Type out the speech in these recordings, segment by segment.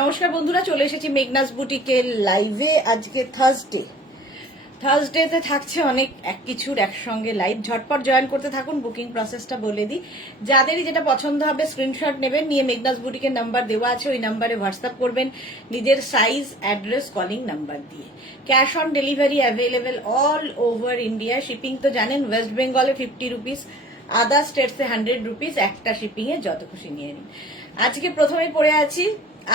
নমস্কার বন্ধুরা, চলে এসেছি মেঘনাস বুটিকের লাইভে। আজকে থার্সডেতে থাকছে অনেক কিছুর একসঙ্গে লাইভ। ঝটপট জয়েন করতে থাকুন। বুকিং প্রসেসটা বলে দিই, যাদেরই যেটা পছন্দ হবে স্ক্রিনশট নেবেন, নিয়ে মেঘনাস বুটিকের নাম্বার দেওয়া আছে, ওই নাম্বারে হোয়াটসঅ্যাপ করবেন নিজের সাইজ, অ্যাড্রেস, কলিং নাম্বার দিয়ে। Cash on delivery available all over India. Shipping তো জানেন, ওয়েস্ট বেঙ্গলে 50 রুপিস, আদার স্টেটসে 100 রুপিস। একটা শিপিং এ যত খুশি নিয়ে নিন। আজকে প্রথমেই পরে আছি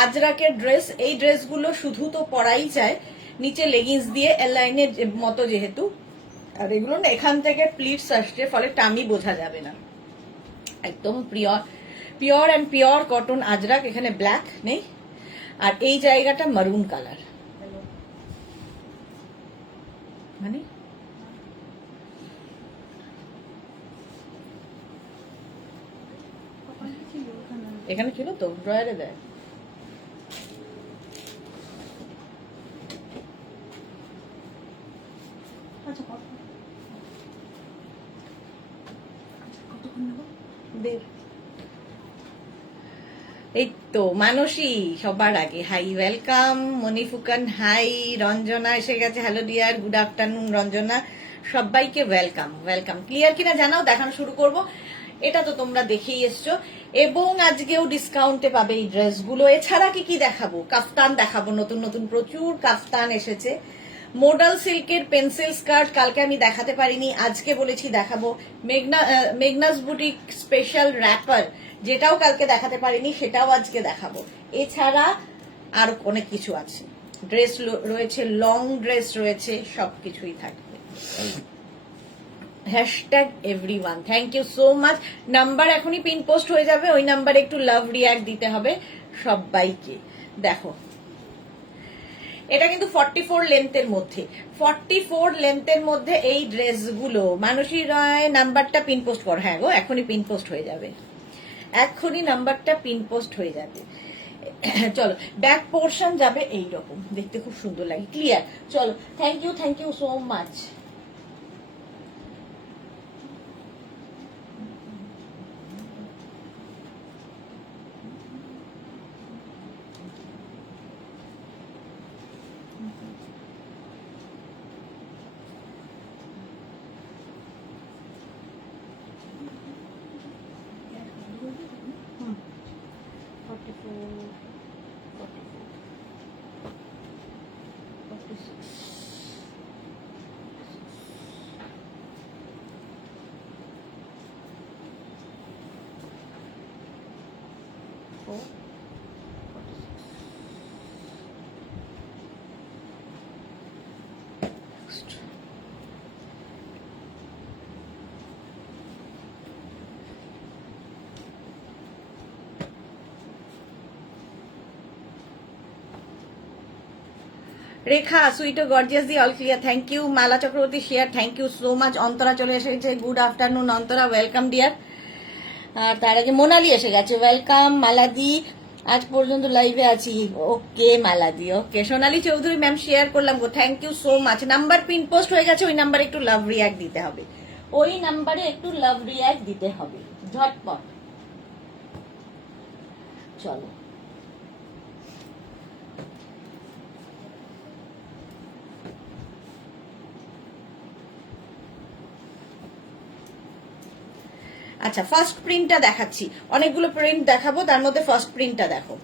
আজরাকের ড্রেস। এই ড্রেসগুলো শুধু তো পরাই যায়, নিচে লেগিংস দিয়ে এল লাইনের মতো যেহেতু, আর এগুলো না এখান থেকে প্লিটস আসছে, ফলে টামি বোঝা যাবে না। একদম pure and pure cotton Ajrak. এখানে ব্ল্যাক নেই, আর এই জায়গাটা মারুন কালার। মানে এখানে ছিল তো, ড্রয়ারে দেয়। এই তো মানসী সবার আগে, হাই ওয়েলকাম। মনিফুকান হাই। রঞ্জনা এসে গেছে, hello dear, good afternoon Ranjana. সবাইকে ওয়েলকাম ওয়েলকাম। ক্লিয়ার কিনা জানাও, দেখানো শুরু করব। এটা তো তোমরা দেখেই এসছো, এবং আজকেও ডিসকাউন্টে পাবে এই ড্রেসগুলো। এছাড়া কি দেখাবো? কাফতান দেখাবো, নতুন নতুন প্রচুর কাফতান এসেছে। মোডাল সিল্কের পেন্সিল স্কার্ট কালকে আমি দেখাতে পারিনি, আজকে বলেছি দেখাবো। মেঘনাস বুটিক স্পেশাল র্যাপার, যেটাও কালকে দেখাতে পারিনি, সেটাও আজকে দেখাবো। এছাড়া আর অনেক কিছু আছে। ড্রেস রয়েছে, লং ড্রেস রয়েছে, সবকিছুই থাকবে। Hashtag everyone, thank you so much. Number এখনই পিন পোস্ট হয়ে যাবে, ওই নাম্বারে একটু লাভ রিয়াক্ট দিতে হবে সবাইকে। দেখো, এটা কিন্তু 44 লেন্থের মধ্যে, 44 লেন্থের মধ্যে এই ড্রেসগুলো। মানসী রায় নাম্বারটা পিন পোস্ট কর। হ্যাঁ গো, এখনই পিন পোস্ট হয়ে যাবে, এখনই নাম্বারটা পিন পোস্ট হয়ে যাবে। চলো, ব্যাক পোর্শন যাবে এইরকম, দেখতে খুব সুন্দর লাগে, ক্লিয়ার। চলো, thank you so much. Rekha সুইটো গর্জিয়াস দি all clear, thank you. Mala Chakraborty share, thank you so much. Antara চলে এসেছে, good afternoon Antara, welcome dear. আর তার আগে মোনালি এসে গেছে, ওয়েলকাম মালাদি। আজ পর্যন্ত লাইভে আছি, ওকে মালাদি, okay. Sonali Chowdhury ma'am share করলাম গো, thank you so much. Number pin post হয়ে গেছে, ওই নাম্বারে একটু লাভ রিয়াক্ট দিতে হবে, ওই নাম্বারে একটু লাভ রিয়াক্ট দিতে হবে, ঝটপট। চলো, আচ্ছা ফার্স্ট প্রিন্টটা দেখাচ্ছি, অনেকগুলো প্রিন্ট দেখাবো, তার মধ্যে ফার্স্ট প্রিন্টটা দেখো।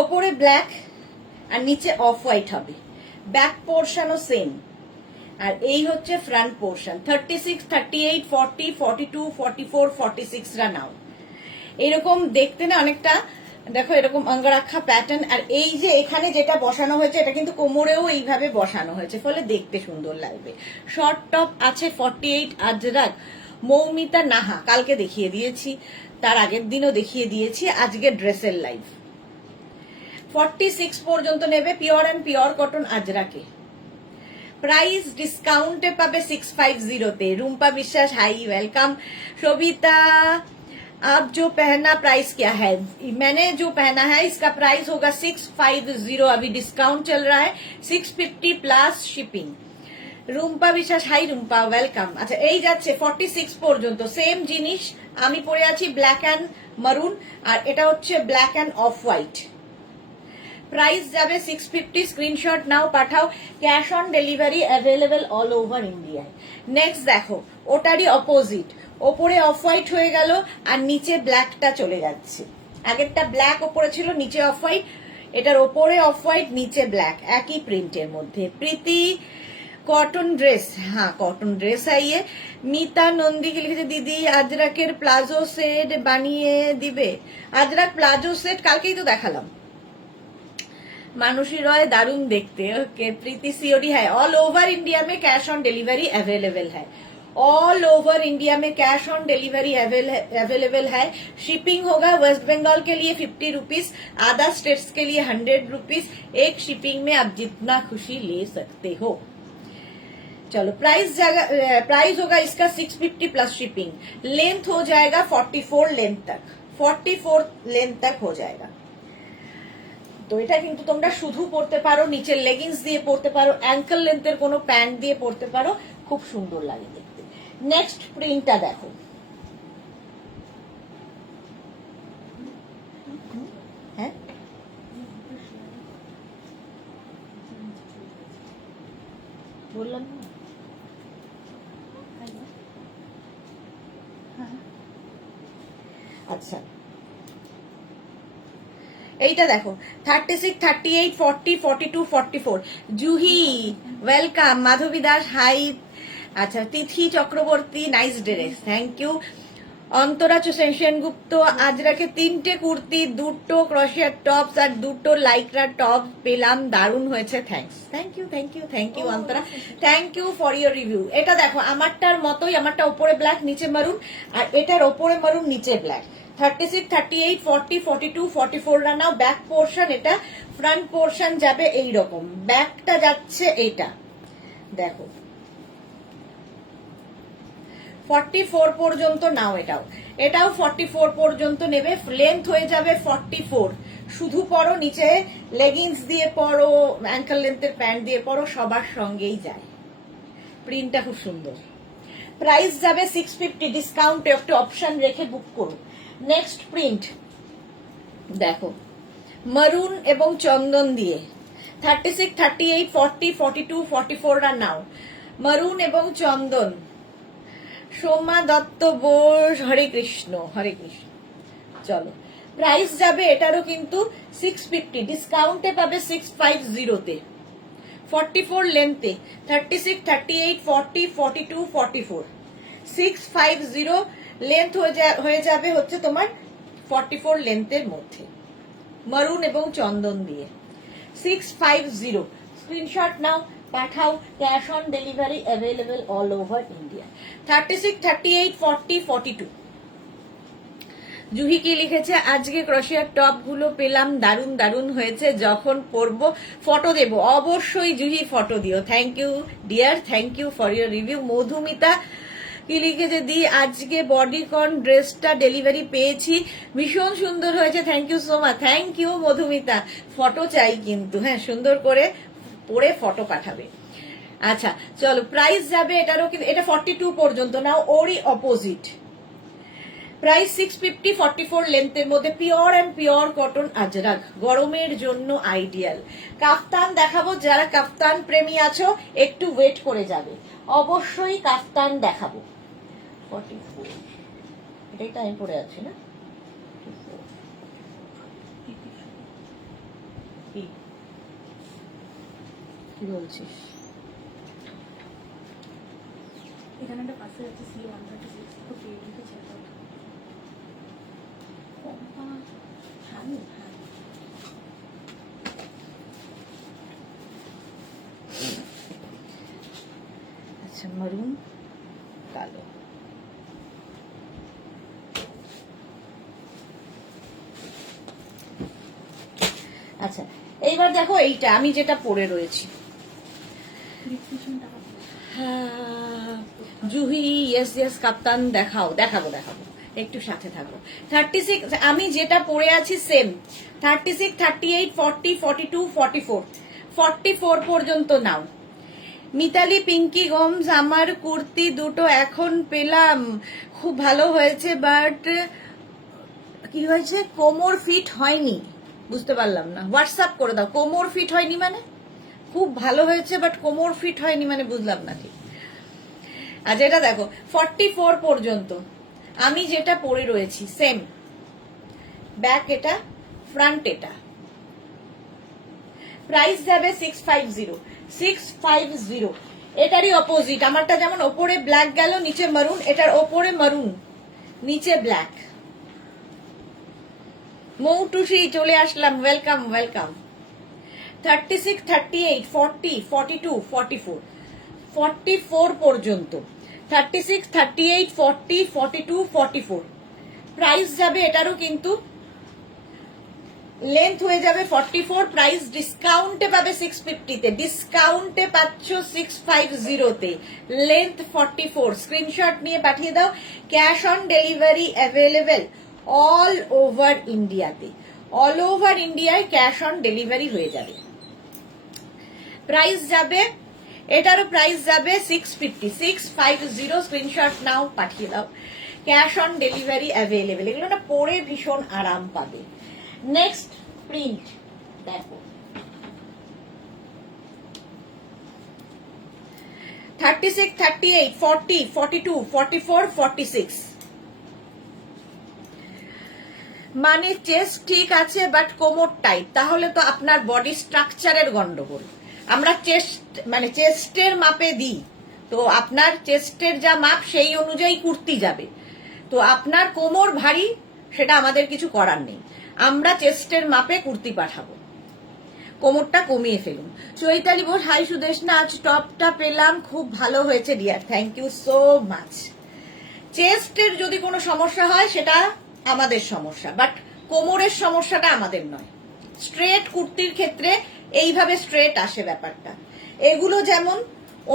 ওপরে ব্ল্যাক আর নিচে অফ হোয়াইট হবে, ব্যাক পোর্শনও সেম, আর এই হচ্ছে ফ্রন্ট পোর্শন। 36, 38, 40, 42, 44, 46 রা নাও। এরকম দেখতে না অনেকটা, দেখো এরকম অঙ্গরাক্ষা প্যাটার্ন। আর এই যে এখানে যেটা বসানো হয়েছে, এটা কিন্তু কোমরেও এইভাবে বসানো হয়েছে, ফলে দেখতে সুন্দর লাগবে। শর্ট টপ আছে 48 আজরাক। মৌমিতা নাহা কালকে দেখিয়ে দিয়েছি, তার আগের দিনও দেখিয়ে দিয়েছি, আজকে ড্রেসের লাইভ। 46 পর্যন্ত নেবে, পিওর অ্যান্ড পিওর কটন আজরাকে। প্রাইস ডিসকাউন্টে পাবে 650 রুম্পা বিশ্বাস, হাই ওয়েলকাম। সবিতা, आप जो पहना प्राइस क्या है? मैंने जो पहना है इसका प्राइस होगा 650, अभी डिस्काउंट चल रहा है, 650 प्लस शिपिंग। রুম্পা বিশ্বাস, হাই রুম্পা, ওয়েলকাম। আচ্ছা, এই যাচ্ছে 46 পর্যন্ত, সেম জিনিস। আমি পরে আছি ব্ল্যাক অ্যান্ড মারুন, আর এটা হচ্ছে black and off white. Price যাবে 650। স্ক্রিনশট নাও, পাঠাও। Cash on delivery available all over ইন্ডিয়ায়। নেক্সট দেখো, ওটারই অপোজিট, ওপরে অফ হোয়াইট হয়ে গেল আর নিচে ব্ল্যাকটা চলে যাচ্ছে। আগেরটা ব্ল্যাক ওপরে ছিল, নিচে অফ হোয়াইট, এটার ওপরে অফ হোয়াইট, নিচে ব্ল্যাক, একই প্রিন্টের মধ্যে। প্রীতি কটন ড্রেস, হ্যাঁ কটন ড্রেস আইয়ে। মিতা নন্দীকে লিখেছে দিদি আজরাকের প্লাজো সেট বানিয়ে দিবে। আজরাক প্লাজো সেট কালকেই তো দেখালাম। मानुषी रॉय दारुण देखते। ओके प्रीति सीओडी है। ऑल ओवर इंडिया में कैश ऑन डिलीवरी अवेलेबल है। ऑल ओवर इंडिया में कैश ऑन डिलीवरी अवेलेबल है। शिपिंग होगा वेस्ट बंगाल के लिए 50 रुपीज, अदर स्टेट्स के लिए 100 रुपीज। एक शिपिंग में आप जितना खुशी ले सकते हो। चलो प्राइस होगा इसका 650 प्लस शिपिंग। लेंथ हो जाएगा 44 लेंथ तक, 44 लेंथ तक हो जाएगा। তো এটা কিন্তু তোমরা শুধু পরতে পারো, নিচের লেগিংস দিয়ে পরতে পারো, অ্যাঙ্কেল লেন্থের কোনো প্যান্ট দিয়ে পরতে পারো, খুব সুন্দর লাগে দেখতে। নেক্সট প্রিন্টটা দেখো, হ্যাঁ বললাম না। আচ্ছা এইটা দেখো 36, 38, 40, 42, 44। জুহি ওয়েলকাম। মাধবী দাস হাই। আচ্ছা Tithi Chakraborty nice dress, thank you. Antara Sengupta আজরাকে 3টে কুর্তি, 2টো ক্রোশিয়ার টপস আর 2টো লাইক্রা টপ পেলাম, দারুণ হয়েছে। Thanks, thank you thank you thank you Antara, thank you for your review. এটা দেখো আমারটার মতোই, আমারটা ওপরে ব্ল্যাক নিচে মারুন, আর এটার ওপরে মারুন নিচে ব্ল্যাক। 36, 38, 40, 42, 44 রা নাও। ব্যাক পোর্শন, এটা ফ্রন্ট পোর্শন যাবে এইরকম, ব্যাকটা যাচ্ছে এইটা দেখো 44 পর্যন্ত নাও। এটাও 44 পর্যন্ত নেবে। লেন্থ হয়ে যাবে 44। শুধু পরো, নিচে লেগিংস দিয়ে পরো, অ্যাঙ্কেল লেন্থের প্যান্ট দিয়ে পরো, সবার সঙ্গেই যায়। প্রিন্টটা খুব সুন্দর। প্রাইস যাবে 650। ডিসকাউন্ট একটা অপশন রেখে বুক করুন। নেক্সট প্রিন্ট দেখো, মারুন এবং চন্দন দিয়ে। 36, 38, 40, 42, 44 রা নাও। মারুন এবং চন্দন। সোমা দত্ত বোস, হরে কৃষ্ণ হরে কৃষ্ণ। চলো প্রাইস যাবে এটারও কিন্তু 650। ডিসকাউন্টে পাবে 650 তে, 44 লেন্থে। 36, 38, 40, 42, 44, 650 লেন্থ হয়ে যাবে হচ্ছে তোমার 44 লেন্থের মধ্যে, মারুন এবং চন্দন দিয়ে 650। স্ক্রিনশট নাও, পাঠাও। Cash on delivery available all over India. 36, 38, 40, 42। Juhi কি লিখেছে, আজকে ক্রোশিয়ার টপ গুলো পেলাম, দারুণ দারুণ হয়েছে, যখন পরবো ফটো দেব। অবশ্যই জুহি ফটো দিও। Thank you dear, thank you for your review. Madhumita কি লিখেছে, দি আজকে বডিকন ড্রেসটা ডেলিভারি পেয়েছি, ভীষণ সুন্দর হয়েছে, thank you so much. Thank you Madhumita. Photo চাই কিন্তু, হ্যাঁ সুন্দর করে পরে ফটো পাঠাবে। আচ্ছা চলো প্রাইস যাবে এটারও কিন্তু, এটা 42 পর্যন্ত নাও, ওরই অপোজিট। প্রাইস 650, 44 লেন্থের মধ্যে, pure and pure cotton Ajrak, গরমের জন্য আইডিয়াল। কাফতান দেখাবো, যারা কাফতান প্রেমী আছো একটু ওয়েট করে যাবে, অবশ্যই কাফতান দেখাবো। 44 এটাই তো আমি পরে আছি না, কি বলছিস? এখানে একটা পাশে আছে C136 তো পেয়ে লিখেছে আচ্ছা মারুন কালো। আচ্ছা এইবার দেখো এইটা আমি যেটা পরে রয়েছি, জুহি ইয়েস ইয়েস কাপ্তান দেখাও, দেখাবো একটু সাথে থাকো। 36 আমি যেটা পরে আছি সেম, 36, 38, 40, 42, 44, 44 পর্যন্ত নাও। মিতালি পিঙ্কি গোমস, আমার কুর্তি দুটো এখন পেলাম, খুব ভালো হয়েছে, বাট কি হয়েছে, কোমর ফিট হয়নি, বুঝতে পারলাম না, হোয়াটসঅ্যাপ করে দাও। কোমর ফিট হয়নি মানে? খুব ভালো হয়েছে বাট কোমর ফিট হয়নি মানে বুঝলাম না ঠিক। আচ্ছা এটা দেখো 44 পর্যন্ত আমি যেটা পরে রয়েছি সেম, ব্যাক এটা, ফ্রন্ট এটা, প্রাইস যাবে 650। এটারই অপোজিট, আমারটা যেমন ওপরে ব্ল্যাক গেল নিচে মারুন, এটার ওপরে মারুন নিচে ব্ল্যাক। মৌটুসি চলে আসলাম, ওয়েলকাম ওয়েলকাম। 36, 38, 40, 42, 44, 44 পর্যন্ত, 36, 38, 40, 42, 44 প্রাইস যাবে এটারও কিন্তু লেন্থ হয়ে যাবে 44, প্রাইস ডিসকাউন্টে পাবে 650 তে, ডিসকাউন্টে পাচ্ছ 650 তে, লেন্থ 44। স্ক্রিনশট নিয়ে পাঠিয়ে দাও। Cash on delivery available all over ইন্ডিয়াতে, অল ওভার ইন্ডিয়ায় ক্যাশ অন ডেলিভারি হয়ে যাবে। প্রাইস যাবে এটারও প্রাইস যাবে 650, স্ক্রিনশট নাও পাঠিয়ে দাও। ক্যাশ অন ডেলিভারি অ্যাভেলেবেল, এগুলো না পরে ভীষণ আরাম পাবে। নেক্সট প্রিন্ট দেখো 36, 38, 40, 42, 44, 46 মানে চেস্ট ঠিক আছে বাট কোমর টাইট, তাহলে তো আপনার বডি স্ট্রাকচারের গন্ডগোল। আমরা চেস্ট মানে চেস্টের মাপে দিই, তো আপনার চেস্টের যা মাপ সেই অনুযায়ী কুর্তি যাবে। তো আপনার কোমর ভারী, সেটা আমাদের কিছু করার নেই, আমরা চেস্টের মাপে কুর্তি পাঠাবো। কোমরটা কমিয়ে ফেলুন। চৈতালি বোস হাই সুদেশনা, আজ টপটা পেলাম, খুব ভালো হয়েছে dear, thank you so much. চেস্টের যদি কোনো সমস্যা হয় সেটা আমাদের সমস্যা, বাট কোমরের সমস্যাটা আমাদের নয়। স্ট্রেট কুর্তির ক্ষেত্রে এইভাবে স্ট্রেট আসে ব্যাপারটা, এগুলো যেমন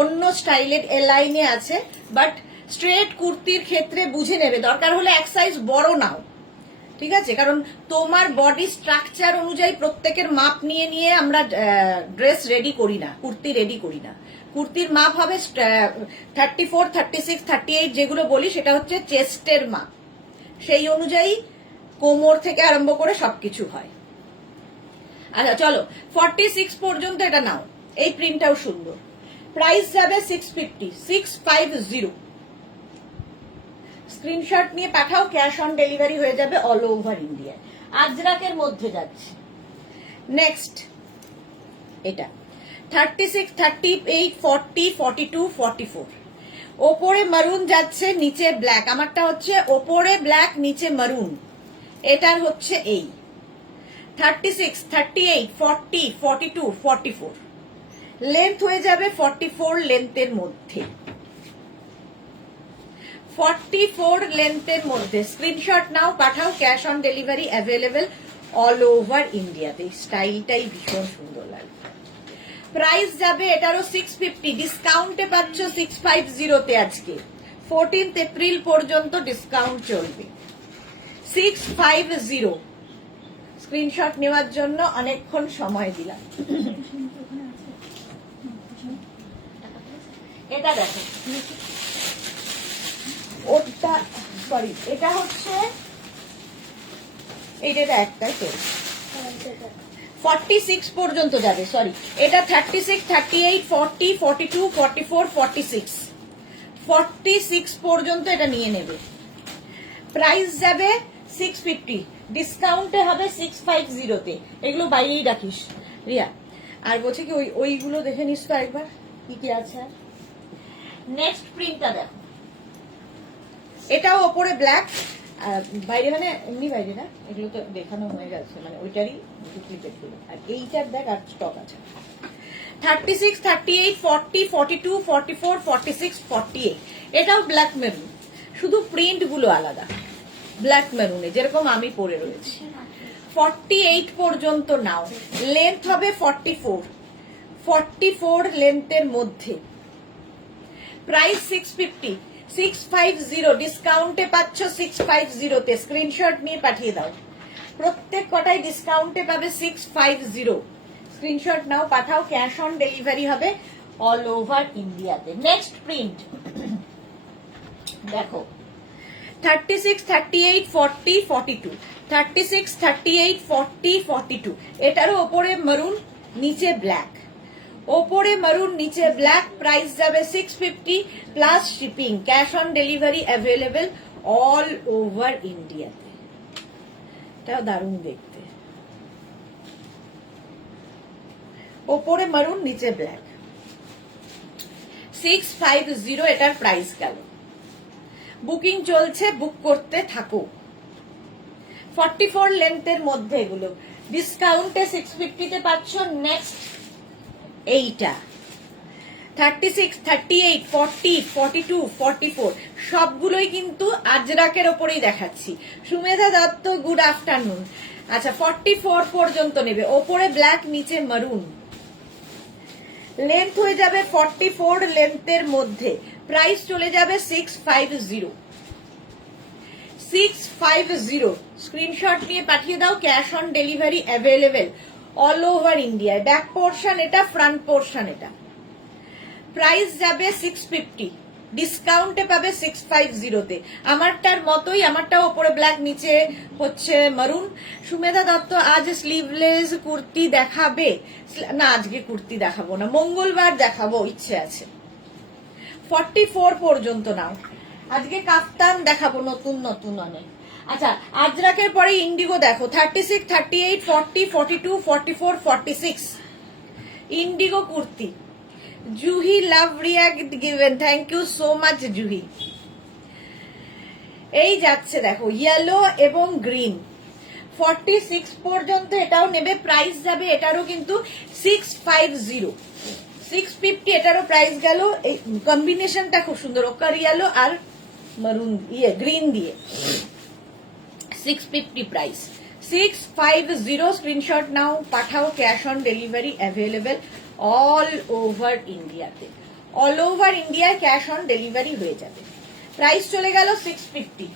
অন্য স্টাইলের এলাইনে আছে, বাট স্ট্রেট কুর্তির ক্ষেত্রে বুঝে নেবে, দরকার হলে এক সাইজ বড় নাও, ঠিক আছে? কারণ তোমার বডি স্ট্রাকচার অনুযায়ী প্রত্যেকের মাপ নিয়ে নিয়ে আমরা ড্রেস রেডি করি না, কুর্তি রেডি করি না। কুর্তির মাপ হবে 34, 36, 38 যেগুলো বলি সেটা হচ্ছে চেস্টের মাপ, সেই অনুযায়ী কোমর থেকে আরম্ভ করে সবকিছু হয়। আচ্ছা চলো 46 পর্যন্ত এটা নাও, এই প্রিন্টটাও সুন্দর। প্রাইস যাবে 650। স্ক্রিনশট নিয়ে পাঠাও, ক্যাশ অন ডেলিভারি হয়ে যাবে অল ওভার ইন্ডিয়া। আজরাকের মধ্যে যাচ্ছে। নেক্সট এটা 36, 38, 40, 42, 44 ওপরে মারুন যাচ্ছে, নিচে ব্ল্যাক। আমারটা হচ্ছে ওপরে ব্ল্যাক নিচে মারুন, এটার হচ্ছে এই 36, 38, 40, 42, 44 লেন্থ হয়ে যাবে 44 লেন্থের মধ্যে, 44 লেন্থের মধ্যে। স্ক্রিনশট নাও পাঠাও, cash on delivery available all over ইন্ডিয়াতে। স্টাইলটাই ভীষণ সুন্দর লাগে। প্রাইস যাবে এটারও 650, ডিসকাউন্টে পাচ্ছ 650 তে। আজকে 14 এপ্রিল পর্যন্ত ডিসকাউন্ট চলবে। 650 স্ক্রিনশট নেওয়ার জন্য অনেকক্ষণ সময় দিলাম। এটা দেখো, ওটা সরি, এটা হচ্ছে এইটা একটাই তো 46 পর্যন্ত যাবে, সরি এটা 36, 38, 40, 42, 44, 46 46 পর্যন্ত এটা নিয়ে নেবে। প্রাইস যাবে 650, ডিসকাউন্টে হবে 650 তে। এগুলো বাইরেই রাখিস রিয়া। আর বলছে কি ওইগুলো দেখে নিস তো একবার কি কি আছে। নেক্সট প্রিন্টটা দেখো, এটাও ওপরে ব্ল্যাক, বাইরে মানে এমনি বাইরে না, এগুলো তো দেখানো হয়ে গেছে, মানে ওইটারই ডুপ্লিকেট গুলো। আর এইটার দেখ আর স্টক আছে 36, 38, 40, 42, 44, 46, 48 এটাও ব্ল্যাক মেরুন, শুধু প্রিন্ট গুলো আলাদা। ব্ল্যাক মেরুনে যেরকম আমি পরে রয়েছি। 48 পর্যন্ত নাও, লেন্থ হবে 44, 44 লেন্থের মধ্যে। প্রাইস 650, 650 ডিসকাউন্টে পাচ্ছ 650 তে। স্ক্রিনশট নিয়ে পাঠিয়ে দাও, প্রত্যেক কটাই ডিসকাউন্টে পাবে 650। স্ক্রিনশট নাও পাঠাও, ক্যাশ অন ডেলিভারি হবে অল ওভার ইন্ডিয়াতে। নেক্সট প্রিন্ট দেখো 36, 38, 40, 42 36, 38, 40, 42 এটারও ওপরে মারুন নিচে ব্ল্যাক, ওপরে মারুন নিচে ব্ল্যাক, প্রাইস যাবে 650 plus shipping, cash on delivery available all over ইন্ডিয়াতে। এটাও দারুণ দেখতে, ওপরে মারুন নিচে ব্ল্যাক, 650 এটার প্রাইস গেল। বুকিং চলছে, বুক করতে থাকো। 44 লেন্থের মধ্যে এগুলো ডিসকাউন্টে 650 তে পাচ্ছ। নেক্সট এইটা 36, 38, 40, 42, 44 সবগুলোই কিন্তু আজরাকের ওপরেই দেখাচ্ছি। Sumedha Dutta good afternoon. আচ্ছা 44 পর্যন্ত নেবে, ওপরে ব্ল্যাক নিচে মারুন, লেন্থ হয়ে যাবে 44 লেন্থের মধ্যে, প্রাইস চলে যাবে 650। 650 স্ক্রিনশট নিয়ে পাঠিয়ে দাও, cash on delivery available all over ইন্ডিয়ায়। ব্যাক পোর্শন এটা, ফ্রন্ট পোর্শন এটা। প্রাইস যাবে 650, ডিসকাউন্টে পাবে 650 তে। আমারটার মতোই, আমারটাও ওপরে ব্ল্যাক নিচে হচ্ছে মারুন। সুমেধা দত্ত আজ স্লিভলেস কুর্তি দেখাবে? না, আজকে কুর্তি দেখাবো না, মঙ্গলবার দেখাবো, ইচ্ছে আছে। 44 পর্যন্ত নাও, আজকে কাফতান দেখাবো নতুন নতুন অনেক। আচ্ছা আজরাকের পরে ইন্ডিগো দেখো, 36, 38, 40, 42, 44, 46 indigo kurti. Juhi love react given, thank you so much Juhi. এই যাচ্ছে দেখো ইয়েলো এবং গ্রিন, 46 পর্যন্ত এটাও নেবে, প্রাইস যাবে এটারও কিন্তু 650। 650 এটারও প্রাইস গেল। এই কম্বিনেশনটা খুব সুন্দর, ওকার ইয়েলো আর মারুন গ্রিন দিয়ে, 650 প্রাইস। 650 স্ক্রিনশট নাও, পাঠাও, cash on delivery available all over ইন্ডিয়াতে। অল ওভার ইন্ডিয়ায় ক্যাশ অন ডেলিভারি হয়ে যাবে। প্রাইস চলে গেল 650।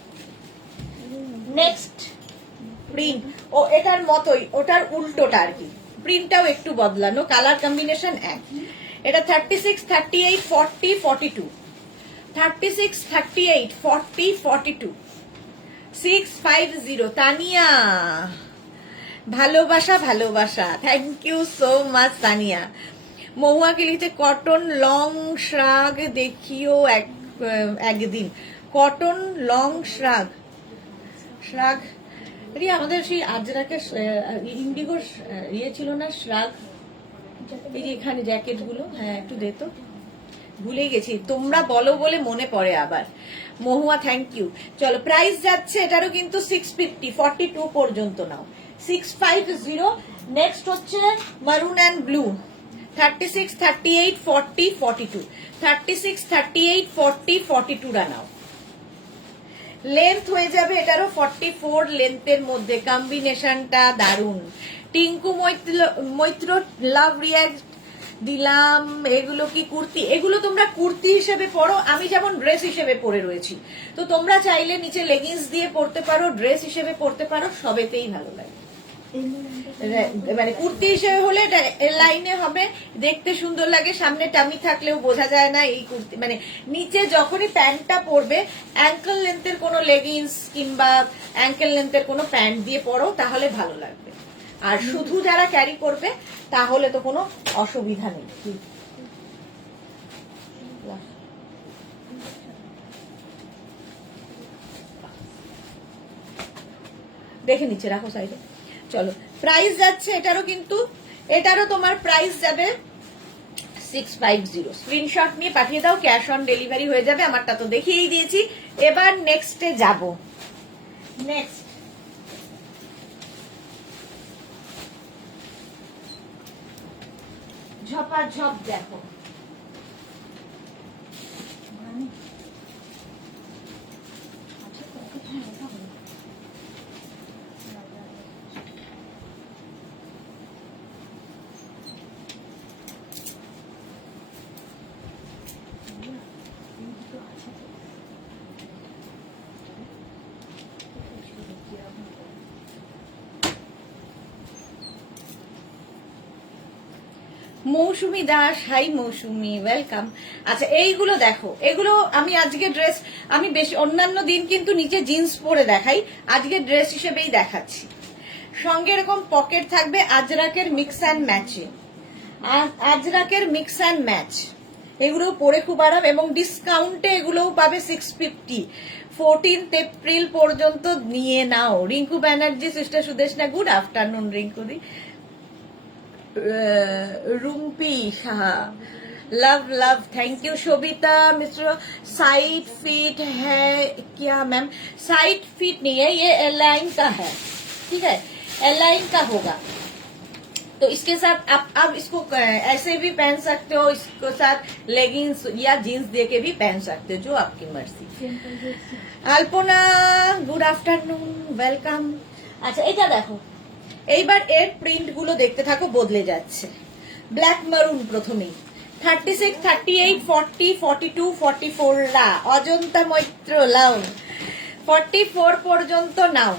নেক্সট প্রিন্ট, ও এটার মতোই, ওটার উল্টোটা আর কি, প্রিন্টটাও একটু বদলানো, কালার কম্বিনেশন এক। এটা 36, 38, 40, 42, 36, 38, 40, 42, 650। তানিয়া ভালোবাসা ভালোবাসা, thank you so much Tania. Mahua কিলিতে কটন লং শ্রাগ দেখিও একদিন, কটন লং শ্রাগ। শ্রাগ রি আমাদের সেই আজরাকে ইন্ডিগোর ইয়ে ছিল না শ্রাগ, এই যে এখানে জ্যাকেট গুলো, হ্যাঁ একটু দে তো, ভুলে গেছি, তোমরা বলো বলে মনে পড়ে আবার। মহুয়া থ্যাংক ইউ। চলো প্রাইস যাচ্ছে এটারও কিন্তু 650, 42 পর্যন্ত নাও, 650। নেক্সট হচ্ছে মারুন অ্যান্ড ব্লু, 36, 38, 40, 42, 36, 38, 40, 42 রা নাও। লেন্থ হয়ে যাবে এটারও 44 লেন্থের মধ্যে, কম্বিনেশনটা দারুন। টিঙ্কু মৈত্র লাভ রিয়াক্ট দিলাম। এগুলো কি কুর্তি? এগুলো তোমরা কুর্তি হিসেবে পরো, আমি যেমন ড্রেস হিসেবে পরে রয়েছি, তো তোমরা চাইলে নিচে লেগিংস দিয়ে পরতে পারো, ড্রেস হিসেবে পরতে পারো, সবেতেই ভালো লাগে। মানে কুর্তি হিসেবে হলে লাইনে হবে, দেখতে সুন্দর লাগে, সামনে টামি থাকলেও বোঝা যায় না এই কুর্তি। মানে নিচে যখনই প্যান্টটা পরবে, অ্যাঙ্কেল লেন্থের কোনো লেগিংস কিংবা অ্যাঙ্কেল লেন্থের কোনো প্যান্ট দিয়ে পরো, তাহলে ভালো লাগবে। আর শুধু যারা ক্যারি করবে তাহলে তো কোনো অসুবিধা নেই। দেখে নিচ্ছে, রাখো সাইডে। চলো প্রাইস যাচ্ছে এটারও কিন্তু, এটারও তোমার প্রাইস যাবে 650। স্ক্রিনশট নিয়ে পাঠিয়ে দাও, ক্যাশ অন ডেলিভারি হয়ে যাবে। আমারটা তো দেখিয়েই দিয়েছি, এবার নেক্সটে যাব। নেক্সট ঝপাঝপ দেখো, মৌসুমি দাস, হাই মৌসুমি, ওয়েলকাম। আচ্ছা এইগুলো দেখো, এগুলো আমি আজকে ড্রেস, আমি বেশি অন্যান্য দিন কিন্তু নিচে জিন্স পরে দেখাই, আজকে ড্রেস হিসেবেই দেখাচ্ছি। সঙ্গে এরকম পকেট থাকবে আজরাকের মিক্স অ্যান্ড ম্যাচে, আজরাকের মিক্স অ্যান্ড ম্যাচ। এগুলো পরে খুব আরাম এবং ডিসকাউন্টে এগুলোও পাবে 650। 14th এপ্রিল পর্যন্ত নিয়ে নাও। Rinku Banerjee, sister Sudeshna, good afternoon Rinku দি। Rumpi Shah, love love, thank you Shobhita. Mister side fit है क्या मैम? साइड फिट नहीं है, ये एलाइन का है, ठीक है, एलाइन का होगा। तो इसके साथ आप इसको ऐसे भी पहन सकते हो, इसके साथ लेगिंग्स या जीन्स दे के भी पहन सकते हो, जो आपकी मर्जी। Alpana, good afternoon, welcome. अच्छा এটা দেখো, এইবার এর প্রিন্ট গুলো দেখতে থাকো, বদলে যাচ্ছে। ব্ল্যাক মারুন প্রথমেই 36, 38, 40, 42, 44 রা অজন্তা মৈত্র লাও 44 পর্যন্ত নাও।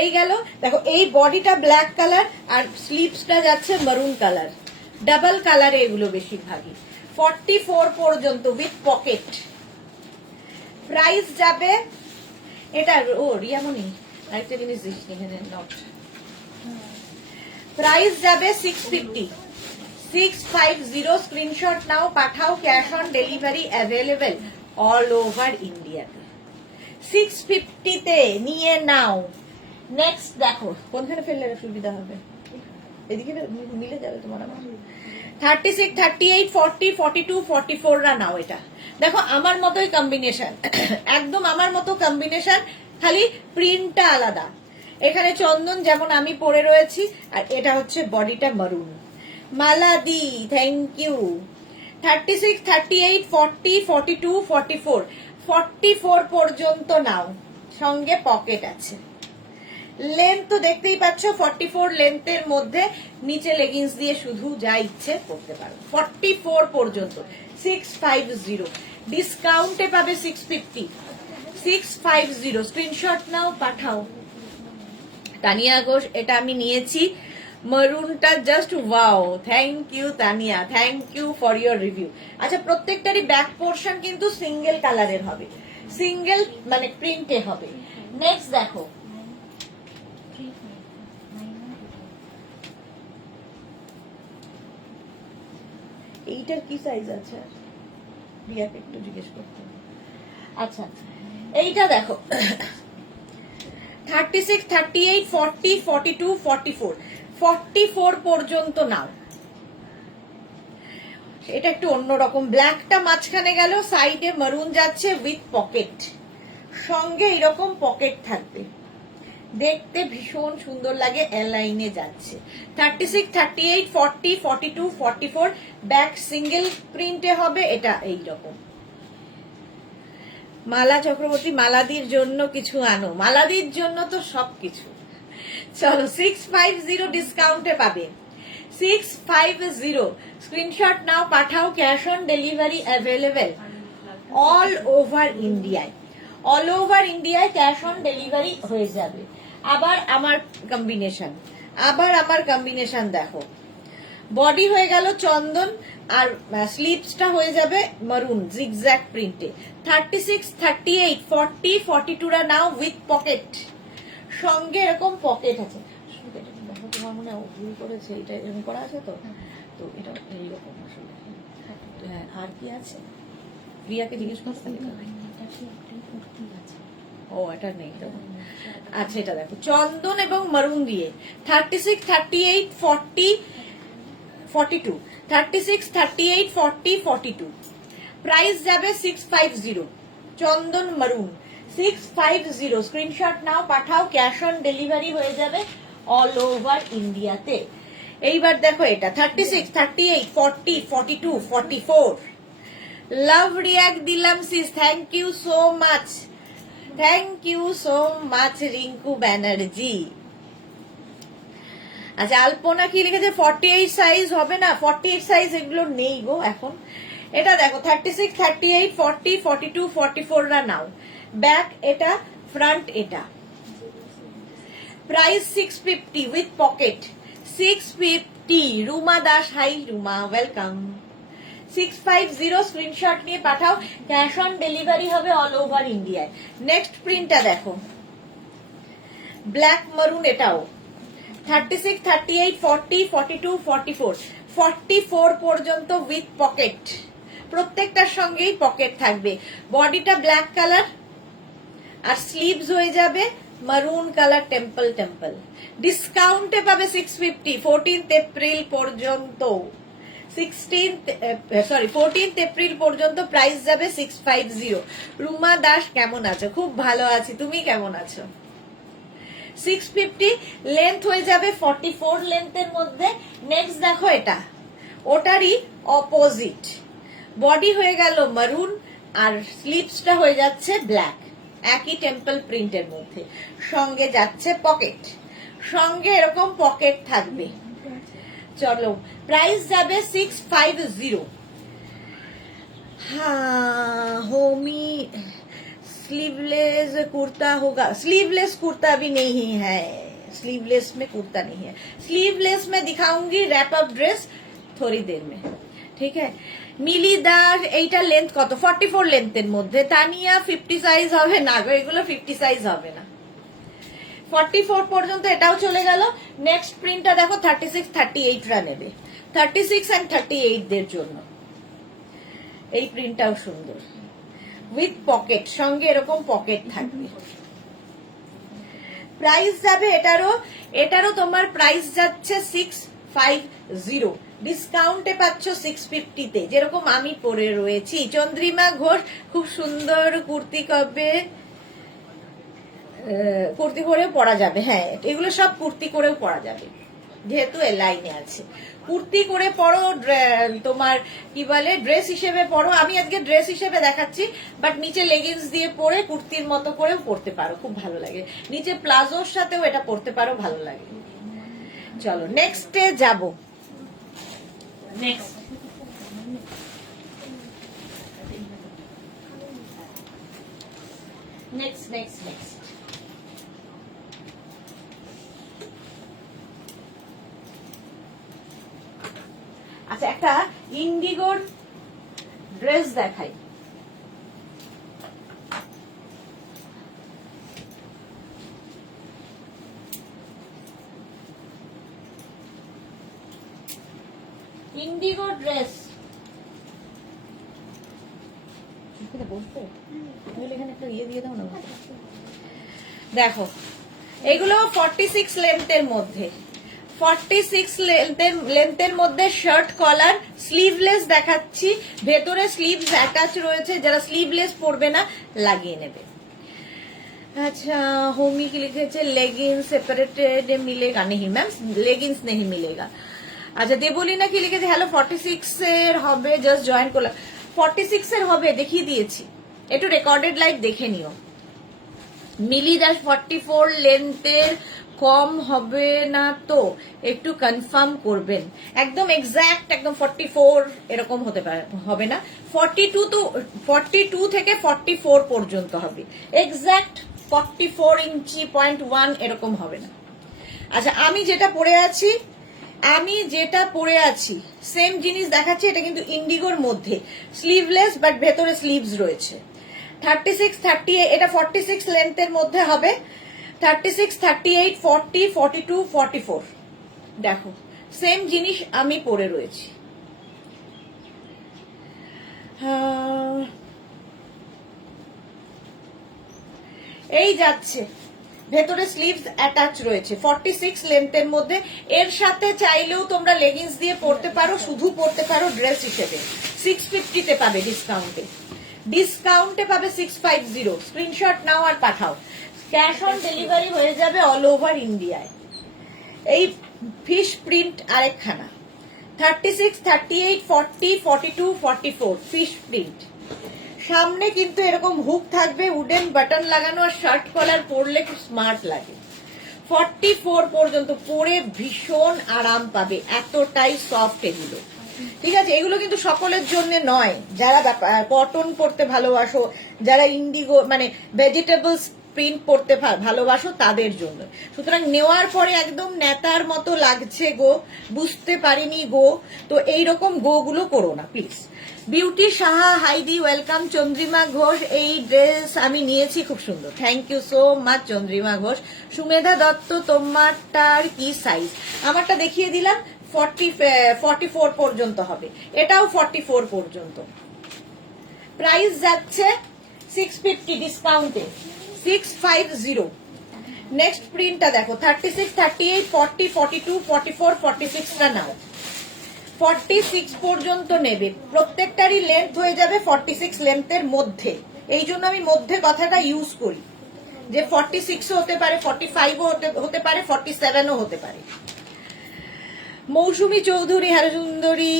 এই গেল, দেখো এই বডিটা ব্ল্যাক কালার আর স্লিভসটা যাচ্ছে মারুন কালার, ডাবল কালারে এগুলো বেশিরভাগই। 44 পর্যন্ত উইথ পকেট। প্রাইস যাবে এটা, ও রিয়ামনি আরেকটা জিনিস দিস এখানে নোট। প্রাইস যাবে 650, 650। স্ক্রিনশট নাও, পাঠাও, cash on delivery available all over ইন্ডিয়াতে। 650 তে নিয়ে নাও। নেক্সট দেখো কোনখানে ফেললে সুবিধা হবে, এদিকে মিলে যাবে তোমার আমার। 36, 38, 40, 42, 44 রা নাও। এটা দেখো আমার মতোই কম্বিনেশন, একদম আমার মতো কম্বিনেশন, খালি প্রিন্টটা আলাদা। এখানে চন্দন যেমন আমি পরে রয়েছি, আর এটা হচ্ছে বডিটা মারুন। মালাদি, থ্যাংক ইউ। 36, 38, 40, 42, 44, 44 পর্যন্ত নাও, সঙ্গে পকেট আছে। লেন্থ তো দেখতেই পাচ্ছ, 44 লেন্থের মধ্যে নিচে লেগিংস দিয়ে শুধু যা ইচ্ছে করতে পারো। 44 পর্যন্ত 650, ডিসকাউন্টে পাবে 650, 650। স্ক্রিনশট নাও, পাঠাও। তানিয়া ঘোষ, এটা আমি নিয়েছি মারুনটা, just wow, thank you Tania, thank you for your review. আচ্ছা প্রত্যেকটারই ব্যাক পোর্শন কিন্তু সিঙ্গেল কালারের হবে, সিঙ্গেল মানে প্রিন্টে হবে। নেক্সট দেখো, এইটার কি সাইজ আছে রিয়াকে একটু জিজ্ঞেস করতে হবে। আচ্ছা এইটা দেখো 36, 38, 40, 42, 44, 44 পর্যন্ত নাও। এটা একটু অন্যরকম, ব্ল্যাকটা মাঝখানে গেল, সাইডে মারুন যাচ্ছে উইথ পকেট, সঙ্গে এরকম পকেট থাকবে, দেখতে ভীষণ সুন্দর লাগে, এলাইনে যাচ্ছে। 36, 38, 40, 42, 44 ব্যাক সিঙ্গেল প্রিন্টে হবে। এটা এইরকম। মালা চক্রবর্তী, মালাদির জন্য কিছু আনো। মালাদির জন্য তো সবকিছু। চলো 650 ডিসকাউন্টে পাবে, 650। স্ক্রিনশট নাও, পাঠাও, cash on delivery available all over ইন্ডিয়ায়, অল ওভার ইন্ডিয়ায় ক্যাশ অন ডেলিভারি হয়ে যাবে। আবার আমার কম্বিনেশন দেখো, বডি হয়ে গেল চন্দন আর স্লিভসটা হয়ে যাবে মারুন জিগজ্যাগ প্রিন্টে। 36, 38, 40, 42 রা নাও উইথ পকেট, সঙ্গে এরকম পকেট আছে। দেখো তোমার মনে ভুল করেছে, এটা এরকম করা আছে তো, তো এটা এইরকম আসলে। হ্যাঁ আর কি আছে, রিয়াকে জিজ্ঞেস করতে ও এটা নেই। আচ্ছা এটা দেখো চন্দন এবং মারুন দিয়ে 36, 38, 40, 42, 36, 38, 40, 42। প্রাইস যাবে 650, চন্দন মারুন 650। স্ক্রিনশট নাও, পাঠাও, ক্যাশ অন ডেলিভারি হয়ে যাবে অল ওভার ইন্ডিয়াতে। এইবার দেখো এটা 36, 38, 40, 42, 44। লাভ রিয়াক্ট দিলাম sis, thank you so much, thank you so much Rinku Banerjee. আচ্ছা আলপনা কি লিখেছে, 48 সাইজ হবে না, 48 সাইজ এগুলো নেই গো এখন। এটা দেখো 36, 38, 40, 42, 44 রা নাও। ব্যাক এটা, ফ্রন্ট এটা। Price 650 with pocket, 650। Ruma Das, hi Ruma, welcome. 650 screenshot নিয়ে পাঠাও, ক্যাশ অন ডেলিভারি হবে অল ওভার ইন্ডিয়ায়। নেক্সট প্রিন্টটা দেখো, ব্ল্যাক মারুন, এটাও 36, 38, 40, 42, 44, 44 পর্যন্ত উইথ পকেট, প্রত্যেকটার সঙ্গেই পকেট থাকবে। বডিটা ব্ল্যাক কালার আর স্লিভস হয়ে যাবে মারুন কালার টেম্পল টেম্পল। ডিসকাউন্টে পাবে 650 14th এপ্রিল পর্যন্ত। 14th এপ্রিল পর্যন্ত প্রাইস যাবে 650। রুমা দাস কেমন আছো? খুব ভালো আছি, তুমি কেমন আছো? 650 লেন্থ হয়ে যাবে 44 লেন্থের মধ্যে। নেক্সট দেখো, এটা ওটারই অপোজিট, বডি হয়ে গেল মারুন আর স্লিভসটা হয়ে যাচ্ছে ব্ল্যাক, একই টেম্পল প্রিন্টের মধ্যে। সঙ্গে যাচ্ছে পকেট, সঙ্গে এরকম পকেট থাকবে। চলো, প্রাইস যাবে 650। हाँ होमी स्लीवलेस कुर्ता होगा, स्लीवलेस कुर्ता भी नहीं है, स्लीवलेस में कुर्ता नहीं है। स्लीवलेस में दिखाऊंगी रैप अप ड्रेस थोड़ी देर में, ठीक है। মিলি দাস, এইটা লেন্থ কত? 44 লেন্থের মধ্যে। তানিয়া 50 সাইজ হবে না গো, এগুলো 50 সাইজ হবে না। 44 পর্যন্ত এটাও চলে গেল। নেক্সট প্রিন্টটা দেখো, 36, 38 রা নেবে, 36 এন্ড 38 দের জন্য। এই প্রিন্টটাও সুন্দর, উইথ পকেট, সঙ্গে এরকম পকেট থাকবে। প্রাইস যাবে এটারও তোমার প্রাইস যাচ্ছে 650। ডিসকাউন্টে পাচ্ছ 650 তে, যেরকম আমি পরে রয়েছি। চন্দ্রিমা ঘোষ, খুব সুন্দর কুর্তি, কবে কুর্তি করেও পরা যাবে? হ্যাঁ, এগুলো সব কুর্তি করেও পরা যাবে, যেহেতু এ লাইনে আছে। কুর্তি করে পরো, তোমার কি বলে ড্রেস হিসেবে পরো। আমি আজকে ড্রেস হিসেবে দেখাচ্ছি, বাট নিচে লেগিংস দিয়ে পরে কুর্তির মতো করেও পরতে পারো, খুব ভালো লাগে। নিচে প্লাজোর সাথেও এটা পরতে পারো, ভালো লাগে। চলো নেক্সটে যাব। নেক্সট নেক্সট নেক্সট নেক্সট আচ্ছা, একটা ইন্ডিগোর ড্রেস দেখাই। ইন্ডিগো ড্রেস, বলতে এখানে একটা ইয়ে দিয়ে দাও না। দেখো, এগুলো 46 লেন্থের মধ্যে, 46 লেন্থের মধ্যে শার্ট কলার, স্লিভলেস দেখাচ্ছি। ভেতরে স্লিভস অ্যাটাচ রয়েছে, যারা স্লিভলেস পরবে না লাগিয়ে নেবে। अच्छा होमी की लिखे लेगिंस सेपरेटेड मिलेगा नहीं मैम, लेगिंस नहीं मिलेगा। আচ্ছা দেবলিনা কি লিখেছে, হ্যালো 46 এর হবে, জাস্ট জয়েন করলাম। 46 এর হবে, দেখিয়ে দিয়েছি, একটু রেকর্ডেড লাইভ দেখে নিও। মিলি দাস 44 লেন্থের কম হবে না তো একটু কনফার্ম করবেন। একদম এক্সাক্ট একদম 44 এরকম হতে পারে, হবে না। 42 থেকে 44 পর্যন্ত হবে, এক্সাক্ট 44 ইঞ্চি 0.1 এরকম হবে না। আচ্ছা, আমি যেটা পরে আছি সেম জিনিস দেখাচ্ছি। এটা কিন্তু ইন্ডিগোর মধ্যে, স্লিভলেস বাট ভেতরে স্লিভস রয়েছে। 36, 38, এটা 46 লেন্থের মধ্যে হবে। 36, 38, 40, 42, 44 দেখো সেম জিনিস আমি পরে রয়েছি। এই যাচ্ছে, ভেতরে স্লিভস অ্যাটাচ রয়েছে, 46 লেন্থের মধ্যে। এর সাথে চাইলেও তোমরা লেগিংস দিয়ে পরতে পারো, শুধু পরতে পারো ড্রেস হিসেবে। 650 তে পাবে ডিসকাউন্টে পাবে 650। স্ক্রিনশট নাও আর পাঠাও, ক্যাশ অন ডেলিভারি হয়ে যাবে অল ওভার ইন্ডিয়ায়। এই ফিশ প্রিন্ট আরেকখানা, 36, 38, 40, 42, 44 ফিশ প্রিন্ট। সামনে কিন্তু এরকম হুক থাকবে, উডেন বাটন লাগানো, আর শার্ট কলার পরলে খুব স্মার্ট লাগে। 44 পর্যন্ত পরে ভীষণ আরাম পাবে, এতটাই সফট এগুলো। ঠিক আছে, এগুলো কিন্তু সকলের জন্য নয়। যারা কটন পরতে ভালোবাসো, যারা ইন্ডিগো মানে ভেজিটেবলস প্রিন্ট পরতে ভালোবাসো তাদের জন্য। সুতরাং নেওয়ার পরে একদম নেতার মতো লাগছে গো, বুঝতে পারিনি গো, তো এইরকম গো গুলো করো না প্লিজ। বিউটি সাহা হাইদি ওয়েলকাম। চন্দ্রিমা ঘোষ, এই ড্রেস আমি নিয়েছি, খুব সুন্দর, thank you so much Chandrima Ghosh. Sumedha Dutta, তোমারটার কি সাইজ? আমারটা দেখিয়ে দিলাম, 44 পর্যন্ত হবে, এটাও 44 পর্যন্ত। প্রাইস যাচ্ছে 650 ডিসকাউন্টে, 650। নেক্সট প্রিন্টটা দেখো, 36, 38, 40, 42, 44, 46টা নাও। 46 পর্যন্ত নেবে, প্রত্যেকটারই লেন্থ হয়ে যাবে 46 লেন্থের মধ্যে। এই জন্য আমি মধ্যে কথাটা ইউজ করি, যে 46ও হতে পারে, 45ও হতে পারে, 47ও হতে পারে। মৌসুমী চৌধুরী, হ্যালো সুন্দরী,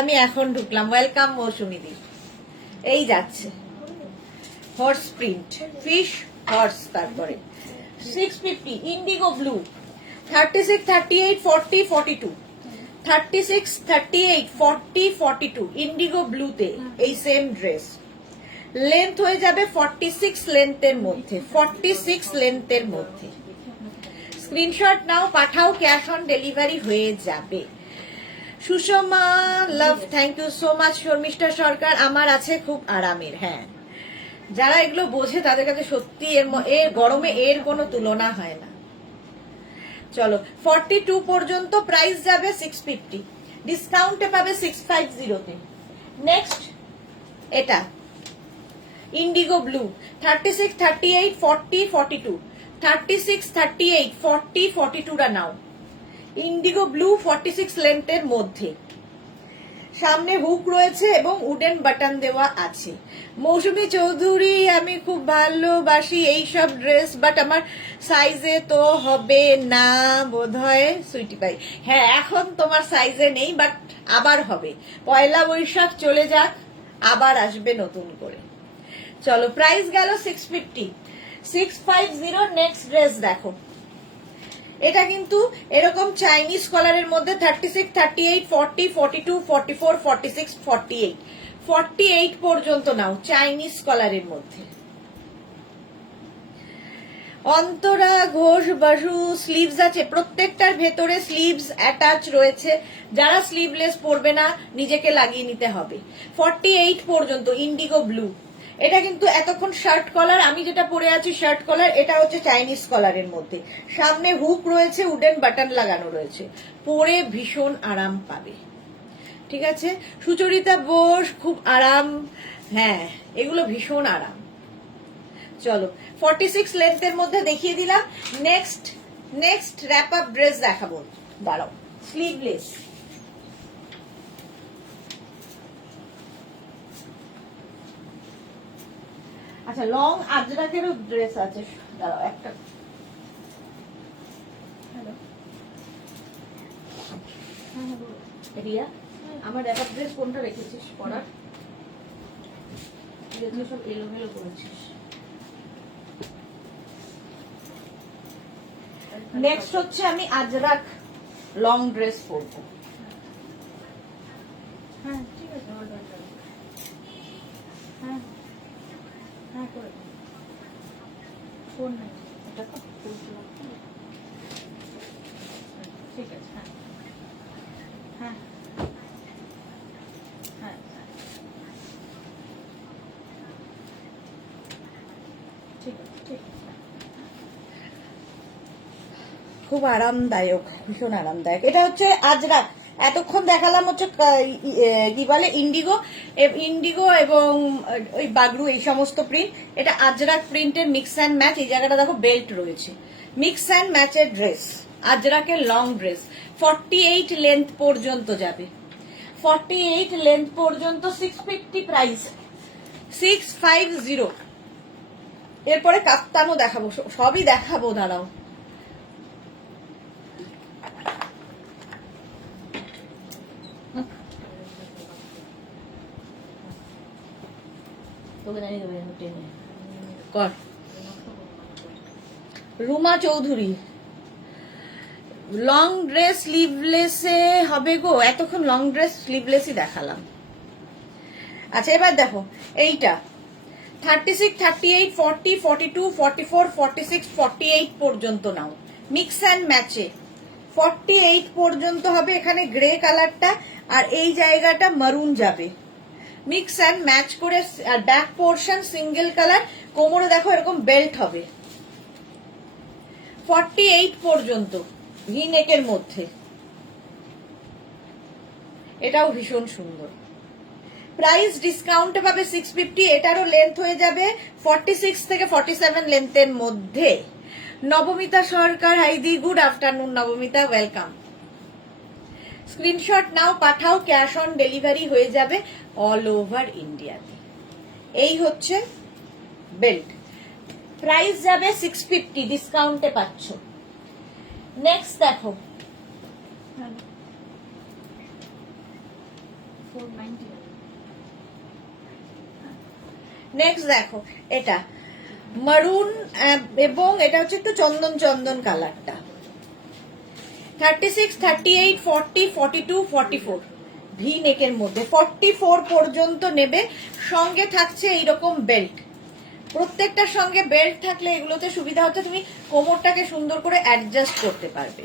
আমি এখন ঢুকলাম, ওয়েলকাম মৌসুমী দি। এই যাচ্ছে হর্স প্রিন্ট, ফিশ হর্স, তারপরে 650 ইন্ডিগো ব্লু, 36, 38, 40, 42, 36, 38, 40, 42 ইন্ডিগো ব্লুতে এই সেম ড্রেস। লেন্থ হয়ে যাবে 46 লেন্থের মধ্যে, 46 লেন্থের মধ্যে। স্ক্রিনশট নাও, পাঠাও, ক্যাশ অন ডেলিভারি হয়ে যাবে। Sushma love, thank you so much. Sharmistha Sarkar, আমার আছে খুব আরামের। হ্যাঁ, যারা এগুলো বোঝে তাদের কাছে সত্যি এর গরমে এর কোনো তুলনা হয় না। চলো 42 পর্যন্ত, প্রাইস যাবে 650, ডিসকাউন্টে পাবে 650-তে। নেক্সট এটা ইন্ডিগো ব্লু, 36, 38, 40, 42, 36, 38, 40, 42টা নাও। ইন্ডিগো ব্লু 46 লেন্থের মধ্যে, সামনে হুক রয়েছে এবং উডেন বাটন দেওয়া আছে। মৌসুমী চৌধুরী, আমি খুব ভালোবাসি এইসব ড্রেস, বাট আমার সাইজে তো হবে না বোধহয় সুইটি পাই। হ্যাঁ, এখন তোমার সাইজে নেই, বাট আবার হবে, পয়লা বৈশাখ চলে যাক, আবার আসবে নতুন করে। চলো, প্রাইস গেল 650, 650। নেক্সট ড্রেস দেখো, এটা কিন্তু এরকম চাইনিজ কলারের মধ্যে 36, 38, 40, 42, 44, 46, 48, 48 পর্যন্ত নাও, চাইনিজ কলারের মধ্যে। অন্তরা ঘোষ বাসু, স্লিভস আছে, প্রত্যেকটার ভেতরে স্লিভস অ্যাটাচ রয়েছে। যারা স্লিভলেস পরবে না, নিজেকে লাগিয়ে নিতে হবে। 48 পর্যন্ত ইন্ডিগো ব্লু, এটা কিন্তু এতক্ষণ শার্ট কলার, আমি যেটা পরে আছি শার্ট কলার, এটা হচ্ছে চাইনিজ কলারের মধ্যে, সামনে হুক রয়েছে, উডেন বাটন লাগানো রয়েছে, পরে ভীষণ আরাম পাবে। ঠিক আছে, সুচরিতা বোস, খুব আরাম। হ্যাঁ, এগুলো ভীষণ আরাম। চলো, 46 লেন্থের মধ্যে দেখিয়ে দিলাম। নেক্সট র্যাপ আপ ড্রেস দেখাবো, দাঁড়াও, স্লিভলেস। আচ্ছা, লং আজরাকেরও ড্রেস আছে, দাঁড়াও একটা। রিয়া, আমার র্যাপ আপ ড্রেস কোনটা রেখেছিস পরার? সব এলোমেলো করেছিস। নেক্সট হচ্ছে আমি আজরাক লং ড্রেস পরবো। হ্যাঁ, ঠিক আছে, হ্যাঁ হ্যাঁ, করে ফোন নাই, এটা তো ঠিক আছে। হ্যাঁ হ্যাঁ হ্যাঁ, ঠিক আছে, ঠিক আছে। খুব আরামদায়ক, ভীষণ আরামদায়ক। এটা হচ্ছে আজরাক, এতক্ষণ দেখালাম হচ্ছে কি বলে ইন্ডিগো এবং ওই বাগরু, এই সমস্ত প্রিন্ট। এটা আজরাক প্রিন্টের মিক্স অ্যান্ড ম্যাচ। এই জায়গাটা দেখো বেল্ট রয়েছে, মিক্স অ্যান্ড ম্যাচের ড্রেস, আজরাকের লং ড্রেস। 48 লেন্থ পর্যন্ত যাবে, 48 লেন্থ পর্যন্ত, 650 প্রাইস, 650। এরপরে কাপ্তানও দেখাবো, সবই দেখাবো, দাঁড়াও। রুমা চৌধুরী, লং ড্রেস স্লিভলেসে হবে গো, এতক্ষণ লং ড্রেস স্লিভলেসই দেখালাম। আচ্ছা, এবার দেখো এইটা 36, 38, 40, 42, 44, 46, 48 পর্যন্ত নাও মিক্স অ্যান্ড ম্যাচে। 48 পর্যন্ত হবে এখানে গ্রে কালারটা, আর এই জায়গাটা মারুন যাবে মিক্স অ্যান্ড ম্যাচ করে। আর ব্যাক পোর্শন সিঙ্গেল কালার, কোমরে দেখো এরকম বেল্ট হবে। 48 পর্যন্ত ভি নেকের মধ্যে, এটাও ভীষণ সুন্দর। প্রাইস ডিসকাউন্টে পাবে 650, এটারও লেন্থ হয়ে যাবে 46 থেকে 47 লেন্থের মধ্যে। নবমিতা সরকার, হাইদি good afternoon Nabamita, welcome. Screenshot নাও, পাঠাও, ক্যাশ অন ডেলিভারি হয়ে যাবে অল ওভার ইন্ডিয়াতে। এই হচ্ছে বেল্ট, প্রাইস যাবে 650, ডিসকাউন্টে পাচ্ছ। নেক্সট দেখো, 490 নেক্সট দেখো এটা মারুন এবং এটা হচ্ছে একটু চন্দন চন্দন কালারটা। 36, 38, 40, 42, 44 ভি নেকের মধ্যে। 44 পর্যন্ত নেবে, সঙ্গে থাকছে এইরকম বেল্ট। প্রত্যেকটার সঙ্গে বেল্ট থাকলে এগুলোতে সুবিধা হচ্ছে, তুমি কোমরটাকে সুন্দর করে অ্যাডজাস্ট করতে পারবে।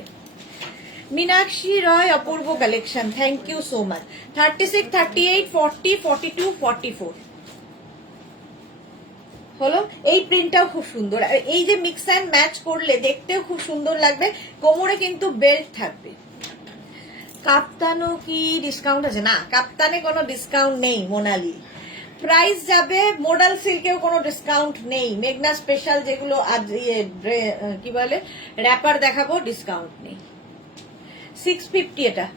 মীনাক্ষী রয়, অপূর্ব collection, thank you so much. 36, 38, 40, 42, 44 হলো। এই প্রিন্টটাও খুব সুন্দর, আর এই যে মিক্স অ্যান্ড ম্যাচ করলে দেখতেও খুব সুন্দর লাগবে। কোমরে কিন্তু বেল্ট থাকবে। কাপ্তানও কি ডিসকাউন্ট আছে? না, কাপ্তানে কোনো ডিসকাউন্ট নেই মোনালি। প্রাইস যাবে, মোডাল সিল্কেও কোনো ডিসকাউন্ট নেই। মেঘনা স্পেশাল যেগুলো আজ কি বলে র্যাপার দেখাবো, ডিসকাউন্ট নেই। 650 এটা।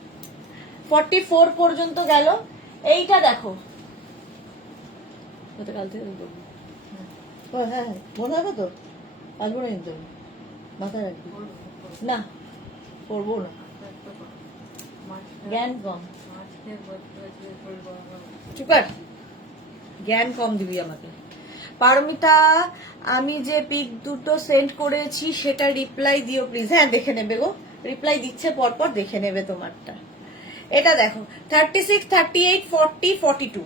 44 পর্যন্ত গেল। এইটা দেখো, কাল থেকে হ্যাঁ মনে হবে তো, আসবো না কিন্তু মাথায় রাখবি না, করবো না, জ্ঞান কম। চুপার, জ্ঞান কম দিবি আমাকে। পারমিতা, আমি যে পিক দুটো সেন্ড করেছি সেটা রিপ্লাই দিও প্লিজ। হ্যাঁ দেখে নেবে গো, রিপ্লাই দিচ্ছে পরপর, দেখে নেবে তোমারটা। এটা দেখো 36, 38, 40, 42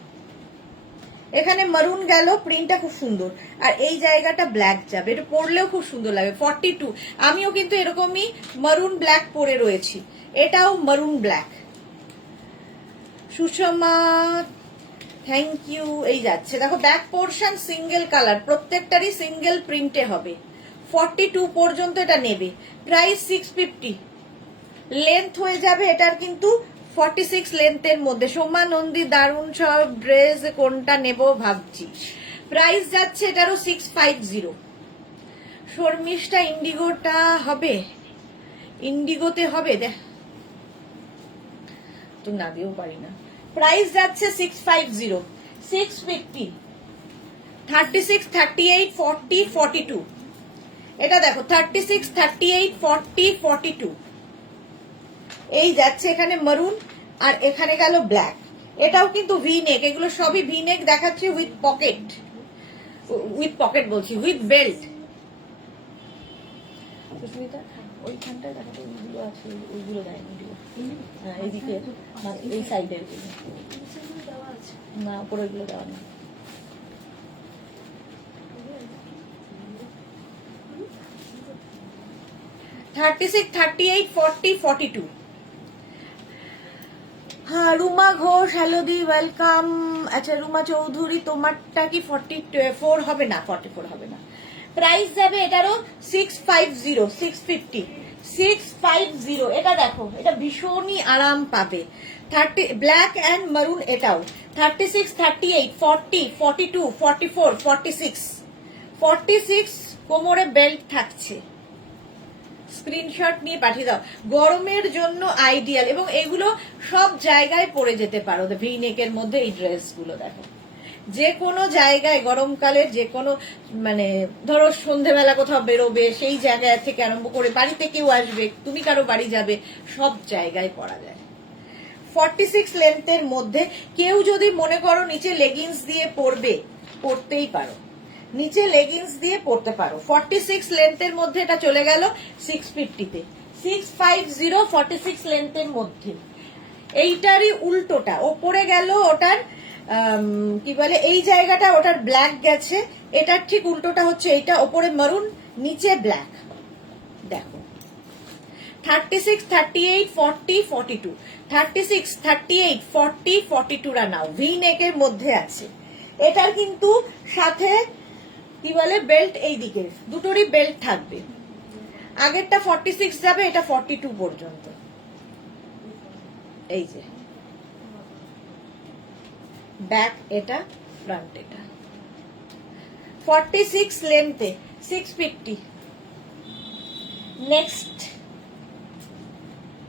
এখানে মারুন গেল, প্রিন্টটা খুব সুন্দর, আর এই জায়গাটা ব্ল্যাক যাবে, এটা পরলেও খুব সুন্দর লাগবে। 42 আমিও কিন্তু এরকমই মারুন ব্ল্যাক পরে রয়েছি, এটাও মারুন ব্ল্যাক। Sushma, thank you. এই যাচ্ছে দেখো, ব্যাক পোর্শন সিঙ্গেল কালার, প্রত্যেকটারই সিঙ্গেল প্রিন্টে হবে। 42 পর্যন্ত এটা নেবে, প্রাইস 650, লেন্থ হয়ে যাবে এটার কিন্তু 46 লেন্থের মধ্যে। সোমা নন্দী, দারুণ সব ড্রেস, কোনটা নেব ভাবছি। প্রাইস যাচ্ছে এটারও 650। শর্মিষ্ঠা, ইন্ডিগোটা হবে, ইন্ডিগোতে হবে, দেখ তো না দিয়েও পারি না। প্রাইস যাচ্ছে 650, 650। 36, 38, 40, 42 এটা দেখো 36, 38, 40, 42 এই যাচ্ছে এখানে মারুন, আর এখানে গেল ব্ল্যাক। এটাও কিন্তু ভি নেক, এগুলো সবই ভি নেক দেখাচ্ছে উইথ পকেট, বলছি উইথ বেল্ট। সুস্মিতা, ওইখানটায় দেখাতে ওইগুলো আছে, ওইগুলো দেয়নি, হ্যাঁ এইদিকে এই সাইডের দেওয়া আছে না, উপরে ওইগুলো দেওয়া নেই। $36, 38, 40, 42 হ্যাঁ। রুমা ঘোষ, হ্যালো দি, ওয়েলকাম। আচ্ছা রুমা চৌধুরী, তোমারটা কি 44 হবে? না 44 হবে না। প্রাইস যাবে এটারও 650, 650, 650। এটা দেখো, এটা ভীষণই আরাম পাবে। 30 ব্ল্যাক অ্যান্ড মারুন, এটাও 36, 38, 40, 42, 44, 46 46 কোমরে বেল্ট থাকছে। স্ক্রিনশট নিয়ে পাঠিয়ে দাও, গরমের জন্য আইডিয়াল, এবং এগুলো সব জায়গায় পরে যেতে পারো। ভি নেকের মধ্যে এই ড্রেসগুলো দেখো, যে কোনো জায়গায় গরমকালের যে কোনো, মানে ধরো সন্ধেবেলা কোথাও বেরোবে, সেই জায়গা থেকে আরম্ভ করে বাড়িতে কেউ আসবে, তুমি কারো বাড়ি যাবে, সব জায়গায় পরা যায়। 46 লেন্থের মধ্যে। কেউ যদি মনে করো নিচে লেগিংস দিয়ে পরবে, পরতেই পারো, নিচে লেগিংস দিয়ে পরতে পারো। 46 লেন্থের মধ্যে এটা চলে গেল 650-তে। 650 46 লেন্থের মধ্যে। এইটারই উল্টোটা, ওপরে গেল ওটার কি বলে এই জায়গাটা ওটার ব্ল্যাক গেছে, এটার ঠিক উল্টোটা হচ্ছে এইটা, ওপরে মারুন নিচে ব্ল্যাক। দেখো 36, 38, 40, 42, 36, 38, 40, 42 রা নাও, ভি নেকের মধ্যে আছে। এটার কিন্তু সাথে কি বলে বেল্ট, এই দিকে দুটোরই বেল্ট থাকবে। আগেরটা 46 যাবে, এটা 42 পর্যন্ত। এই যে ব্যাক, এটা ফ্রন্ট, এটা 46 লেন্থে 650। নেক্সট,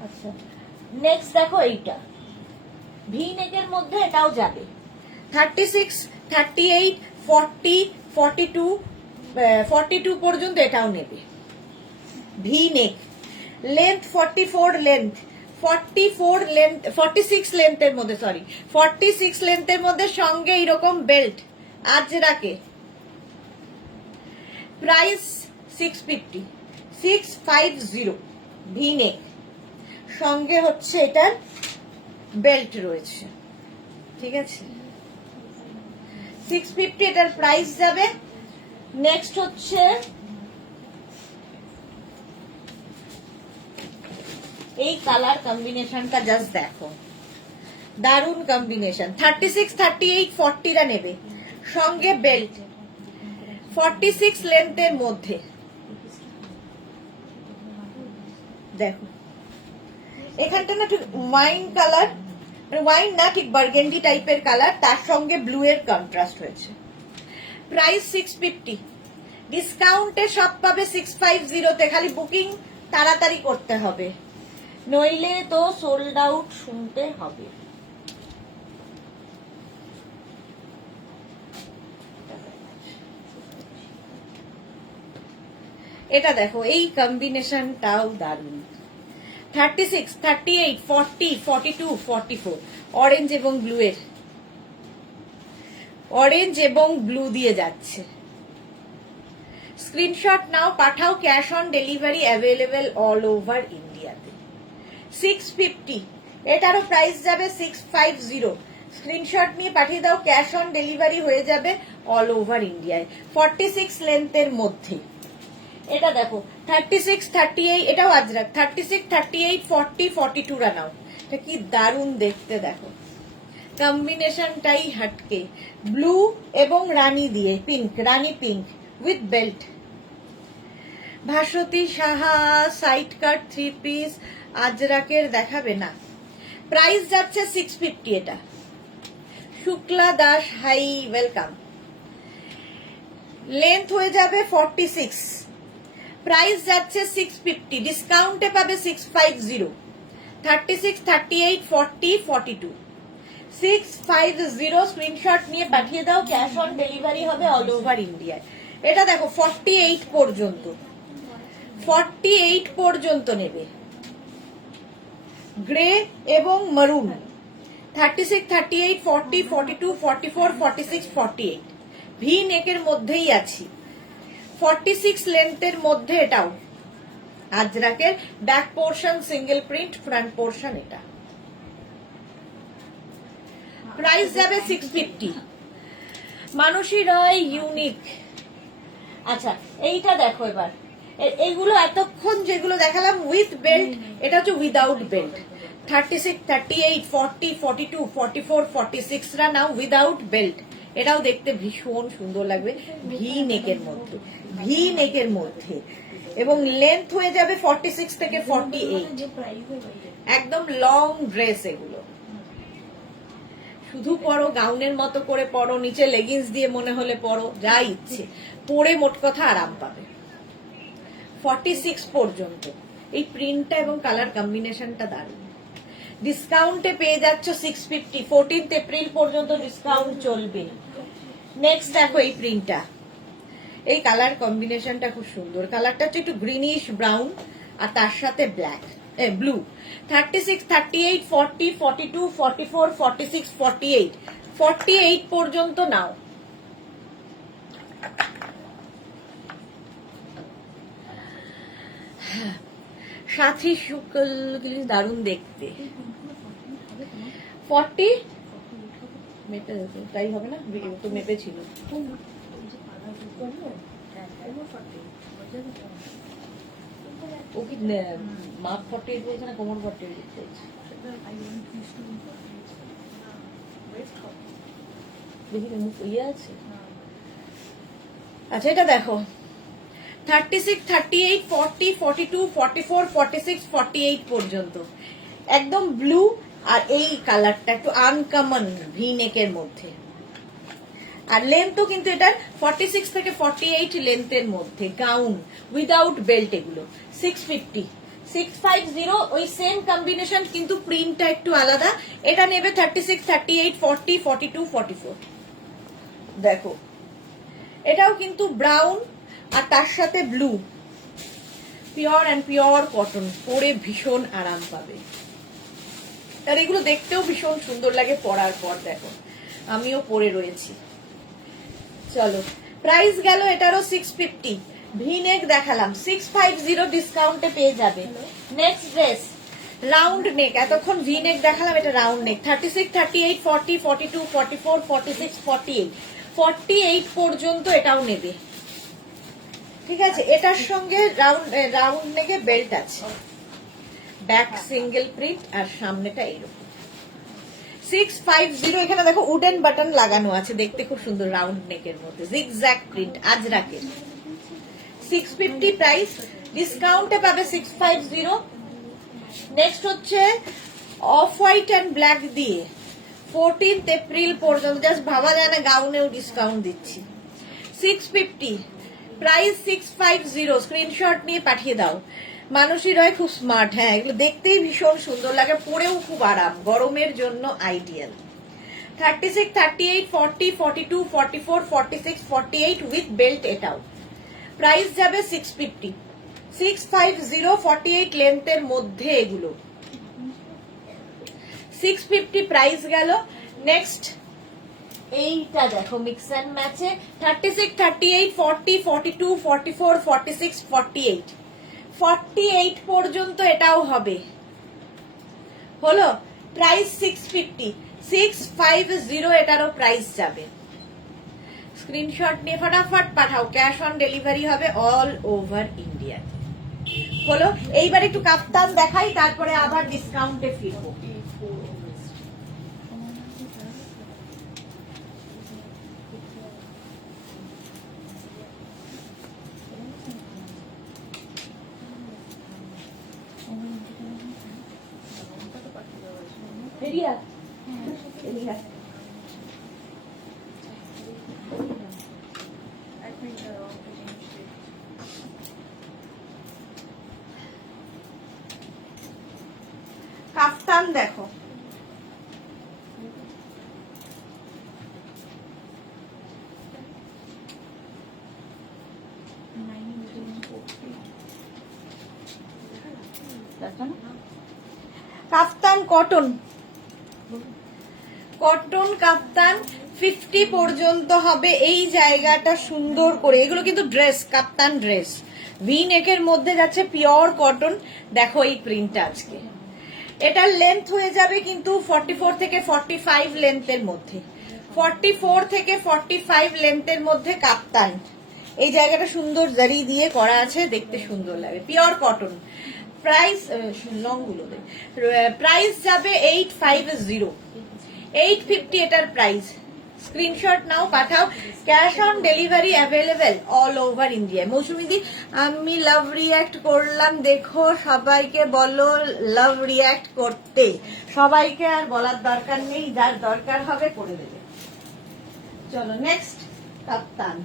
আচ্ছা নেক্সট দেখো এইটা ভি নেকের মধ্যে, এটাও যাবে 36, 38, 40, 42, 42 পর্যন্ত এটাও নেবে। ভি নেক, লেন্থ 44 লেন্থ, 44 লেন্থ, 46 লেন্থের মধ্যে, সরি 46 লেন্থের মধ্যে, সঙ্গে এইরকম বেল্ট আজরাকে। প্রাইস 650, 650 ভি নেক, সঙ্গে হচ্ছে এটার বেল্ট রয়েছে, ঠিক আছে 650 এটার প্রাইস যাবে। নেক্সট হচ্ছে এই কালার কম্বিনেশনটা জাস্ট দেখো, দারুন কম্বিনেশন। 36, 38, 40 রা নেবে, সঙ্গে বেল্ট, 46 লেন্থের মধ্যে। দেখো এখানটা না ঠিক ওয়াইন কালার, ওয়াইন না ঠিক বার্গেন্ডি টাইপের কালার, তার সঙ্গে ব্লু এর কন্ট্রাস্ট হয়েছে। প্রাইস 650, ডিসকাউন্টে সব পাবে 650 তে, খালি বুকিং তাড়াতাড়ি করতে হবে, নইলে তো সোল্ড আউট শুনতে হবে। এটা দেখো এই কম্বিনেশনটাও দারুণ। 36, 38, 40, 42, 44, অরেঞ্জ এবং ব্লু এর, অরেঞ্জ এবং ব্লু দিয়ে যাচ্ছে। স্ক্রিনশট নাও, পাঠাও, cash on delivery available all over ইন্ডিয়াতে। 650, এটারও প্রাইস যাবে 650, স্ক্রিনশট নিয়ে পাঠিয়ে দাও, ক্যাশ অন ডেলিভারি হয়ে যাবে অল ওভার ইন্ডিয়ায়। 46 লেন্থের মধ্যে। এটা দেখো 36, 38, এটাও আজরাক, 36, 38, 40, 42 রা নাও। এটা কি দারুণ দেখতে, দেখো কম্বিনেশনটাই হাটকে, ব্লু এবং রানী দিয়ে, পিঙ্ক, রানী pink with belt. Bhaswati Saha side cut 3 piece আজরাকের দেখাবে না, প্রাইস যাচ্ছে 650 এটা। Shukla Das hi welcome, length হয়ে যাবে 46, প্রাইস যাচ্ছে 650, ডিসকাউন্টে পাবে 650। 36, 38, 40, 42, 650, স্ক্রিনশট নিয়ে পাঠিয়ে দাও, ক্যাশ অন ডেলিভারি হবে অল ওভার ইন্ডিয়ায়। এটা দেখো 48 পর্যন্ত, 48 পর্যন্ত নেবে, গ্রে এবং মারুন। 36, 38, 40, 42, 44, 46, 48, ভি নেকের মধ্যেই আছি। 46 লেন্থের মধ্যে এটাও আজরাকের, back portion single print, front portion এটা। প্রাইস যাবে 650। মানসী রয় ইউনিক। আচ্ছা এইটা দেখো এবার, এইগুলো এতক্ষণ যেগুলো দেখালাম উইথ বেল্ট, এটা হচ্ছে উইদাউট বেল্ট। 36, 38, 40, 42, 44, 46 রা নাও উইদাউট বেল্ট, এটাও দেখতে ভীষণ সুন্দর লাগবে, ভি নেকের মধ্যে, ভি নেকের মধ্যে, এবং লেন্থ হয়ে যাবে 46 থেকে 48, একদম লং ড্রেস। এগুলো শুধু পরো, গাউনের মতো করে পরো, নিচে লেগিংস দিয়ে মনে হলে পরো, যা ইচ্ছে পরে মোট কথা আরাম পাবে। 46 পর্যন্ত এই প্রিন্টটা এবং কালার কম্বিনেশনটা দারুণ। ডিসকাউন্টে পেয়ে যাচ্ছ 650, 14 এপ্রিল পর্যন্ত ডিসকাউন্ট চলবে। নেক্সট দেখো এই প্রিন্টটা, এই কালার কম্বিনেশনটা খুব সুন্দর, কালারটা হচ্ছে একটু গ্রিনিশ ব্রাউন আর তার সাথে ব্ল্যাক, ব্লু। 36, 38, 40, 42, 44, 46, 48, 48 পর্যন্ত নাও। সাথী শুক্ল দারুণ দেখতে। 40, মেপে দেখো, তাই হবে না? তো মেপে ছিল। কোন ওই যে পাড়া করলো হ্যাঁ ওভার 40 হয়ে যাবে তো। ও কি মাপ 48 বলছে না কোমর 48 বলছে? সেটা I want this to waist কত দেখি তো মুখ ইয়ে আছে। না আচ্ছা এটা দেখো 36, 38, 40, 42, 44, 46, 48 পর্যন্ত একদম ব্লু। আর এই কালারটা একটু আনকমন ভি নেকের মধ্যে। আর লেন্থও কিন্তু এটার 46 থেকে 48 লেন্থের মধ্যে, গাউন উইদাউট বেল্ট, এগুলো 650 650 ওই সেম কম্বিনেশন, কিন্তু প্রিন্টটা একটু আলাদা। এটা নেবে 36, 38, 40, 42, 44। দেখো এটাও কিন্তু ব্রাউন আর তার সাথে blue, pure and pure cotton, পরে ভীষণ আরাম পাবে। আর এগুলো দেখতেও ভীষণ সুন্দর লাগে পরার পর। দেখো আমিও পরে রয়েছি। চলো প্রাইস গেল এটারও 650। ভি নেক দেখালাম 650 ডিসকাউন্টে পেয়ে যাবে। নেক্সট ড্রেস রাউন্ড নেক, এতক্ষণ ভি নেক দেখালাম, এটা রাউন্ড নেক 36, 38, 40, 42, 44, 46, 48 48 পর্যন্ত এটাও নেবে। ঠিক আছে, এটার সঙ্গে রাউন্ড নেকে বেল্ট আছে, ব্যাক সিঙ্গেল প্রিন্ট আর সামনেটা এইরকম। 650 এখানে দেখো উডেন বাটন লাগানো আছে, দেখতে খুব সুন্দর, রাউন্ড নেকের মধ্যে জিগজ্যাগ প্রিন্ট আজরাকের। 650 প্রাইস, ডিসকাউন্টে পাবে 650। নেক্সট হচ্ছে অফ হোয়াইট এন্ড ব্ল্যাক দিয়ে 14 এপ্রিল পর্যন্ত, জাস্ট ভাবা যায় না গাউনেও ডিসকাউন্ট দিচ্ছি। 650 প্রাইস, 650 স্ক্রিনশট নিয়ে পাঠিয়ে দাও। মানুষই রয় খুব স্মার্ট, হ্যাঁ এগুলো দেখতেই ভীষণ সুন্দর লাগে, পরেও খুব আরাম, গরমের জন্য আইডিয়াল। 36, 38, 40, 42, 44, 46, 48 উইথ বেল্ট, এটাও প্রাইস যাবে 650 650 48 লেন্থের মধ্যে এগুলো 650 প্রাইস গেল। নেক্সট এইটা দেখো মিক্স অ্যান্ড ম্যাচে 36, 38, 40, 42, 44, 46, 48 48 পর্যন্ত এটাও হবে। হলো প্রাইস 650 650 এটারও প্রাইস যাবে। স্ক্রিনশট নিয়ে ফটাফট পাঠাও, ক্যাশ অন ডেলিভারি হবে অল ওভার ইন্ডিয়া। হলো এইবার একটু কাফতান দেখাই, তারপরে আবার ডিসকাউন্টে ফিরবো। এরিয়া এরিয়া কাফতান দেখো, কাফতান কটন, কটন কাপ্তান 50 পর্যন্ত হবে। এই জায়গাটা সুন্দর করে, এগুলো কিন্তু ড্রেস, কাপ্তান ড্রেস, ভি নেকের মধ্যে যাচ্ছে, পিওর কটন। দেখো এই প্রিন্টটা আজকে, এটার লেন্থ হয়ে যাবে কিন্তু 44 থেকে 45 লেন্থের মধ্যে, 44 থেকে 45 লেন্থের মধ্যে কাপ্তান। এই জায়গাটা সুন্দর জারি দিয়ে করা আছে, দেখতে সুন্দর লাগে, পিওর কটন। প্রাইস লং গুলো প্রাইস যাবে 850 850 এটার প্রাইস। স্ক্রিনশট নাও পাঠাও, cash on delivery available all over India. মৌসুমিদি আমি লাভ রিয়াক্ট করলাম, দেখো সবাইকে বলো লাভ রিয়াক্ট করতে, সবাইকে আর বলার দরকার নেই, যার দরকার হবে করে দেবে। চলো নেক্সট কাপ্তান,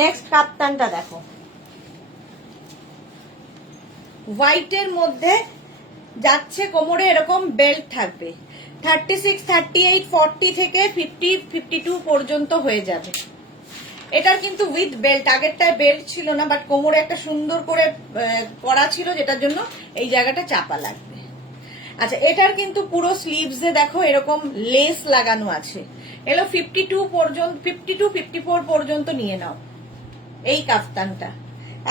নেক্সট কাপ্তানটা দেখো, হোয়াইটের মধ্যে যাচ্ছে, কোমরে এরকম বেল্ট থাকবে, 36, 38, 40 থেকে 50, 52 পর্যন্ত হয়ে যাবে। এটার কিন্তু উইথ বেল্ট, আগেরটায় বেল্ট ছিল না, বাট কোমরে একটা সুন্দর করে করা ছিল, যেটার জন্য এই জায়গাটা চাপা লাগবে। আচ্ছা এটার কিন্তু পুরো স্লিভসে দেখো এরকম লেস লাগানো আছে, এলো 52 পর্যন্ত, 52, 54 পর্যন্ত নিয়ে নাও। এই কাফতানটা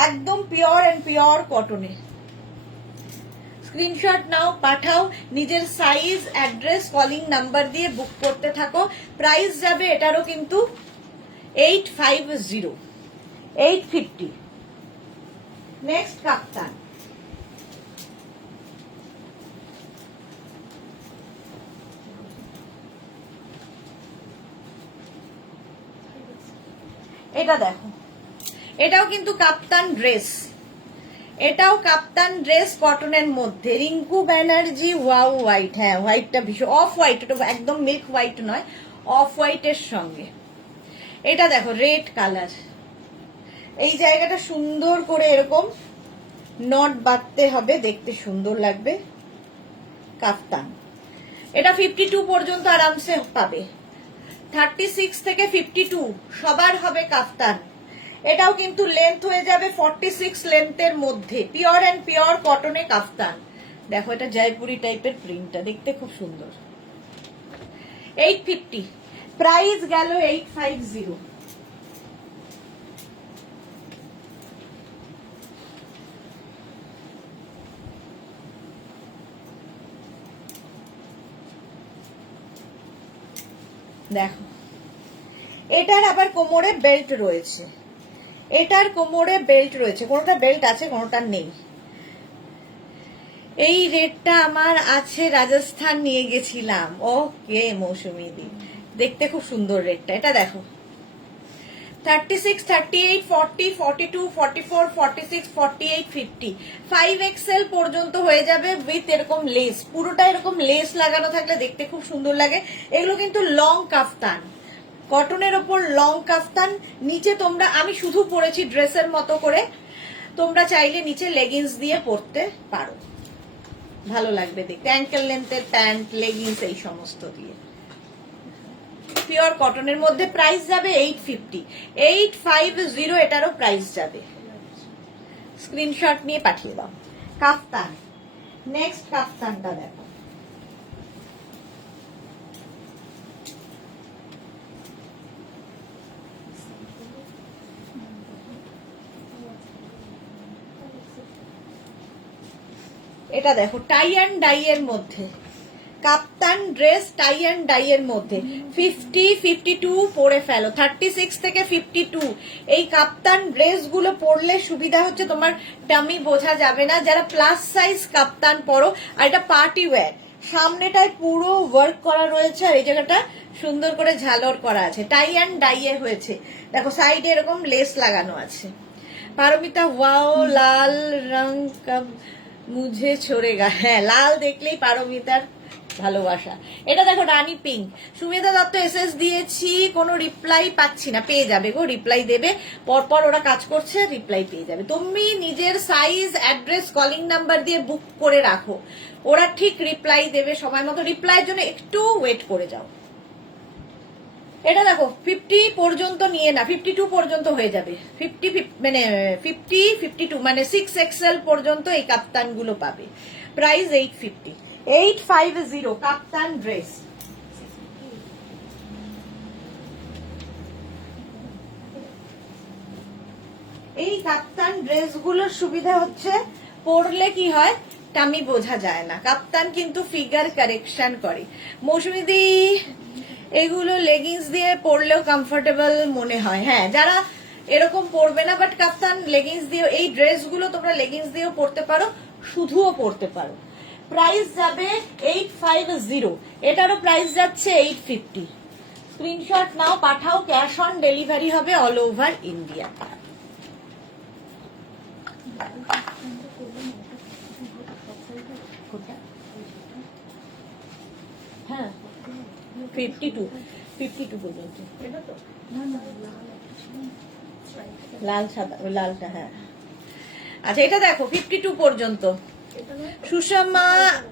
একদম পিওর এন্ড পিওর কটনে। স্ক্রিনশট নাও, পাঠাও, নিজের সাইজ, অ্যাড্রেস, কলিং নাম্বার দিয়ে বুক করতে থাকো। প্রাইস যাবে এটারও কিন্তু 850, 850। নেক্সট কাপ্তান, এটা দেখো, এটাও কিন্তু কাপ্তান ড্রেস, এটাও কাপ্তান ড্রেস কটনের মধ্যে, রিঙ্কু ব্যানার্জি ওয়াও হোয়াইট, হ্যাঁ হোয়াইটটা ভীষণ অফ হোয়াইট, ওটা একদম মিল্ক হোয়াইট নয়, অফ হোয়াইটের সঙ্গে। এটা দেখো রেড কালার, এই জায়গাটা সুন্দর করে এরকম নট বাঁধতে হবে, দেখতে সুন্দর লাগবে। কাফতান, এটা 52 পর্যন্ত আরামসে পাবে, 36 থেকে 52 সবার হবে কাফতান। এটাও কিন্তু লেন্থ হয়ে যাবে 46 লেন্থের মধ্যে, পিওর অ্যান্ড পিওর কটনে কাফতান। দেখো এটা জয়পুরি টাইপের প্রিন্টটা, দেখতে খুব সুন্দর। 850, প্রাইস গেল 850। দেখো এটার আবার কোমরে বেল্ট রয়েছে, এটার কোমরে বেল্ট রয়েছে, কোনোটা বেল্ট আছে কোনোটা নেই। এই রেটটা আমার আছে, রাজস্থান নিয়ে গেছিলাম। ওকে মৌসুমি দি, দেখতে খুব সুন্দর রেটটা। এটা দেখো 36, 38, 40, 42, 44, 46, 48, 50, 5XL পর্যন্ত হয়ে যাবে উইথ এরকম লেস, পুরোটা এরকম লেস লাগানো থাকলে দেখতে খুব সুন্দর লাগে। এগুলো কিন্তু লং কাফতান, কটনের ওপর লং কাফতান। নিচে তোমরা, আমি শুধু পরেছি ড্রেসের মতো করে, তোমরা চাইলে নিচে লেগিংস দিয়ে পরতে পারো, ভালো লাগবে দেখতে। অ্যাঙ্কেল লেন্থের প্যান্ট, লেগিংস এই সমস্ত দিয়ে, পিওর কটনের মধ্যে। প্রাইস যাবে 850, 850 এটারও প্রাইস যাবে। স্ক্রিনশট নিয়ে পাঠিয়ে দাও। কাফতান, নেক্সট কাফতানটা দেখো, এটা দেখো টাই অ্যান্ড ডাই এর মধ্যে, কাপ্তান ড্রেস টাই অ্যান্ড ডাই এর মধ্যে। 50, 52 পরে ফেলো, 36 থেকে 52। এই কাপ্তান ড্রেস গুলো পরলে সুবিধা হচ্ছে তোমার টামি বোঝা যাবে না, যারা প্লাস সাইজ কাপ্তান পরো। আর এটা পার্টি ওয়্যার, সামনেটায় পুরো ওয়ার্ক করা রয়েছে, আর এই জায়গাটা সুন্দর করে ঝালর করা আছে, টাই অ্যান্ড ডাই এ হয়েছে। দেখো সাইডে এরকম লেস লাগানো আছে। পারমিতা ওয়াও লাল রং কব মুঝে ছোড়েগা, হ্যাঁ লাল দেখলেই পারমিতার ভালোবাসা। এটা দেখো রানী পিঙ্ক, সুমিতা দত্ত এসএস দিয়েছি, কোনো রিপ্লাই পাচ্ছি না, পেয়ে যাবে গো, রিপ্লাই দেবে, পরপর ওরা কাজ করছে, রিপ্লাই পেয়ে যাবে। তুমি নিজের সাইজ, অ্যাড্রেস, কলিং নাম্বার দিয়ে বুক করে রাখো, ওরা ঠিক রিপ্লাই দেবে সময় মতো। রিপ্লাইয়ের জন্য একটু ওয়েট করে যাও। এটা দেখো 50 পর্যন্ত নিয়ে না, 52 পর্যন্ত হয়ে যাবে, 50 মানে 50, 52 মানে 6XL পর্যন্ত এই কাপ্তান গুলো পাবে। প্রাইস 850, 850 কাপ্তান ড্রেস। এই কাপ্তান ড্রেস গুলোর সুবিধা হচ্ছে পরলে কি হয়, টামি বোঝা যায় না। কাপ্তান কিন্তু ফিগার কারেকশন করে। মৌসুমী দি, এগুলো লেগিংস দিয়ে পরলেও কমফোর্টেবল মনে হয়, হ্যাঁ যারা এরকম পরবে না, বাট কাপ্তান লেগিংস দিয়ে, এই ড্রেসগুলো তোমরা লেগিংস দিয়েও পরতে পারো, শুধুও পরতে পারো। প্রাইস যাবে 850, এটারও প্রাইস যাচ্ছে 850। স্ক্রিনশট নাও, পাঠাও, ক্যাশ অন ডেলিভারি হবে অল ওভার ইন্ডিয়া। হ্যাঁ 52 পর্যন্ত, লাল সাদা, লালটা হ্যাঁ। আচ্ছা এটা দেখো 52 পর্যন্ত। সুষমা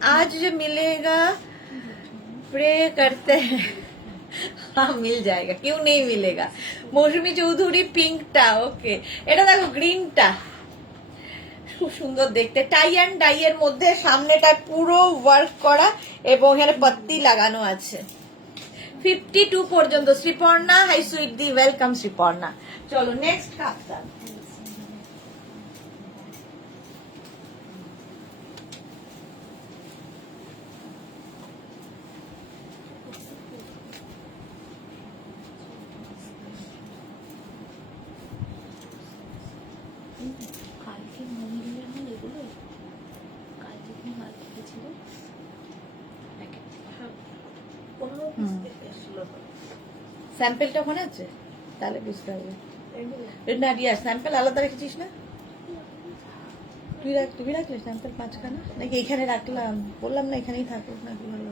आज मिलेगा प्रे करते हैं, हाँ मिल जाएगा, क्यों नहीं मिलेगा। মৌসুমী চৌধুরী পিঙ্কটা, ওকে। এটা দেখো গ্রিনটা, খুব সুন্দর দেখতে, টাই অ্যান্ড ডাই এর মধ্যে, সামনেটা পুরো ওয়ার্ক করা এবং এখানে পত্তি লাগানো আছে। 52 পর্যন্ত। শ্রীপর্ণা, হাই সুইট দি, ওয়েলকাম শ্রীপর্ণা। চলো নেক্সট কাপ্তান, স্যাম্পেলটা ওখানে আছে, তাহলে বুঝতে হবে। এগুলো না রিয়া, স্যাম্পেল আলাদা রেখেছিস না? তুই রাখলি স্যাম্পেল 5খানা নাকি এখানে রাখলাম? বললাম না এখানেই থাকুক নাকি ভালো।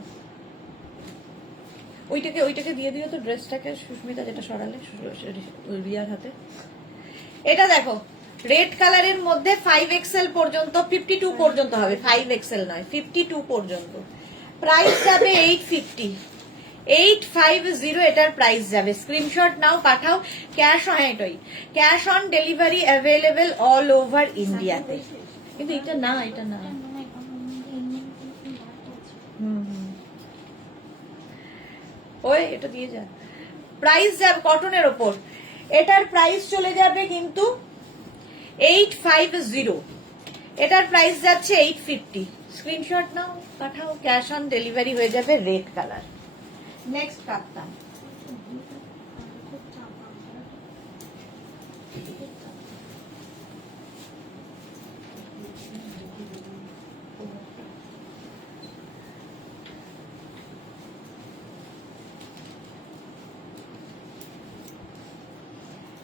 ওইটাকে দিয়ে দিও তো, ড্রেসটাকে সুস্মিতা যেটা সরালে রিয়ার হাতে। এটা দেখো রেড কালারের মধ্যে 5XL পর্যন্ত, 52 পর্যন্ত হবে, 5XL নয় 52 পর্যন্ত। প্রাইস যাবে 850, 850 এটার প্রাইস যাবে। স্ক্রিনশট নাও, পাঠাও। ক্যাশ অন, এটাই cash on delivery available all over ইন্ডিয়াতে। কিন্তু এটা না, এটা না। ওই এটা দিয়ে যা। প্রাইস যাবে কটনের ওপর, এটার প্রাইস চলে যাবে কিন্তু 850, এটার প্রাইস যাচ্ছে 850। স্ক্রিনশট নাও, পাঠাও। ক্যাশ অন ডেলিভারি হয়ে যাবে, রেড কালার। নেক্সট কাপ্তান।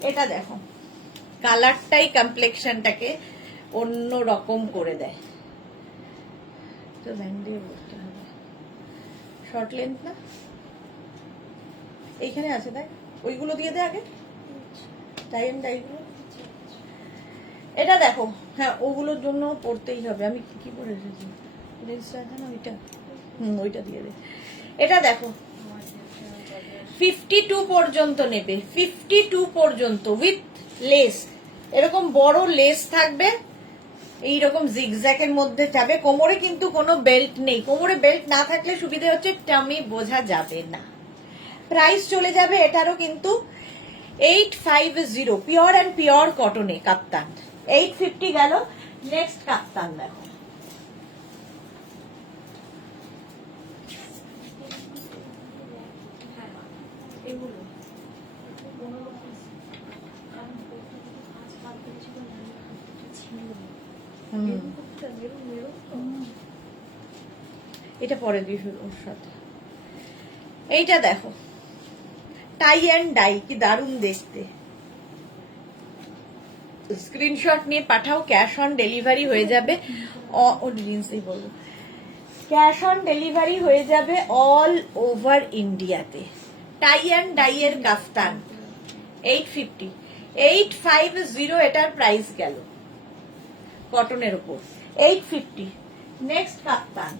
এটা দেখো কালারটাই কমপ্লেক্সনটাকে অন্য রকম করে দেয়। তো লাইন দিয়ে বলতে হবে, শর্ট লেন্থ না, এইখানে আছে দেখ, ওইগুলো দিয়ে দে আগে, টাই এন্ড ডাইগুলো। এটা দেখো, হ্যাঁ ওগুলোর জন্য পড়তেই হবে। আমি কি করে এসেছি, লেন্সটা আছে না ওইটা, ওইটা দিয়ে দে। এটা দেখো 52 পর্যন্ত নেবে, 52 পর্যন্ত উইথ লেস, এরকম বড় লেস থাকবে, এইরকম জিগজ্যাকের মধ্যে যাবে। কোমরে কিন্তু কোনো বেল্ট নেই, কোমরে বেল্ট না থাকলে সুবিধা হচ্ছে টামি বোঝা যাবে না। প্রাইস চলে যাবে এটারও কিন্তু 850, পিওর অ্যান্ড পিওর কটনে কাপ্তান। 850 গেল। নেক্সট কাপ্তান দেখো, এগুলো 15 পিস, কারণ আজকাল ছিল না, ছিল এটা পরে দিস ওর সাথে। এইটা দেখো টাই অ্যান্ড ডাই, কি দারুণ দেখতে। স্ক্রিনশট নিয়ে পাঠাও, ক্যাশ অন ডেলিভারি হয়ে যাবে। বলবো ক্যাশ অন ডেলিভারি হয়ে যাবে অল ওভার ইন্ডিয়াতে। টাই অ্যান্ড ডাই এর কাফতান 850, 850 এটার প্রাইস গেল কটনের উপর 850। নেক্সট কাপ্তান,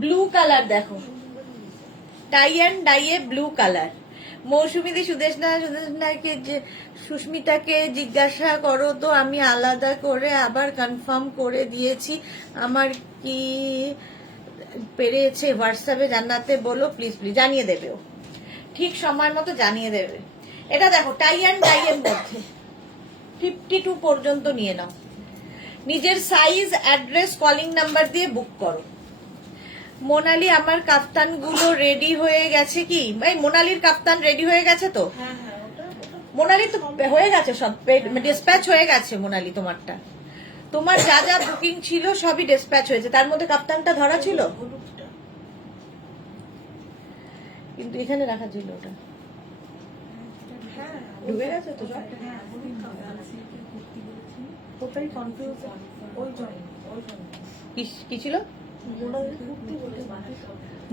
ব্লু কালার দেখো, টাই অ্যান্ড ডাইয়ে ব্লু কালার। মৌসুমীদি সুদেশনাকে সুস্মিতাকে জিজ্ঞাসা করো তো, আমি আলাদা করে আবার কনফার্ম করে দিয়েছি, আমার কি পেরেছে হোয়াটসঅ্যাপে জানাতে বলো প্লিজ। প্লিজ জানিয়ে দেবে, ও ঠিক সময় মতো জানিয়ে দেবে। এটা দেখো টাই অ্যান্ড ডাই এর মধ্যে 52 পর্যন্ত নিয়ে নাও। নিজের সাইজ, অ্যাড্রেস, কলিং নাম্বার দিয়ে বুক করো। মোনালি আমার কাপ্তান গুলো রেডি হয়ে গেছে কি? ভাই মোনালির কাপ্তান রেডি হয়ে গেছে তো? মোনালি তো হয়ে গেছে, সব ডিসপ্যাচ হয়ে গেছে। মোনালি তোমারটা, তোমার যা যা বুকিং ছিল সবই ডিসপ্যাচ হয়েছে, তার মধ্যে কাপ্তানটা ধরা ছিল, কিন্তু এখানে রাখা ছিল, ওটা ঢুকে গেছে তো সব। কি ছিল?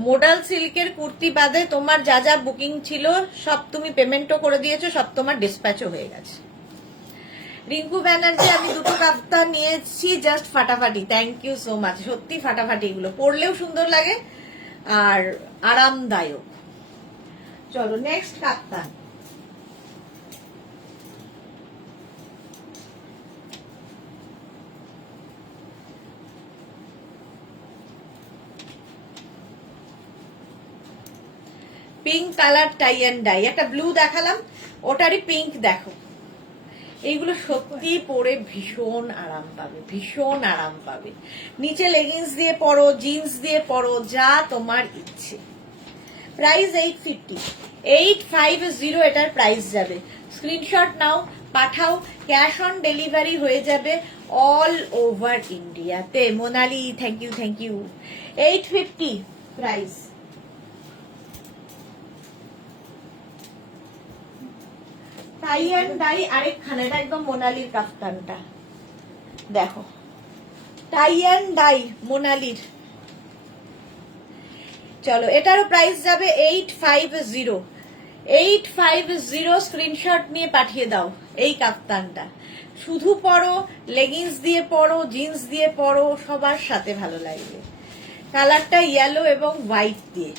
মোডাল সিল্কের কুর্তি বাদে তোমার যা যা বুকিং ছিল সব তুমি পেমেন্টও করে দিয়েছো, সব তোমার ডিসপ্যাচও হয়ে গেছে। রিঙ্কু ব্যানার্জি, আমি দুটো কাপ্তান নিয়েছি, জাস্ট ফাটাফাটি। Thank you so much. সত্যি ফাটাফাটি, এগুলো পরলেও সুন্দর লাগে আর আরামদায়ক। চলো next kaftan, pink colour tie and dye. একটা ব্লু দেখালাম, ওটারই পিঙ্ক দেখো। এইগুলো সত্যি পরে ভীষণ আরাম পাবে, ভীষণ আরাম পাবে। নিচে লেগিংস দিয়ে পরো, জিন্স দিয়ে পরো, যা তোমার ইচ্ছে। প্রাইস 850, 850 এটার প্রাইস যাবে। স্ক্রিনশট নাও, পাঠাও, ক্যাশ অন ডেলিভারি হয়ে যাবে অল ওভার ইন্ডিয়াতে। Monali thank you, thank you. 850 price. Tie and dye আরেকখানে, এটা একদম মোনালির কাফতানটা দেখো, টাই অ্যান্ড ডাই মোনালির। চলো এটারও প্রাইস যাবে 850। 850 স্ক্রিনশট নিয়ে পাঠিয়ে দাও। এই কাফতানটা শুধু পরো, লেগিংস দিয়ে পরো, জিন্স দিয়ে পরো, সবার সাথে ভালো লাগবে। কালারটা ইয়েলো এবং হোয়াইট দিয়ে।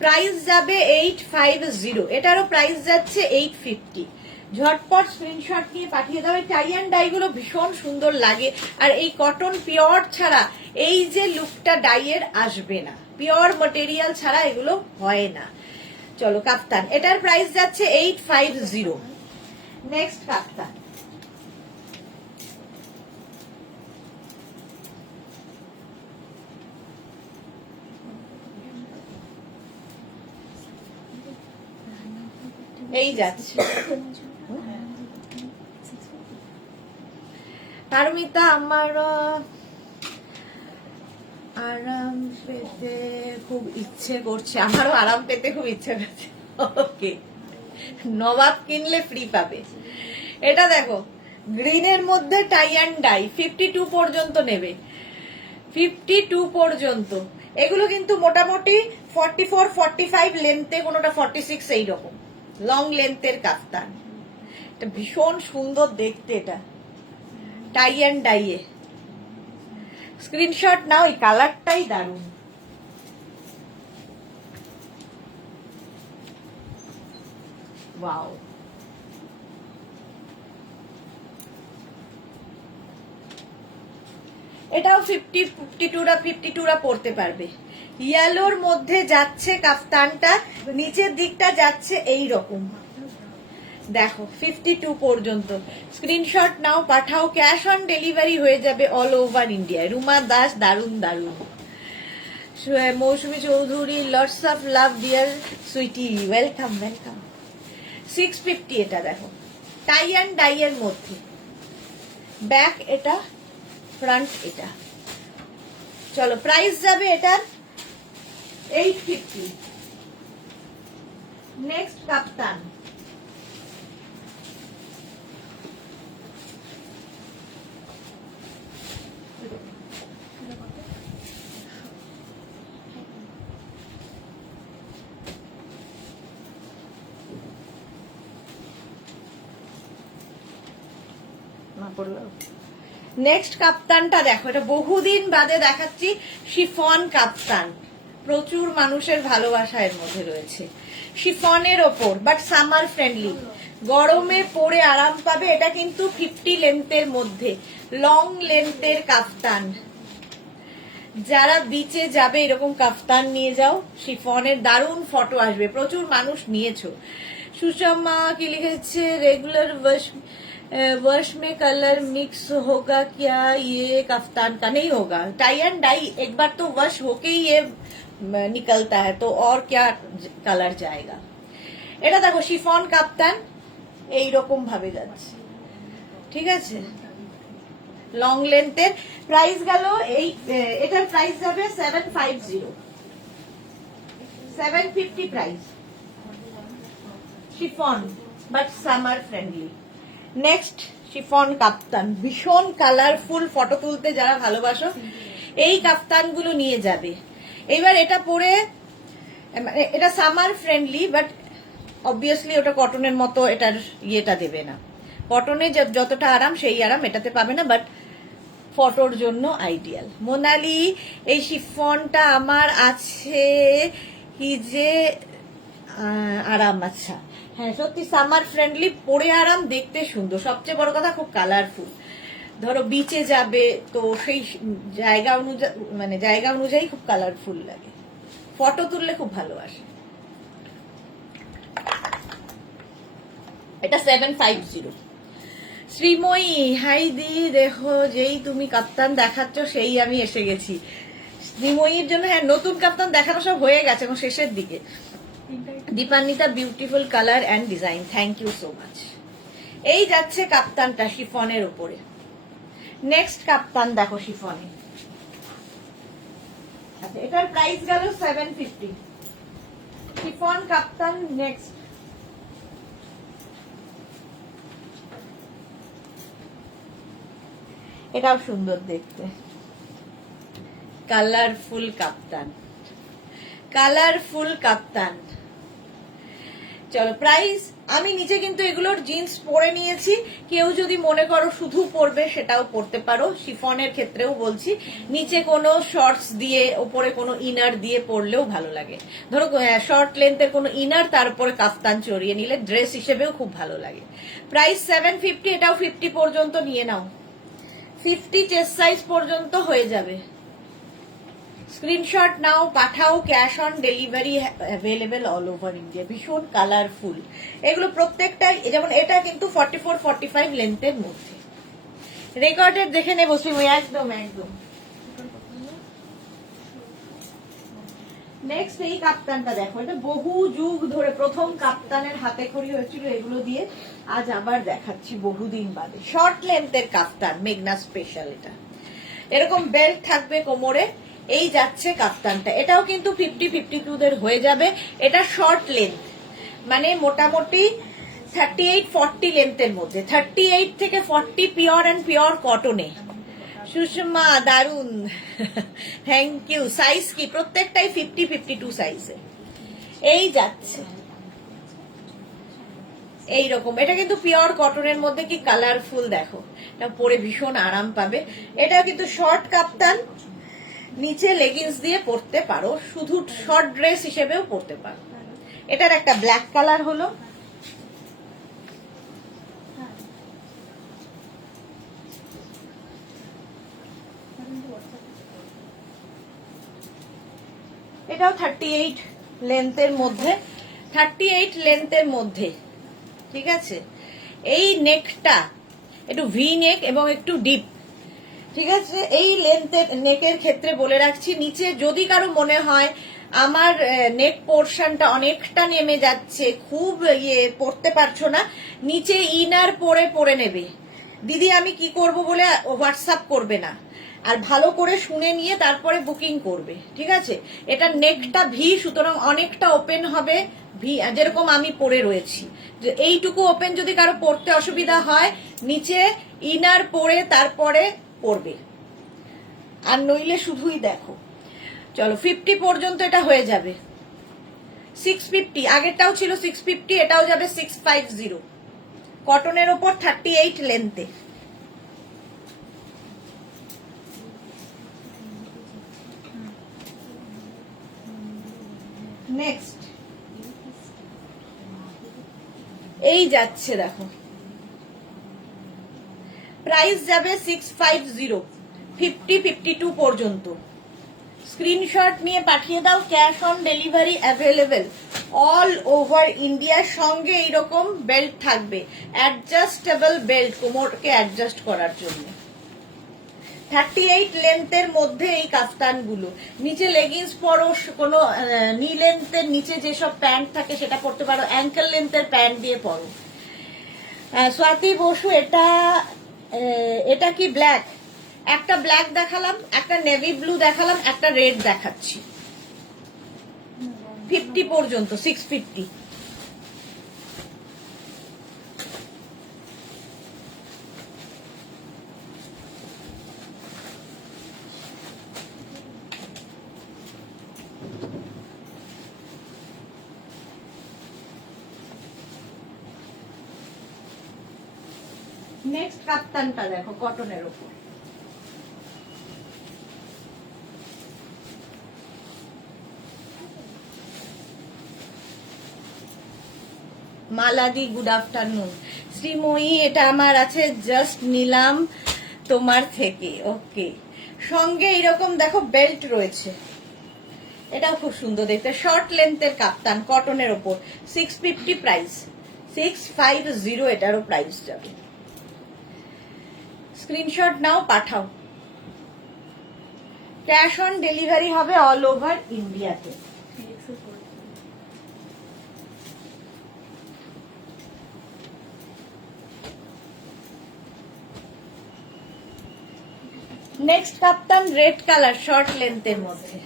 প্রাইস যাবে 850, এটারও প্রাইস যাচ্ছে 850। ঝটপট স্ক্রিনশট নিয়ে পাঠিয়ে দাও। এই টাই অ্যান্ড ডাই গুলো ভীষণ সুন্দর লাগে, আর এই কটন পিওর ছাড়া এই যে লুকটা ডাইয়ের আসবে না, পিওর মেটেরিয়াল ছাড়া এগুলো হয় না। চলো কাফতান, এটার প্রাইস যাচ্ছে 850। নেক্সট কাফতান, এই যাচ্ছে পারমিতা। আমার আরাম পেতে খুব ইচ্ছে করছে, আমারও আরাম পেতে খুব ইচ্ছে করছে। ওকে, নবাব কিনলে ফ্রি পাবে। এটা দেখো গ্রিনের মধ্যে টাই অ্যান্ড ডাই, 52 পর্যন্ত নেবে, 52 পর্যন্ত। এগুলো কিন্তু মোটামুটি 44 45 লেন্থে, কোনোটা 46, এইরকম লং লেন্থের কাফতান। এটা ভীষণ সুন্দর দেখতে, এটা টাই অ্যান্ড ডাইয়ে। স্ক্রিনশট নাও, এই কালারটাই দারুণ। ওয়াও, এটাও 52রা পড়তে পারবে। ইয়েলোর মধ্যে যাচ্ছে কাফতানটা, নিচের দিকটা যাচ্ছে এই রকম দেখো, 52 পর্যন্ত। স্ক্রিনশট নাও, পাঠাও, ক্যাশ অন ডেলিভারি হয়ে যাবে অল ওভার ইন্ডিয়ায়। রুমা দাস, দারুন দারুন। Mousumi Chowdhury, lots of love dear sweetie, welcome welcome. 650 এটা দেখো, টাই অ্যান্ড ডাই এর মধ্যে, ব্যাক এটা, ফ্রন্ট এটা। চলো প্রাইস যাবে এটার 850। নেক্সট কাপ্তান, নেক্সট কাপ্তানটা দেখো, এটা বহুদিন বাদে দেখাচ্ছি। শিফন কাপ্তান, প্রচুর মানুষের ভালোবাসা এর মধ্যে রয়েছে। শিফনের ওপর, বাট সামার ফ্রেন্ডলি, গরমে পরে আরাম পাবে। এটা কিন্তু 50 লেন্থের মধ্যে, লং লেন্থের কাপ্তান। যারা বিচে যাবে এরকম কাপ্তান নিয়ে যাও, শিফনের দারুণ ফটো আসবে। প্রচুর মানুষ নিয়েছো। সুষমা কি লিখেছে, রেগুলার वर्ष में कलर मिक्स होगा क्या? ये कफ्तान का नहीं होगा, टाई एंड डाई एक बार तो वश होके ही ये निकलता है, तो और क्या कलर जाएगा। এটা দেখো শিফন কাপ্তান এই রকম ভাবে যাচ্ছে, ঠিক আছে, লং লেন্থের। প্রাইস গেল এই, এটার প্রাইস যাবে 750, 750 price. Chiffon but summer friendly. Next chiffon kaftan, ভীষণ কালারফুল, ফটো তুলতে যারা ভালোবাসো এই কাপ্তান গুলো নিয়ে যাবে। এবার এটা পরে, এটা সামার ফ্রেন্ডলি, বাট অবভিয়াসলি ওটা কটনের মতো এটার ইয়েটা দেবে না। কটনে যতটা আরাম সেই আরাম এটাতে পাবে না, বাট ফটোর জন্য আইডিয়াল। মোনালি, এই শিফনটা আমার আছে কি যে আরাম। আচ্ছা হ্যাঁ, সত্যি সামার ফ্রেন্ডলি, পরে আরাম, দেখতে সুন্দর, সবচেয়ে বড় কথা খুব কালারফুল। ধরো বিচে যাবে তো সেই জায়গা অনুযায়ী, মানে জায়গা অনুযায়ী খুব কালারফুল লাগে, ফটো তুললে খুব ভালোবাসে। এটা 750। শ্রীময়ী, হাই দি, দেখো যেই তুমি কাপ্তান দেখাচ্ছ সেই আমি এসে গেছি। শ্রীময়ীর জন্য হ্যাঁ, নতুন কাপ্তান দেখানো সব হয়ে গেছে এবং শেষের দিকে। Dipanwita, beautiful colour and design, thank you so much. এই যাচ্ছে কাপ্তানটা শিফনের উপরে। নেক্সট কাপ্তান দেখো শিফনে, আচ্ছা এটার প্রাইস গেল 750। শিফন কাপ্তান নেক্সট। এটাও সুন্দর দেখতে, কালারফুল কাপ্তান, কালারফুল কাপ্তান। চলো প্রাইস, আমি নিচে কিন্তু এগুলোর জিন্স পরে নিয়েছি, কেউ যদি মনে করো শুধু পরবে সেটাও পরতে পারো। শিফনের ক্ষেত্রেও বলছি, নিচে কোনো শর্টস দিয়ে ওপরে কোনো ইনার দিয়ে পরলেও ভালো লাগে। ধরো শর্ট লেন্থের কোনো ইনার তার উপরে কাফতান চড়িয়ে নিলে ড্রেস হিসেবেও খুব ভালো লাগে। প্রাইস 750, এটাও 50 পর্যন্ত নিয়ে নাও, 50 চেস্ট সাইজ পর্যন্ত হয়ে যাবে। স্ক্রিনশট নাও, পাঠাও, cash on delivery available all over India. ভীষণ কালারফুল এগুলো প্রত্যেকটাই, যেমন এটা কিন্তু 44-45 লেন্থের মধ্যে। রেকর্ডের দেখে নেবো শ্রীময়ী, একদম একদম। নেক্সট এই কাপ্তানটা দেখো, এটা বহু যুগ ধরে প্রথম কাপ্তানের হাতে খড়ি হয়েছিল এগুলো দিয়ে, আজ আবার দেখাচ্ছি বহুদিন বাদে। শর্ট লেন্থের কাপ্তান, মেঘনা স্পেশাল। এটা এরকম বেল্ট থাকবে কোমরে। এই যাচ্ছে কাপ্তানটা, এটাও কিন্তু 50-52 দের হয়ে যাবে। এটা শর্ট লেন্থ, মানে মোটামুটি 38-40 লেন্থের মধ্যে, 38 থেকে 40 পিওর অ্যান্ড পিওর কটনে। সুষমা দারুন, থ্যাংক ইউ। সাইজ কি? প্রত্যেকটাই 50-52 সাইজে। এই যাচ্ছে এইরকম, এটা কিন্তু পিওর কটনের মধ্যে, কি কালারফুল দেখো, এটা পরে ভীষণ আরাম পাবে। এটা কিন্তু শর্ট কাপ্তান, নিচে লেগিংস দিয়ে পরতে পারো, শুধু শর্ট ড্রেস হিসেবেও পরতে পারো। এটার একটা ব্ল্যাক কালার হলো, এটাও 38 লেন্থের মধ্যে, 38 লেন্থের মধ্যে, ঠিক আছে। এই নেকটা একটু ভি নেক এবং একটু ডিপ, ঠিক আছে। এই লেন্থের নেকের ক্ষেত্রে বলে রাখছি, নিচে যদি কারো মনে হয় আমার নেক পোর্শনটা অনেকটা নেমে যাচ্ছে, খুব পড়তে পারছো না, নিচে ইনার পরে নেবে। দিদি আমি কি করব বলে হোয়াটসঅ্যাপ করবে না, আর ভালো করে শুনে নিয়ে তারপরে বুকিং করবে, ঠিক আছে। এটা নেকটা ভি, সুতরাং অনেকটা ওপেন হবে, ভি যেরকম আমি পরে রয়েছি। এইটুকু ওপেন যদি কারো পড়তে অসুবিধা হয়, নিচে ইনার পরে তারপরে পরবে, আর নইলে শুধুই দেখো। চলো 50 পর্যন্ত এটা হয়ে যাবে। 650, আগেরটাও ছিল 650, এটাও যাবে 650। কটনের ওপর 38 লেন্থে। নেক্সট এই যাচ্ছে দেখো, প্রাইস যাবে 650, 50-52 পর্যন্ত। স্ক্রিনশট নিয়ে পাঠিয়ে দাও, cash on delivery available all over ইন্ডিয়ার। সঙ্গে এইরকম বেল্ট থাকবে, অ্যাডজাস্টেবল বেল্ট, কোমরকে অ্যাডজাস্ট করার জন্য। 38 লেন্থের মধ্যে এই কাফতানগুলো। নিচে লেগিংস পরো, কোনো নি লেন্থের নিচে যেসব প্যান্ট থাকে সেটা পরতে পারো, অ্যাঙ্কেল লেন্থের প্যান্ট দিয়ে পরো। স্বাতি বসু, এটা কি ব্ল্যাক? একটা ব্ল্যাক দেখালাম, একটা নেভি ব্লু দেখালাম, একটা রেড দেখাচ্ছি। 50 পর্যন্ত, 650। নেক্সট কাপ্তানটা দেখো, কটনের উপর। মালাদি, গুড আফটারনুন। শ্রীময়ী, এটা আমার আছে, জাস্ট নিলাম তোমার থেকে। ওকে, সঙ্গে এরকম দেখো বেল্ট রয়েছে, এটাও খুব সুন্দর দেখতে। শর্ট লেন্থের কাপ্তান, কটনের ওপর, 650 প্রাইস, 650 এটারও প্রাইস যাবে। স্ক্রিনশট নাও, পাঠাও। ক্যাশ অন ডেলিভারি হবে অল ওভার ইন্ডিয়াতে। নেক্সট কাপ্তান রেড কালার শর্ট লেন্থের মধ্যে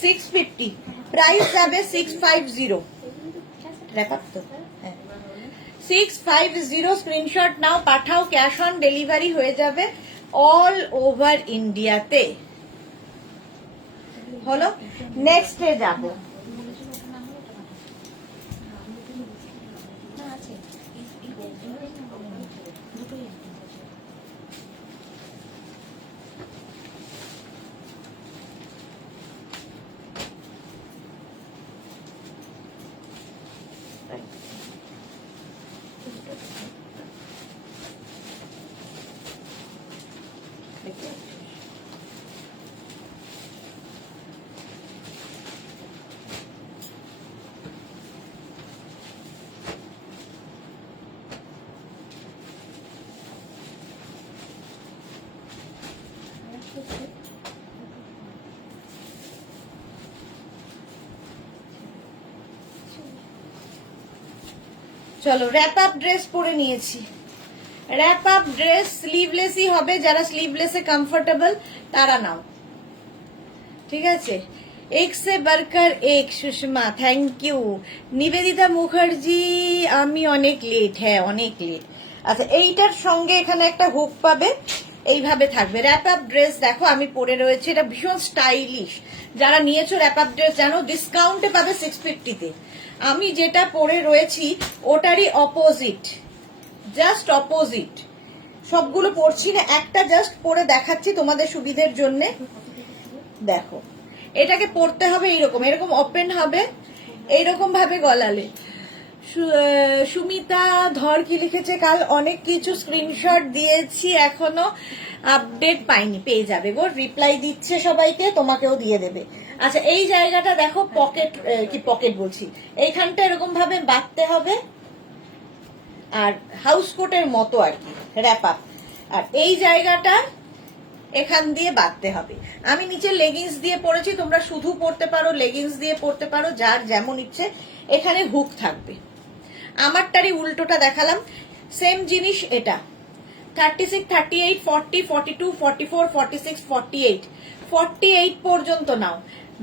650, প্রাইস যাবে 650। র্যাপ তো হ্যাঁ 650। স্ক্রিনশট নাও, পাঠাও, ক্যাশ অন ডেলিভারি হয়ে যাবে অল ওভার ইন্ডিয়াতে। হলো, নেক্সটে যাব। চলো, র্যাপ আপ ড্রেস পরে নিয়েছি। র্যাপ আপ ড্রেস স্লিভলেসই হবে, যারা স্লিভলেসে কমফোর্টেবল তারা নাও, ঠিক আছে। এক সে বরকর এক, সুষমা থ্যাংক ইউ। নিবেদিতা মুখার্জি আমি অনেক লেট, হ্যাঁ অনেক লেট। আচ্ছা, এইটার সঙ্গে এখানে একটা হুক পাবে, এইভাবে থাকবে। র্যাপ আপ ড্রেস দেখো আমি পরে রয়েছে, এটা ভীষণ স্টাইলিশ। যারা নিয়েছো র্যাপ আপ ড্রেস জানো ডিসকাউন্টে পাবে 650-তে। আমি যেটা পরে রয়েছি ওটারই অপোজিট, জাস্ট অপোজিট। সবগুলো পরছি না, একটা জাস্ট পরে দেখাচ্ছি তোমাদের সুবিধের জন্য। দেখো, এটাকে পরতে হবে এইরকম, এরকম ওপেন হবে, এইরকম ভাবে গলালে। সুমিতা ধর কি লিখেছে, কাল অনেক কিছু স্ক্রিনশট দিয়েছি এখনো আপডেট পাইনি, পেয়ে যাবে গো, রিপ্লাই দিচ্ছে সবাইকে, তোমাকেও দিয়ে দেবে। আচ্ছা, এই জায়গাটা দেখো পকেট, কি পকেট বলছি, এইখানটা এরকম ভাবে বাঁধতে হবে, আর হাউস কোটের মতো আর কি র্যাপ আপ, আর এই জায়গাটা এখান দিয়ে বাঁধতে হবে। আমি নিচে লেগিংস দিয়ে পরেছি, তোমরা শুধু পরতে পারো, লেগিংস দিয়ে পরতে পারো, যার যেমন ইচ্ছে। এখানে হুক থাকবে। আমারটারই উল্টোটা দেখালাম, সেম জিনিস এটা 36, 38, 40, 42, 44, 46, 48, 48 পর্যন্ত নাও।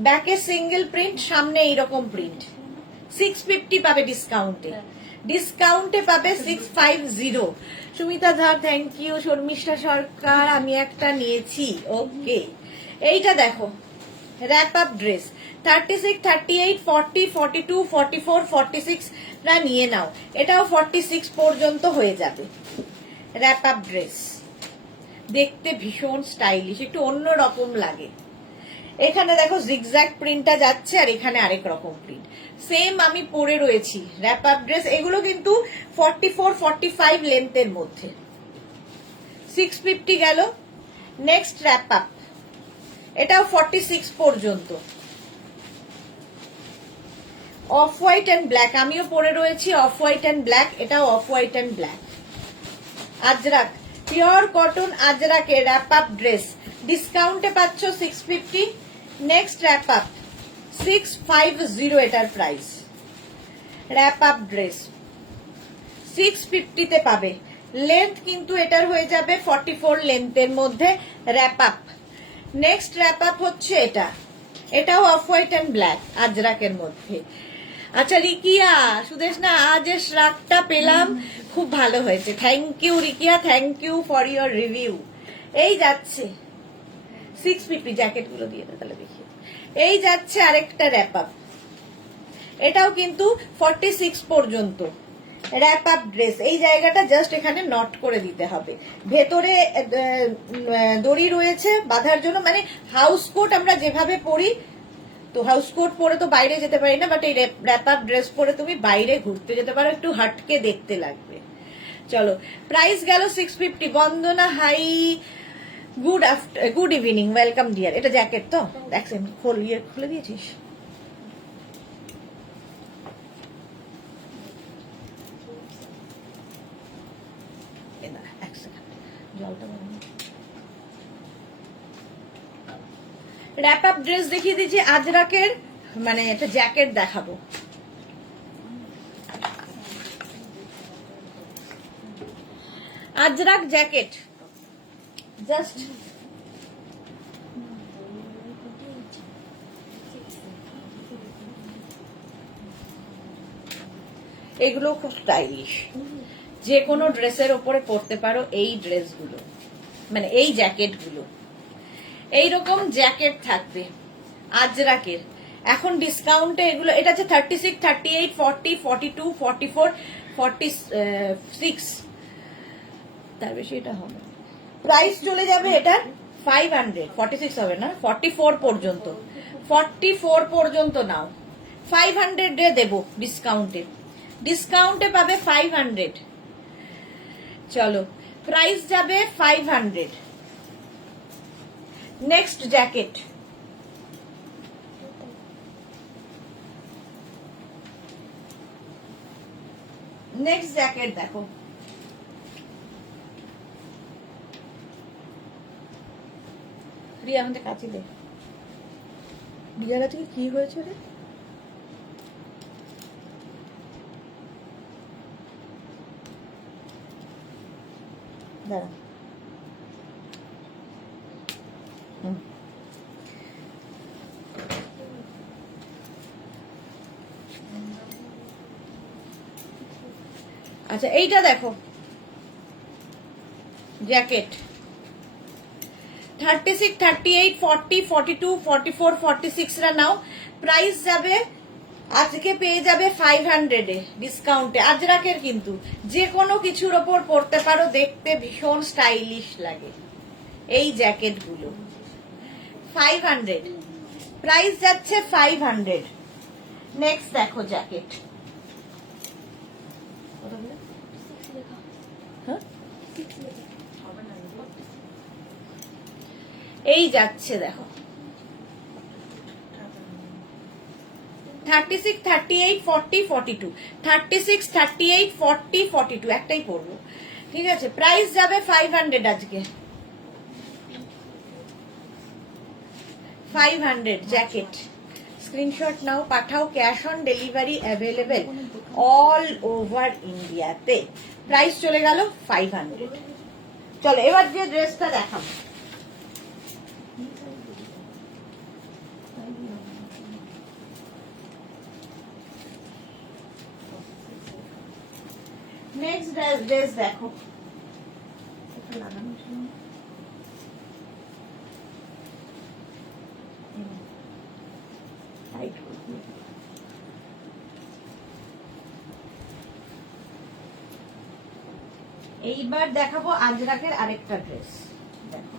ব্যাকে সিঙ্গেল প্রিন্ট, সামনে এইরকম প্রিন্ট। 650 পাবে ডিসকাউন্টে, ডিসকাউন্টে পাবে 650। সুমিতা ধার থ্যাংক ইউ। শর্মিষ্ঠা সরকার আমি একটা নিয়েছি, ওকে। এইটা দেখো র্যাপ আপ ড্রেস 36, 38, 40, 42, 44, 46 না নিয়ে নাও, এটাও 46 পর্যন্ত হয়ে যাবে। র্যাপ আপ ড্রেস দেখতে ভীষণ স্টাইলিশ, একটু অন্য রকম লাগে। এখানে দেখো জিগজ্যাগ প্রিন্টটা যাচ্ছে, আর এখানে আরেক রকম প্রিন্ট। সেম আমি পরে রয়েছি র্যাপ আপ ড্রেস, এগুলো কিন্তু 44, 45 লেন্থের মধ্যে। 650 গেল। নেক্সট র্যাপ আপ, এটাও 46 পর্যন্ত। অফ হোয়াইট অ্যান্ড ব্ল্যাক, আমিও পরে রয়েছি অফ হোয়াইট অ্যান্ড ব্ল্যাক, এটাও off white and black. Ajrak, pure cotton আজরাকে র্যাপ আপ ড্রেস ডিসকাউন্টে পাচ্ছ 650। নেক্সট র্যাপ আপ 650 এটার প্রাইস। র্যাপ আপ ড্রেস 650-তে পাবে। লেন্থ কিন্তু এটার হয়ে যাবে 44 লেন্থের মধ্যে wrap up. Next wrap up হচ্ছে এটা, এটাও অফ হোয়াইট অ্যান্ড ব্ল্যাক আজরাকের মধ্যে। আচ্ছা রিকিয়া, সুদেশ না আজ শ্রাকটা পেলাম, খুব ভালো হয়েছে, thank you Rikiya, thank you for your review. এই যাচ্ছে 650, জ্যাকেট গুলো দিয়ে তাহলে দেখি। এই যাচ্ছে আরেকটা র্যাপ আপ, এটাও কিন্তু 46 পর্যন্ত র্যাপ আপ ড্রেস। এই জায়গাটা জাস্ট এখানে নট করে দিতে হবে, ভেতরে দড়ি রয়েছে বাঁধার জন্য, মানে হাউস কোট আমরা যেভাবে পরি, তো হাউস কোট পরে তো বাইরে যেতে পারি না, বাট এই র্যাপ আপ ড্রেস পরে তুমি বাইরে ঘুরতে যেতে পারো, একটু হাটকে দেখতে লাগবে। চলো, প্রাইস গেল 650। Bandana hi, good evening, welcome dear. এটা জ্যাকেট তো দেখ, খুলে দিয়েছিস? র্যাপ আপ ড্রেস দেখিয়ে দিচ্ছি আজরাকের, মানে একটা জ্যাকেট দেখাবো। আজরাক জ্যাকেট জাস্ট এগুলো খুব স্টাইলিশ, যে কোনো ড্রেসের ওপরে পরতে পারো এই ড্রেসগুলো, মানে এই জ্যাকেটগুলো। এইরকম জ্যাকেট থাকবে আজরাকের, এখন ডিসকাউন্টে এগুলো, এটা হচ্ছে 36, 38, 40, 42, 44, 46, তার বেশি এটা হবে। প্রাইস চলে যাবে এটার 500, 46 হবে না, 44 পর্যন্ত, 44 পর্যন্ত নাও, 500 এ দেবো ডিসকাউন্টে, ডিসকাউন্টে পাবে 500। চলো প্রাইস যাবে 500। নেক্সট জ্যাকেট, নেক্সট জ্যাকেট দেখো, রিয়া আমাদের কাছে দে, রিয়ার আজকে কি হয়েছে রে? দাঁড়া, আচ্ছা এইটা দেখো জ্যাকেট, 36, 38, 40, 42, 44, 46 রা নাও, প্রাইস যাবে আজকে পেয়ে যাবে 500 এ ডিসকাউন্টে, আজরাকের কিন্তু যে কোনো কিছুর ওপর পরতে পারো, দেখতে ভীষণ স্টাইলিশ লাগে এই জ্যাকেটগুলো। 500 প্রাইস যাচ্ছে 500। নেক্সট দেখো জ্যাকেট, এই যাচ্ছে দেখো 36, 38, 40, 42, 36, 38, 40, 42 একটাই পড়বো, ঠিক আছে। প্রাইস যাবে 500 আজকে, 500 জ্যাকেট। স্ক্রিনশট নাও, পাঠাও, cash on delivery available all over ইন্ডিয়াতে। প্রাইস চলে গেল 500। চলো এবার যে ড্রেসটা দেখাবো, নেক্সট ড্রেস দেখো, এইবার দেখাবো আজরাকের আরেকটা ড্রেস দেখো,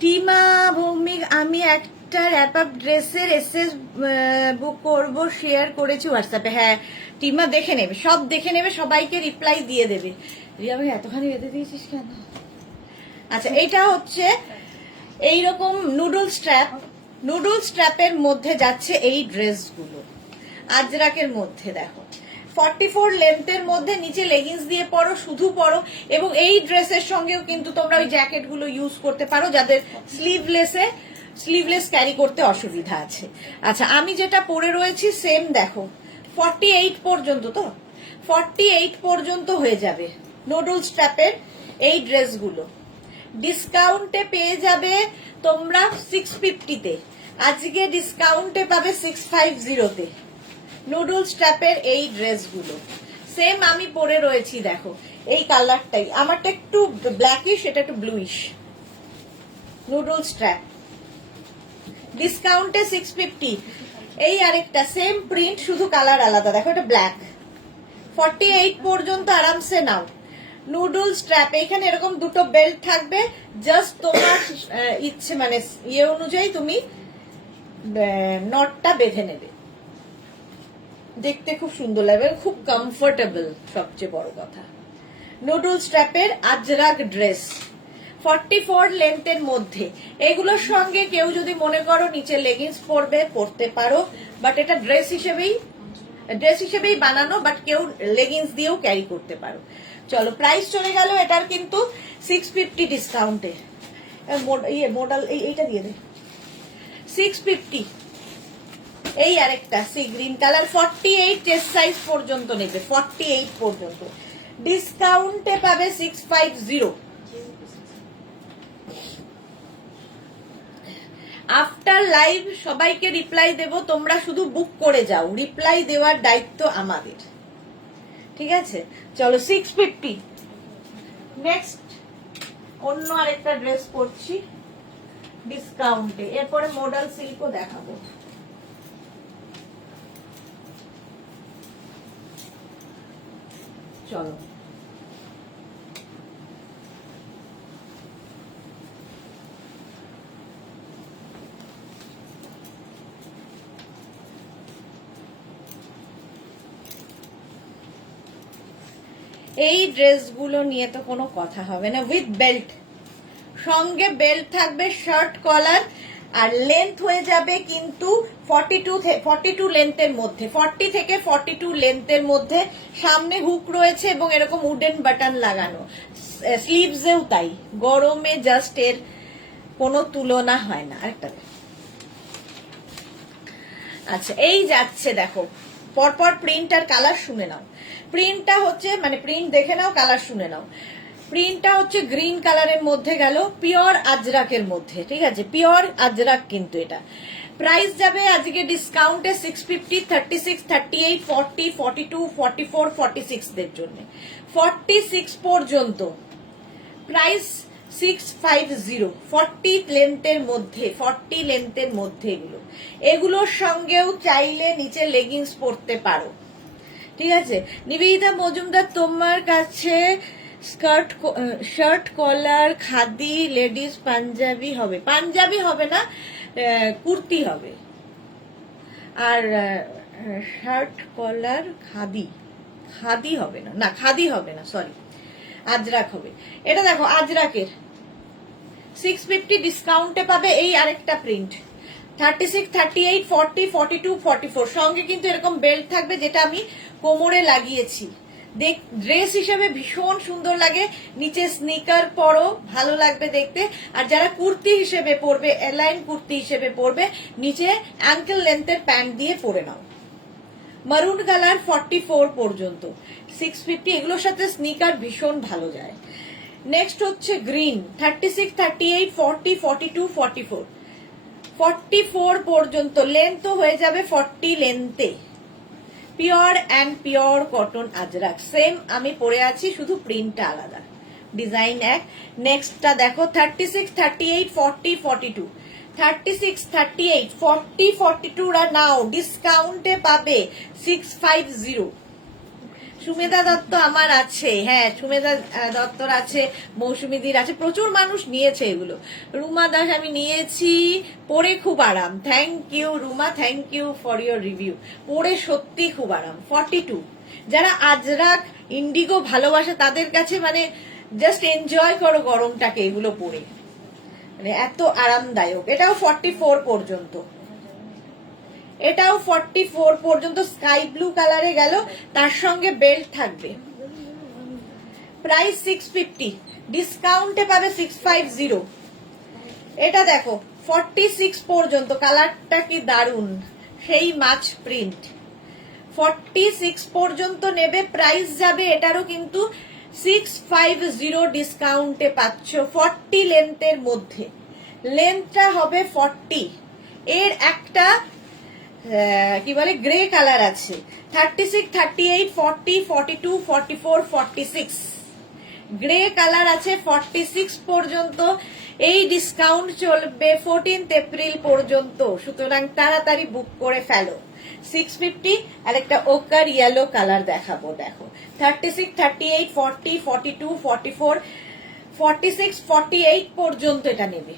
টিমা ভৌমিক, আমি একটা র্যাপ আপ ড্রেসের এসএস বুক করব, শেয়ার করেছি হোয়াটসঅ্যাপে। হ্যাঁ টিমা দেখে নেবে, সব দেখে নেবে, সবাইকে রিপ্লাই দিয়ে দেবে। রিয়া ভাই এতখানি বেঁধে দিয়েছিস কেন? আচ্ছা এটা হচ্ছে এইরকম নুডল স্ট্র্যাপ, নুডল স্ট্র্যাপের মধ্যে যাচ্ছে এই ড্রেসগুলো আজরাকের মধ্যে। দেখো 44 লেন্থের মধ্যে, নিচে লেগিংস দিয়ে পরো, শুধু পরো, এবং এই ড্রেসের সঙ্গেও কিন্তু তোমরা ওই জ্যাকেট গুলো ইউজ করতে পারো যাদের স্লিভলেস ক্যারি করতে অসুবিধা আছে। আচ্ছা আমি যেটা পরে রয়েছি সেম দেখো, 48 পর্যন্ত, তো 48 পর্যন্ত হয়ে যাবে নুডল স্ট্র্যাপের এই ড্রেসগুলো। ডিসকাউন্টে পেয়ে যাবে তোমরা 650-তে, আজকে ডিসকাউন্টে পাবে 650-তে নুডল স্ট্র্যাপের এই ড্রেসগুলো। সেম আমি পরে রয়েছি দেখো, এই কালারটাই, আমারটা একটু ব্ল্যাকিশ, এটা একটু ব্লুইশ, নুডল স্ট্র্যাপ, ডিসকাউন্টে 650। এই আরেকটা সেম প্রিন্ট, শুধু কালার আলাদা, দেখো এটা ব্ল্যাক, 48 পর্যন্ত আরামসে নাও। নুডল স্ট্র্যাপ, এখানে এরকম দুটো বেল্ট থাকবে, জাস্ট তোমার ইচ্ছে মানে ইয়ে অনুযায়ী তুমি নটটা বেঁধে নেবে, দেখতে খুব সুন্দর লাগবে, খুব কমফোর্টেবল, সবচেয়ে বড় কথা। নুডল স্ট্র্যাপের আজরাক ড্রেস 44 লেন্থের মধ্যে, এগুলোর সঙ্গে কেউ যদি মনে করো নিচে লেগিংস পরবে, পরতে পারো, বাট এটা ড্রেস হিসেবেই বানানো, বাট কেউ লেগিংস দিয়েও ক্যারি করতে পারো। চলো প্রাইস চলে গেল এটার কিন্তু 650 ডিসকাউন্টে। মডেল এইটা দিয়ে দে 650। এই আরেকটা sea green colour 48 chest size পর্যন্ত নেবে, 48 পর্যন্ত ডিসকাউন্টে পাবে 650। আফটার লাইভ সবাইকে রিপ্লাই দেব, তোমরা শুধু বুক করে যাও, রিপ্লাই দেওয়ার দায়িত্ব আমাদের, ঠিক আছে? চলো 650। নেক্সট অন্য আরেকটা ড্রেস পরছি ডিসকাউন্টে, এরপরে মডেল সিল্কও দেখাবো। চলো এই ড্রেসগুলো নিয়ে তো কোনো কথা হবে না, উইথ বেল্ট, সঙ্গে বেল্ট থাকবে, শার্ট কলার, আর লেন্থ হয়ে যাবে কিন্তু 42 লেন্থের মধ্যে, 40 থেকে 42 লেন্থের মধ্যে। সামনে হুক রয়েছে এবং এরকম উডেন বাটন লাগানো, স্লিভসেও তাই, গরমে জাস্ট এর কোনো তুলনা হয় না। আরেকটা আচ্ছা, এই যাচ্ছে দেখো, পরপর প্রিন্ট আর কালার শুনে নাও। প্রিন্টটা হচ্ছে, মানে প্রিন্ট দেখে নাও, কালার শুনে নাও। প্রিন্টটা হচ্ছে গ্রিন কালারের মধ্যে গেল, পিওর আজরাকের মধ্যে, ঠিক আছে? পিওর আজরাক কিন্তু এটা। প্রাইস যাবে আজকে ডিসকাউন্টে 650, 36, 38, 40, 42, 44, 46 দের জন্য, 46 পর্যন্ত প্রাইস 650। 40 লেন্থের মধ্যে, 40 লেন্থের মধ্যে এগুলোর সঙ্গেও চাইলে নিচে লেগিংস পরতে পারো, ঠিক আছে? নিবেদিতা মজুমদার, তোমার কাছে shirt collar khadi ladies Punjabi হবে? পাঞ্জাবি হবে না, কুর্তি হবে। আর শার্ট কলার খাদি হবে না, না খাদি হবে না, সরি, আজরাক হবে। এটা দেখো আজরাকের 650 ডিসকাউন্টে পাবে। এই আরেকটা প্রিন্ট 36, 38, 40, 42, 44, সঙ্গে কিন্তু এরকম বেল্ট থাকবে, যেটা আমি কোমরে লাগিয়েছি। ড্রেস হিসেবে ভীষণ সুন্দর লাগে, নিচে স্নিকার পরো, ভালো লাগবে দেখতে। আর যারা কুর্তি হিসেবে পরবে, এলাইন কুর্তি হিসেবে পরবে, নিচে অ্যাঙ্কেল লেন্থের প্যান্ট দিয়ে পরে নাও। মারুন কালার 44 পর্যন্ত 650, এগুলোর সাথে স্নিকার ভীষণ ভালো যায়। নেক্সট হচ্ছে গ্রিন 36, 38, 40, 42, 44, 44 পর্যন্ত লেন্থ হয়ে যাবে 40 লেন্থে। Pure and pure cotton ajrak, same আমি পরে আছি, শুধু প্রিন্টটা আলাদা, ডিজাইন এক। নেক্সটটা দেখো 36, 38, 40, 42, 36, 38, 40, 42 রা নাও, ডিসকাউন্টে পাবে 650। সুমেধা দত্ত আমার আছে, হ্যাঁ সুমেধা দত্তর আছে, মৌসুমীদির আছে, প্রচুর মানুষ নিয়েছে এগুলো। রুমা দাস আমি নিয়েছি, পরে খুব আরাম। Thank you Ruma, thank you for your review. পরে সত্যি খুব আরাম। 42, যারা আজরাক ইন্ডিগো ভালোবাসে তাদের কাছে মানে জাস্ট এনজয় করো গরমটাকে এগুলো পরে, মানে এত আরামদায়ক। এটাও 44 পর্যন্ত, এটাও 44 পর্যন্ত। স্কাই ব্লু কালারে গেল, তার সঙ্গে বেল্ট থাকবে। প্রাইস 650, ডিসকাউন্টে পাবে 650। এটা দেখো 46 পর্যন্ত, কালারটা কি দারুন, সেই মাছ প্রিন্ট। 46 পর্যন্ত নেবে, প্রাইস যাবে এটারও কিন্তু 650, ডিসকাউন্টে পাচ্ছ। 40 লেন্থের মধ্যে, লেন্থটা হবে 40। এর একটা কি বলে গ্রে কালার আছে, 36, 38, 40, 42, 44, 46 গ্রে কালার আছে 46 পর্যন্ত। এই ডিসকাউন্ট চলবে 14 এপ্রিল পর্যন্ত, সুতরাং তাড়াতাড়ি বুক করে ফেলো। 650। আর একটা ওকার ইয়েলো কালার দেখাবো, দেখো 36, 38, 40, 42, 44, 46, 48 পর্যন্ত এটা নেবে,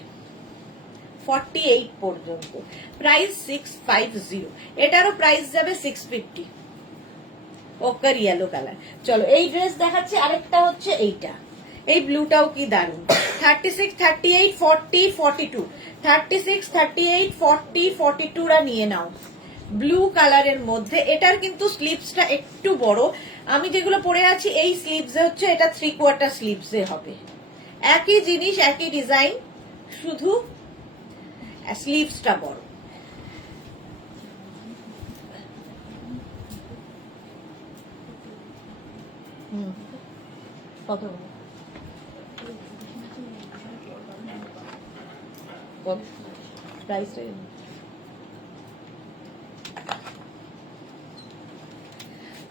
48 পর্যন্ত। প্রাইস 650, এটারও প্রাইস যাবে 650। ওকার ইয়েলো কালার। চলো এই ড্রেস দেখাচ্ছি, আরেকটা হচ্ছে এইটা, এই ব্লুটাও কি দারুন। 36, 38, 40, 42, 36, 38, 40, 42 রা নিয়ে নাও, ব্লু কালারের মধ্যে। এটার কিন্তু স্লিভসটা একটু বড়, আমি যেগুলো পরে আছি এই স্লিভসে হচ্ছে, এটা 3/4 স্লিভসে হবে। একই জিনিস, একই ডিজাইন, শুধু স্লিভসটা বড়। কত প্রাইস?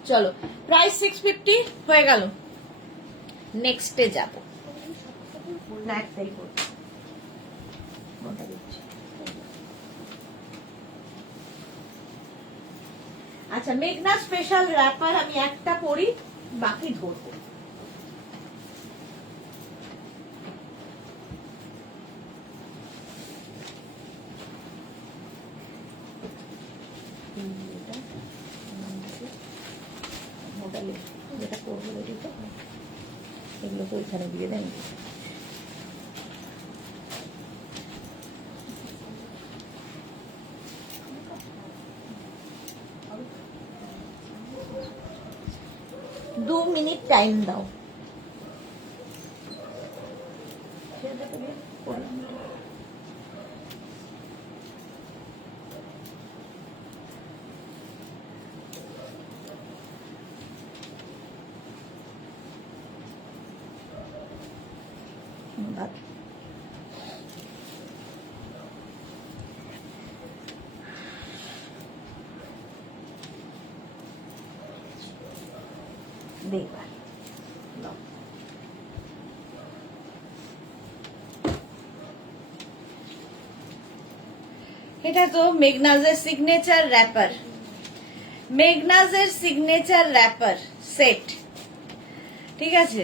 চলো প্রাইস 650 হয়ে গেল। নেক্সটে যাব না, একটাই করব। আচ্ছা, মেঘনা স্পেশাল র্যাপার আমি একটা পরি, বাকি ধরবো। যেটা করবো এগুলো তো ওইখানে দিয়ে দেন। দু মিনিট টাইম দাও। দেখবার এটা তো মেঘনাজের সিগনেচার র্যাপার, মেঘনাজের সিগনেচার র্যাপার সেট। ঠিক আছে,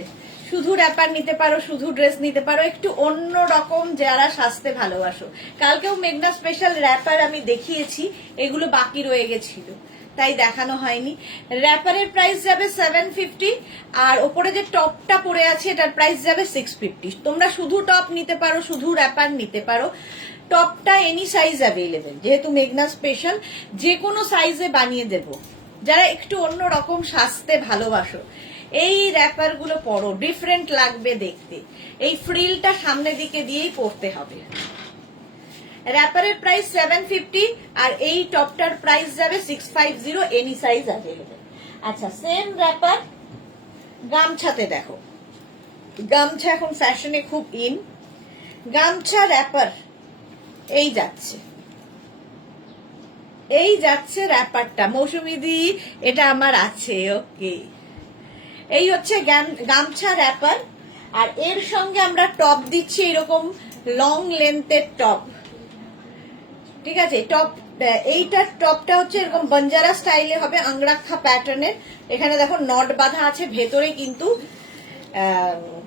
শুধু র্যাপার নিতে পারো, শুধু ড্রেস নিতে পারো, একটু অন্য রকম যারা সাজতে ভালোবাসো। কালকেও মেঘনা স্পেশাল র্যাপার আমি দেখিয়েছি, এগুলো বাকি রয়ে গেছিল তাই দেখানো হয়নি। র্যাপারের প্রাইস যাবে 750, আর ওপরে যে টপটা পরে আছে এটার প্রাইস যাবে 650। তোমরা শুধু টপ নিতে পারো, শুধু র্যাপার নিতে পারো। টপটা এনি সাইজ অ্যাভেলেবেল, যেহেতু মেঘনা স্পেশাল যে কোনো সাইজে বানিয়ে দেব। যারা একটু অন্য রকম সাজতে ভালোবাসো এই র্যাপার গুলো পরো, ডিফারেন্ট লাগবে দেখতে। এই ফ্রিলটা সামনের দিকে দিয়েই পরতে হবে। র্যাপারের প্রাইস 750 আর এই টপটার প্রাইস যাবে 650, এনি সাইজ অ্যাভেলেবেল। আচ্ছা, সেম র্যাপার গামছাতে দেখো। গামছা এখন ফ্যাশনে খুব ইন। গামছা র্যাপার এই যাচ্ছে, এই যাচ্ছে র্যাপারটা। মৌসুমীদি এটা আমার আছে, ওকে। এই হচ্ছে গামছা র্যাপার, আর এর সঙ্গে আমরা টপ দিচ্ছি এরকম লং লেন্থের টপ। ঠিক আছে, টপ এইটার টপটা হচ্ছে এরকম বঞ্জারা স্টাইলে হবে, আংরাক্ষা প্যাটার্নের। এখানে দেখো নট বাঁধা আছে, ভেতরে কিন্তু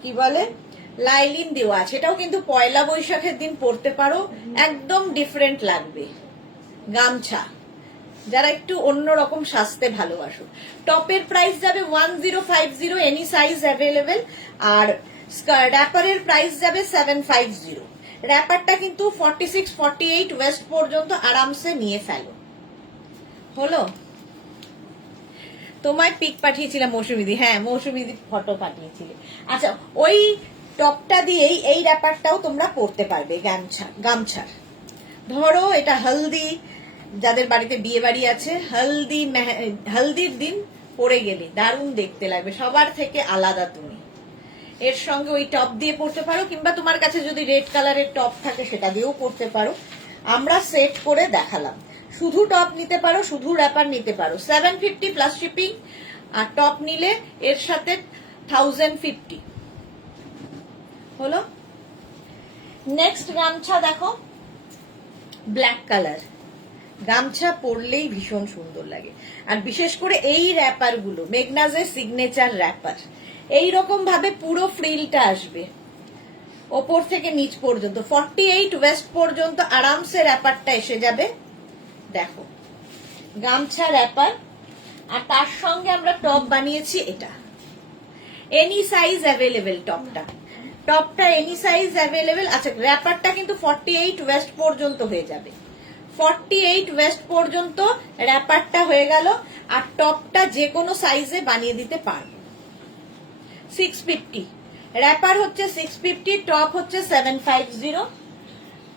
কি বলে লাইলিন দেওয়া আছে। এটাও কিন্তু পয়লা বৈশাখের দিন পরতে পারো, একদম ডিফারেন্ট লাগবে। গামছা যারা একটু অন্যরকম সাজতে ভালোবাসো। টপের প্রাইস যাবে 1050, এনি সাইজ অ্যাভেলেবেল। আর র্যাপারের প্রাইস যাবে 750। র্যাপারটা কিন্তু 46-48 ওয়েস্ট পর্যন্ত আরামসে নিয়ে ফেলো। হলো? তোমায় পিক পাঠিয়েছিলাম মৌসুমীদি, হ্যাঁ মৌসুমীদি ফটো পাঠিয়েছিলে। আচ্ছা, ওই টপটা দিয়েই এই র্যাপারটাও তোমরা পরতে পারবে গামছার। ধরো এটা হলদি, যাদের বাড়িতে বিয়ে বাড়ি আছে, হলদির দিন পরে গেলে দারুণ দেখতে লাগবে, সবার থেকে আলাদা তুমি। এর সঙ্গে ওই টপ দিয়ে পরতে পারো, কিংবা তোমার কাছে যদি রেড কালারের টপ থাকে সেটা দিয়েও পরতে পারো। আমরা সেট করে দেখালাম। শুধু টপ নিতে পারো, শুধু র্যাপার নিতে পারো। 750 প্লাস শিপিং, আর টপ নিলে এর সাথে 1050 হলো। নেক্সট গামছা দেখো, ব্ল্যাক কালার। গামছা পরলেই ভীষণ সুন্দর লাগে, আর বিশেষ করে এই র্যাপার গুলো মেঘনাজের সিগনেচার র্যাপার। এইরকম ভাবে পুরো ফ্রিলটা আসবে ওপর থেকে নিচ পর্যন্ত, 48 ওয়েস্ট পর্যন্ত আরামসে র্যাপারটা এসে যাবে। দেখো গামছা র্যাপার, আর তার সঙ্গে আমরা টপ বানিয়েছি এটা। এনি সাইজ অ্যাভেলেবেল টপটা এনি সাইজ অ্যাভেলেবেল। আচ্ছা, র্যাপারটা কিন্তু 48 ওয়েস্ট পর্যন্ত হয়ে যাবে। 48 ওয়েস্ট পর্যন্ত র্যাপারটা হয়ে গেল, আর টপটা যে কোনো সাইজে বানিয়ে দিতে পারবো। 650 র্যাপার হচ্ছে 650, টপ হচ্ছে 750।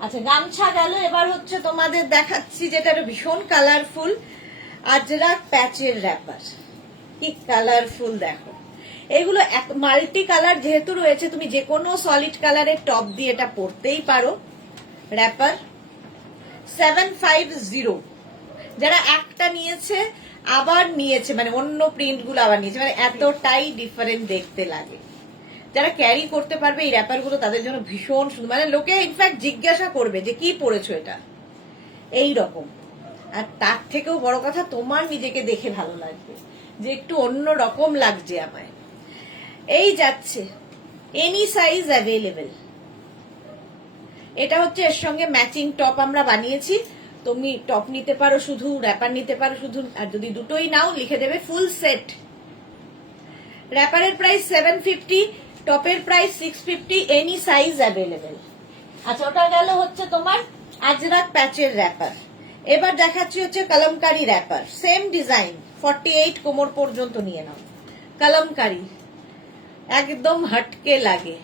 আচ্ছা, গামছা গেল। এবার হচ্ছে তোমাদের দেখাচ্ছি যেটা একটা ভীষণ কালারফুল আজরাক প্যাচের র্যাপার। কি কালারফুল দেখো, এগুলো মাল্টি কালার যেহেতু রয়েছে, তুমি যে কোনো সলিড কালারের টপ দিয়ে এটা পরতেই পারো। র্যাপার 750, যারা একটা নিয়েছে আবার নিয়েছে, মানে অন্য প্রিন্ট গুলো আবার নিয়েছে, মানে এতটাই ডিফারেন্ট দেখতে লাগে। যারা ক্যারি করতে পারবে এই র্যাপার গুলো তাদের জন্য ভীষণ সুন্দর, মানে লোকে ইনফ্যাক্ট জিজ্ঞাসা করবে যে কি পরেছো এটা, এই রকম। আর তার থেকেও বড় কথা, তোমার নিজেকে দেখে ভালো লাগবে যে একটু অন্য রকম লাগছে আমায়। এই যাচ্ছে, এনি সাইজ অ্যাভেলেবেল। এটা হচ্ছে এর সঙ্গে ম্যাচিং টপ আমরা বানিয়েছি। তুমি টপ নিতে পারো শুধু, র্যাপার নিতে পারো শুধু, আর যদি দুটোই নাও লিখে দেবে ফুল সেট। র্যাপারের প্রাইস 750, টপের প্রাইস 650, এনি সাইজ অ্যাভেলেবেল। আচ্ছা, ওটা গেল হচ্ছে তোমার আজরাক প্যাচের র্যাপার। এবার দেখাচ্ছি হচ্ছে কলমকারি র্যাপার, সেম ডিজাইন, 48 কোমর পর্যন্ত নিয়ে নাও। কলমকারি একদম হটকে লাগে।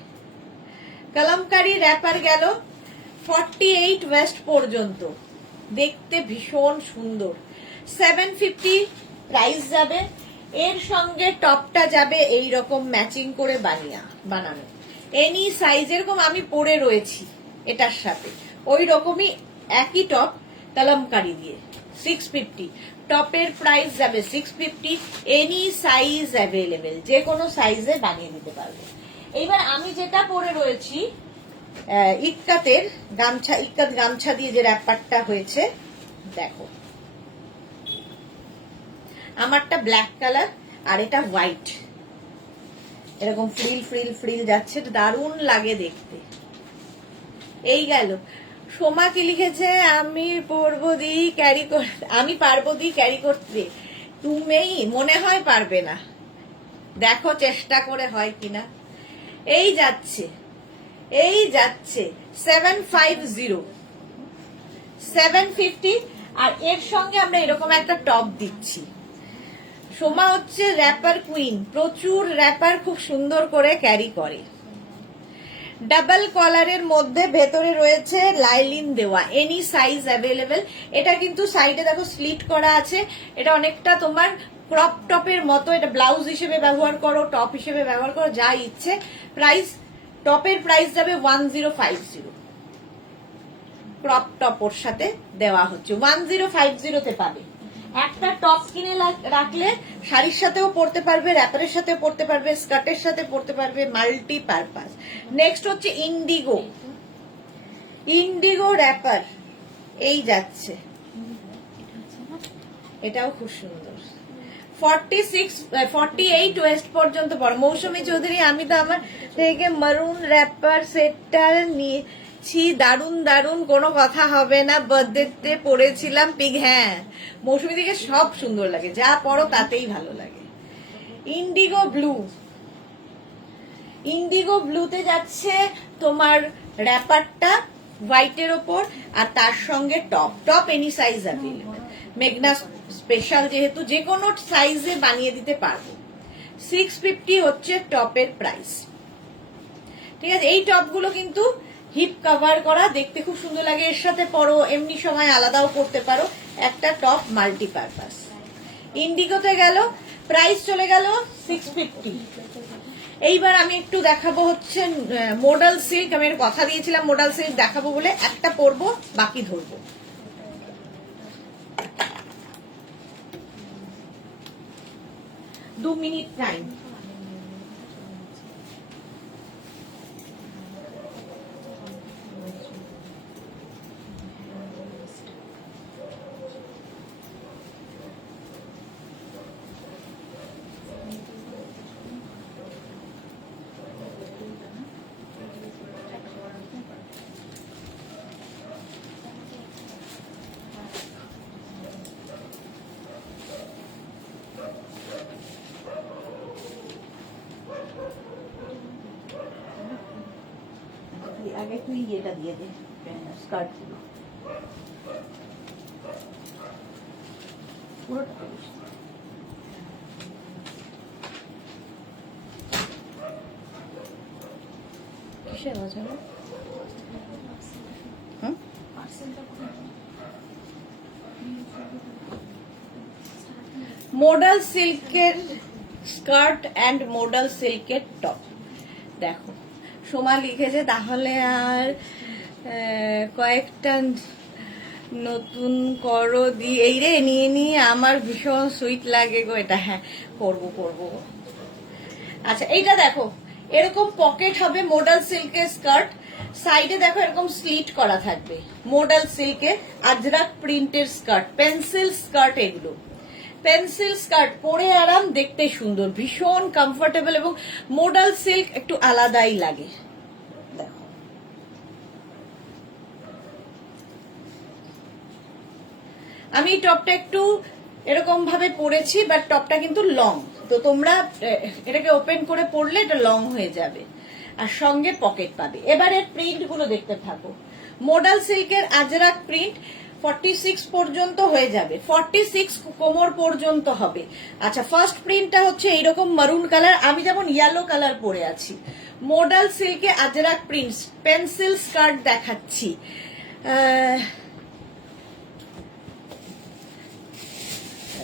কলমকারি র্যাপার গেল 48 ওয়েস্ট পর্যন্ত, দেখতে ভীষণ সুন্দর। 750 প্রাইস যাবে। এর সঙ্গে টপটা যাবে এই রকম ম্যাচিং করে বানানো। এনি সাইজ, এরকম আমি পরে রয়েছি এটার সাথে, ওই রকমই একই টপ কলমকারি দিয়ে 650। টপের প্রাইস যাবে 650, এনি সাইজ অ্যাভেলেবেল, যে কোনো সাইজে বানিয়ে দিতে পারবে। এইবার আমি যেটা পরে রয়েছি ইক্কাতের গামছা, ইক্কাত গামছা দিয়ে যে র্যাপারটা হয়েছে দেখো, আমারটা ব্ল্যাক কালার আর এটা হোয়াইট, এরকম ফ্রিল ফ্রিল ফ্রিল যাচ্ছে, দারুণ লাগে দেখতে। এই গেল। সোমা কি লিখেছে, আমি পরবো দি ক্যারি করতে, আমি পারবো দি ক্যারি করতে, তুমি মনে হয় পারবে না, দেখো চেষ্টা করে হয় কিনা। এই যাচ্ছে, এই যাচ্ছে 750, 750, আর এর সঙ্গে আমরা এরকম একটা টপ দিচ্ছি। সোমা হচ্ছে র্যাপার কুইন, প্রচুর র্যাপার খুব সুন্দর করে ক্যারি করে। ডাবল কলারের মধ্যে ভেতরে রয়েছে লাইলিন দেওয়া, এনি সাইজ অ্যাভেলেবেল। এটা কিন্তু সাইডে দেখো স্লিট করা আছে, এটা অনেকটা তোমার ক্রপ টপের মতো, এটা ব্লাউজ হিসেবে ব্যবহার করো, টপ হিসেবে ব্যবহার করো, যা ইচ্ছে। প্রাইস, টপের প্রাইস যাবে 1050, ক্রপ টপ ওর সাথে দেওয়া হচ্ছে 1050 পাবে। একটা টপ কিনে রাখলে শাড়ির সাথেও পরতে পারবে, র্যাপারের সাথেও পরতে পারবে, স্কার্টের সাথে পরতে পারবে, মাল্টি পারপাস। নেক্সট হচ্ছে ইন্ডিগো, ইন্ডিগো র্যাপার, এই যাচ্ছে, এটাও খুব সুন্দর। 48 ওয়েস্ট পর্যন্ত পর। মৌসুমী চৌধুরী, আমি তো আমার থেকে মারুন র্যাপার সেটটা নিয়েছি, দারুন দারুন, কোনো কথা হবে না, বার্থডেতে পরেছিলাম পিক। হ্যাঁ, মৌসুমী দিকে সব সুন্দর লাগে, যা পরো তাতেই ভালো লাগে। ইন্ডিগো ব্লু, ইন্ডিগো ব্লুতে যাচ্ছে তোমার র্যাপারটা হোয়াইটের ওপর, আর তার সঙ্গে top, top any size available. মেঘনা স্পেশাল যেহেতু যে কোনো সাইজে বানিয়ে দিতে পারবো। 650 হচ্ছে টপের প্রাইস। ঠিক আছে, এই টপগুলো কিন্তু হিপ কভার করা, দেখতে খুব সুন্দর লাগে, এর সাথে পরো, এমনি সময় আলাদাও করতে পারো, একটা টপ মাল্টিপারপাস। ইন্ডিগোতে গেল, প্রাইস চলে গেল 650। এইবার আমি একটু দেখাবো হচ্ছে মডাল সিল্ক, আমি এর কথা দিয়েছিলাম মডাল সিল্ক দেখাবো বলে, একটা পরবো বাকি ধরবো। 2 মিনিট টাইম। আগে তুই এটা দিয়ে দে, স্কার্ট গুলো পুরোটা করিস। কিসের বাজানো? পার্সেলটা কোথায়? মোডাল সিল্কের স্কার্ট অ্যান্ড মোডাল সিল্কের টপ। দেখো সোমা লিখেছে তাহলে আর কয়েকটা নতুন করো দি এই রে নিয়ে নিয়ে আমার ভীষণ সুইট লাগে গো এটা। হ্যাঁ করবো করবো। আচ্ছা এইটা দেখো এরকম পকেট হবে মোডাল সিল্কের স্কার্ট, সাইডে দেখো এরকম স্লিট করা থাকবে। মোডাল সিল্কের আজরাক প্রিন্টের স্কার্ট, পেন্সিল স্কার্ট, এগুলো পেন্সিল স্কার্ট, পরে আরাম, দেখতে সুন্দর, ভীষণ কমফোর্টেবল এবং মোডাল সিল্ক একটু আলাদাই লাগে। দেখো আমি টপটা একটু এরকম ভাবে পরেছি, বাট টপটা কিন্তু লং, তো তোমরা এটাকে ওপেন করে পরলে এটা লং হয়ে যাবে, আর সঙ্গে পকেট পাবে। এবার এর প্রিন্ট গুলো দেখতে থাকো। মোডাল সিল্কের আজরাক প্রিন্ট 46 পর্যন্ত হয়ে যাবে, 46 কোমর পর্যন্ত হবে। আচ্ছা ফার্স্ট প্রিন্টটা হচ্ছে এইরকম মারুন কালার, আমি যেমন ইয়েলো কালার পরে আছি। মোডাল সিল্কে আজরাক প্রিন্টস পেন্সিল স্কার্ট দেখাচ্ছি।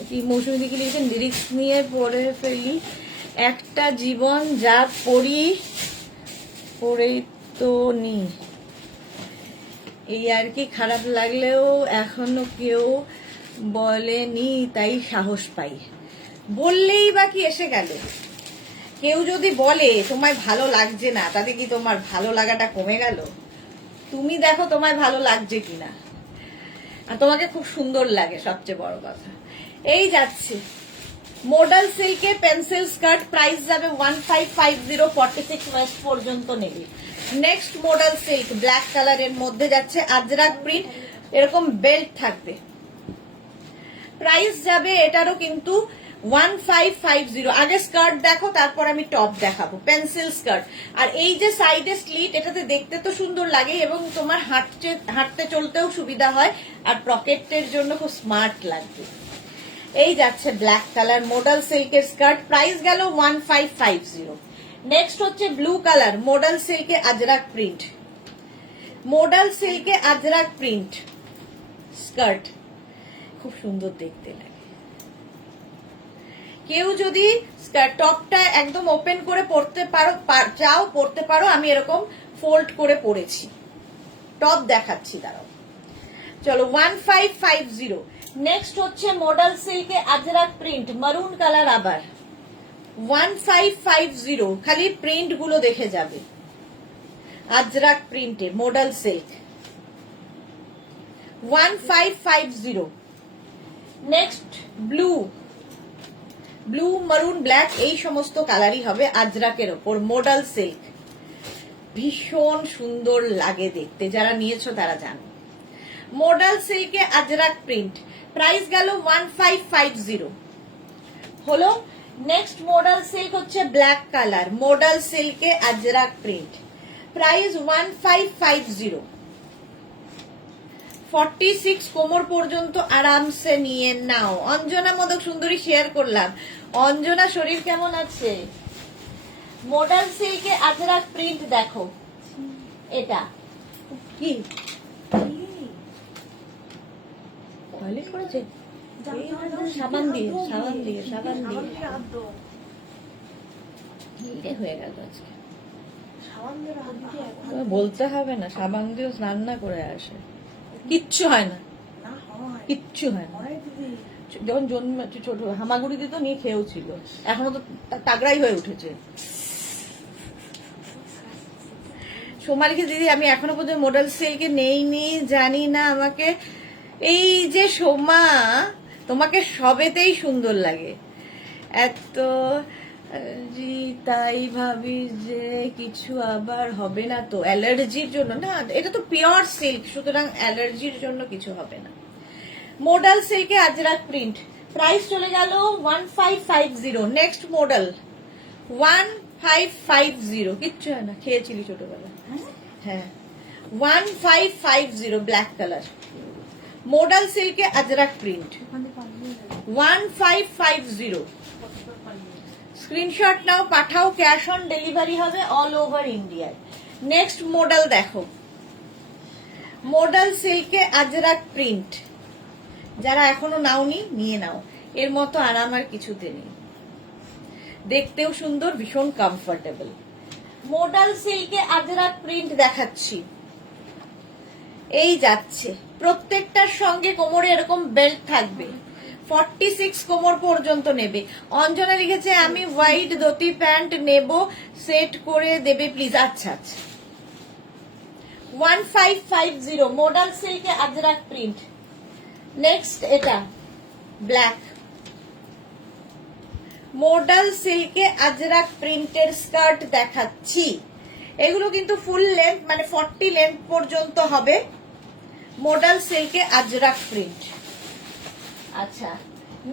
কি মৌসুমী দিকে লিখেছেন, লিরিক্স নিয়ে পড়ে ফেলি, একটা জীবন যা পড়েই তো নি, এই আর কি, খারাপ লাগলেও এখনো কেউ বলেনি তাই সাহস পাই। বললেই বা কি এসে গেল, কেউ যদি বলে তোমায় ভালো লাগছে না, তাতে কি তোমার ভালো লাগাটা কমে গেল? তুমি দেখো তোমায় ভালো লাগছে কিনা, আর তোমাকে খুব সুন্দর লাগে সবচেয়ে বড় কথা। এই যাচ্ছে মোডাল সিল্কে পেন্সিল স্কার্ট, প্রাইস যাবে 1550, 46 ওয়েস্ট পর্যন্ত নেবে। নেক্সট মোডাল সিল্ক ব্ল্যাক কালারের মধ্যে যাচ্ছে আজরাক প্রিন্ট, এরকম বেল্ট থাকবে, প্রাইস যাবে এটারও কিন্তু 1550। আগে স্কার্ট দেখো তারপর আমি টপ দেখাবো, পেন্সিল স্কার্ট। আর এই যে সাইডে স্লিট, এটাতে দেখতে তো সুন্দর লাগে এবং তোমার হাঁটতে চলতেও সুবিধা হয়, আর পকেটের জন্য খুব স্মার্ট লাগবে। এই যাচ্ছে ব্ল্যাক কালার মোডাল সিল্কের স্কার্ট, প্রাইস গেল 1550। নেক্সট হচ্ছে ব্লু কালার মোডাল সিল্কে আজরাক প্রিন্ট, মোডাল সিল্কে আজরাক প্রিন্ট স্কার্ট, খুব সুন্দর দেখতে লাগে। কেউ যদি টপটা একদম ওপেন করে পরতে চাও পরতে পারো, আমি এরকম ফোল্ড করে পরেছি। টপ দেখাচ্ছি দাঁড়াও, চলো 1550। নেক্সট হচ্ছে মোডাল সিল্কে আজরাক প্রিন্ট মারুন কালার, আবার 1550, খালি প্রিন্ট গুলো দেখে যাবে। আজরাক প্রিন্টে modal silk 1550। Next blue maroon black, এই সমস্ত কালারই হবে আজরাকের ওপর মোডাল সিল্ক, ভীষণ সুন্দর লাগে দেখতে, যারা নিয়েছো তারা জানো। মোডাল সিল্কে আজরাক প্রিন্ট, প্রাইস গেল 1550 হলো। নেক্সট মোডাল সিল্ক হচ্ছে ব্ল্যাক কালার, মোডাল সিল্কে আজরাক প্রিন্ট, প্রাইস 1550। 46 কোমর পর্যন্ত আরামসে নিয়ে নাও। অঞ্জনা মোদক সুন্দরী শেয়ার করলাম। অঞ্জনা শরীর কেমন আছে? মোডাল সিল্কে আজরাক প্রিন্ট দেখো, এটা কি টয়লেট করেছে, সাবান দিয়ে হয়ে গেল আজকে। বলতে হবে না, সাবান দিয়ে স্নান না করে আসে, কিচ্ছু হয় না, কিচ্ছু হয় না। যখন জন্ম ছোট হামাগুড়ি দিত নিয়ে খেয়েও ছিল, এখনো তো তাগড়াই হয়ে উঠেছে। সোমালিকে দিদি আমি এখনো পর্যন্ত মোডাল সিল্কে নেইনি, জানি না আমাকে। এই যে সোমা, তোমাকে সবেতেই সুন্দর লাগে এত, তাই ভাবি যে কিছু আবার হবে না তো অ্যালার্জির জন্য? না, এটা তো পিওর সিল্ক, সুতরাং অ্যালার্জির জন্য কিছু হবে না। মোডাল সিল্কে আজরাক প্রিন্ট, প্রাইস চলে গেল 1550। নেক্সট মডেল 1550, কিচ্ছু হয় না, খেয়েছিলি ছোটবেলা। হ্যাঁ 1550 ব্ল্যাক কালার মোডাল সিল্কে আজরাক প্রিন্ট 1550। স্ক্রিনশট নাও, পাঠাও, ক্যাশ অন ডেলিভারি হবে অল ওভার ইন্ডিয়ায়। নেক্সট মডেল দেখো, মডাল সিল্কে আজরাক প্রিন্ট, যারা এখনো নাওনি নিয়ে নাও, এর মতো আরাম আর কিছুতে নেই, দেখতেও সুন্দর, ভীষণ কমফোর্টেবল। মডাল সিল্কে আজরাক প্রিন্ট দেখাচ্ছি, এই যাচ্ছে, প্রত্যেকটার সঙ্গে কোমরে এরকম বেল্ট থাকবে, 46 কোমর পর্যন্ত নেবে। অঞ্জনা লিখেছে আমি হোয়াইট ধুতি প্যান্ট নেব, সেট করে দেবে প্লিজ। আচ্ছা আচ্ছা, 1550 মডাল সিল্কে আজরাক প্রিন্ট। নেক্সট এটা ব্ল্যাক, মডাল সিল্কে আজরাক প্রিন্টের স্কার্ট দেখাচ্ছি। এগুলো কিন্তু ফুল লেন্থ, মানে 40 লেন্থ পর্যন্ত হবে, মডাল সিল্কে আজরাক প্রিন্ট। আচ্ছা,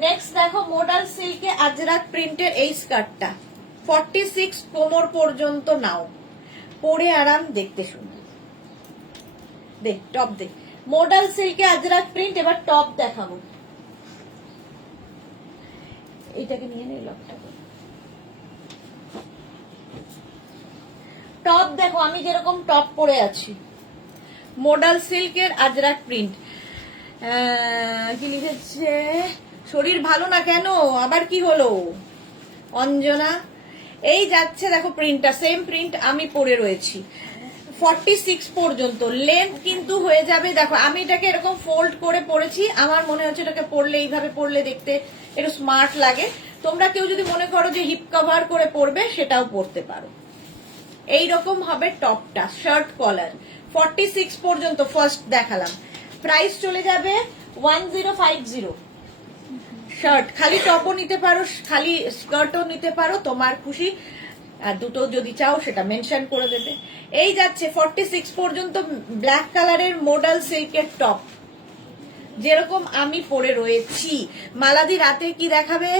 নেক্সট দেখো মডাল সিল্কে আজরাক প্রিন্টের এই স্কার্টটা, 46 কোমর পর্যন্ত নাও, পরে আরাম, দেখতে সুন্দর। দে টপ দে, মডাল সিল্কে আজরাক প্রিন্ট। এবার টপ দেখাবো, এইটাকে নিয়ে নে, লকটা করে। টপ দেখো, আমি যেরকম টপ পরে আছি, মডাল সিল্কের আজরাক প্রিন্ট। কি লিখেছে, শরীর ভালো না কেন, আবার কি হলো অঞ্জনা? এই যাচ্ছে দেখো প্রিন্টটা, সেম প্রিন্ট আমি পরে রয়েছি, 46 পর্যন্ত লেন্থ কিন্তু হয়ে যাবে। দেখো আমি এটাকে এরকম ফোল্ড করে পরেছি, আমার মনে হচ্ছে এটাকে পরলে, এইভাবে পরলে দেখতে একটু স্মার্ট লাগে। তোমরা কেউ যদি মনে করো যে হিপ কভার করে পরবে, সেটাও পরতে পারো। এইরকম হবে টপটা, শার্ট কলার, 46 পর্যন্ত ফার্স্ট দেখালাম। প্রাইস চলে যাবে 1050। শার্ট, খালি টপও নিতে পারো, খালি স্কার্টও নিতে পারো, তোমার খুশি। আর দুটো যদি চাও সেটা মেনশন করে দেবে। এই যাচ্ছে 46 পর্যন্ত ব্ল্যাক কালারের মডাল সিল্কের টপ, যেরকম আমি পরে রয়েছি। মালাদি রাতে কি দেখাবে?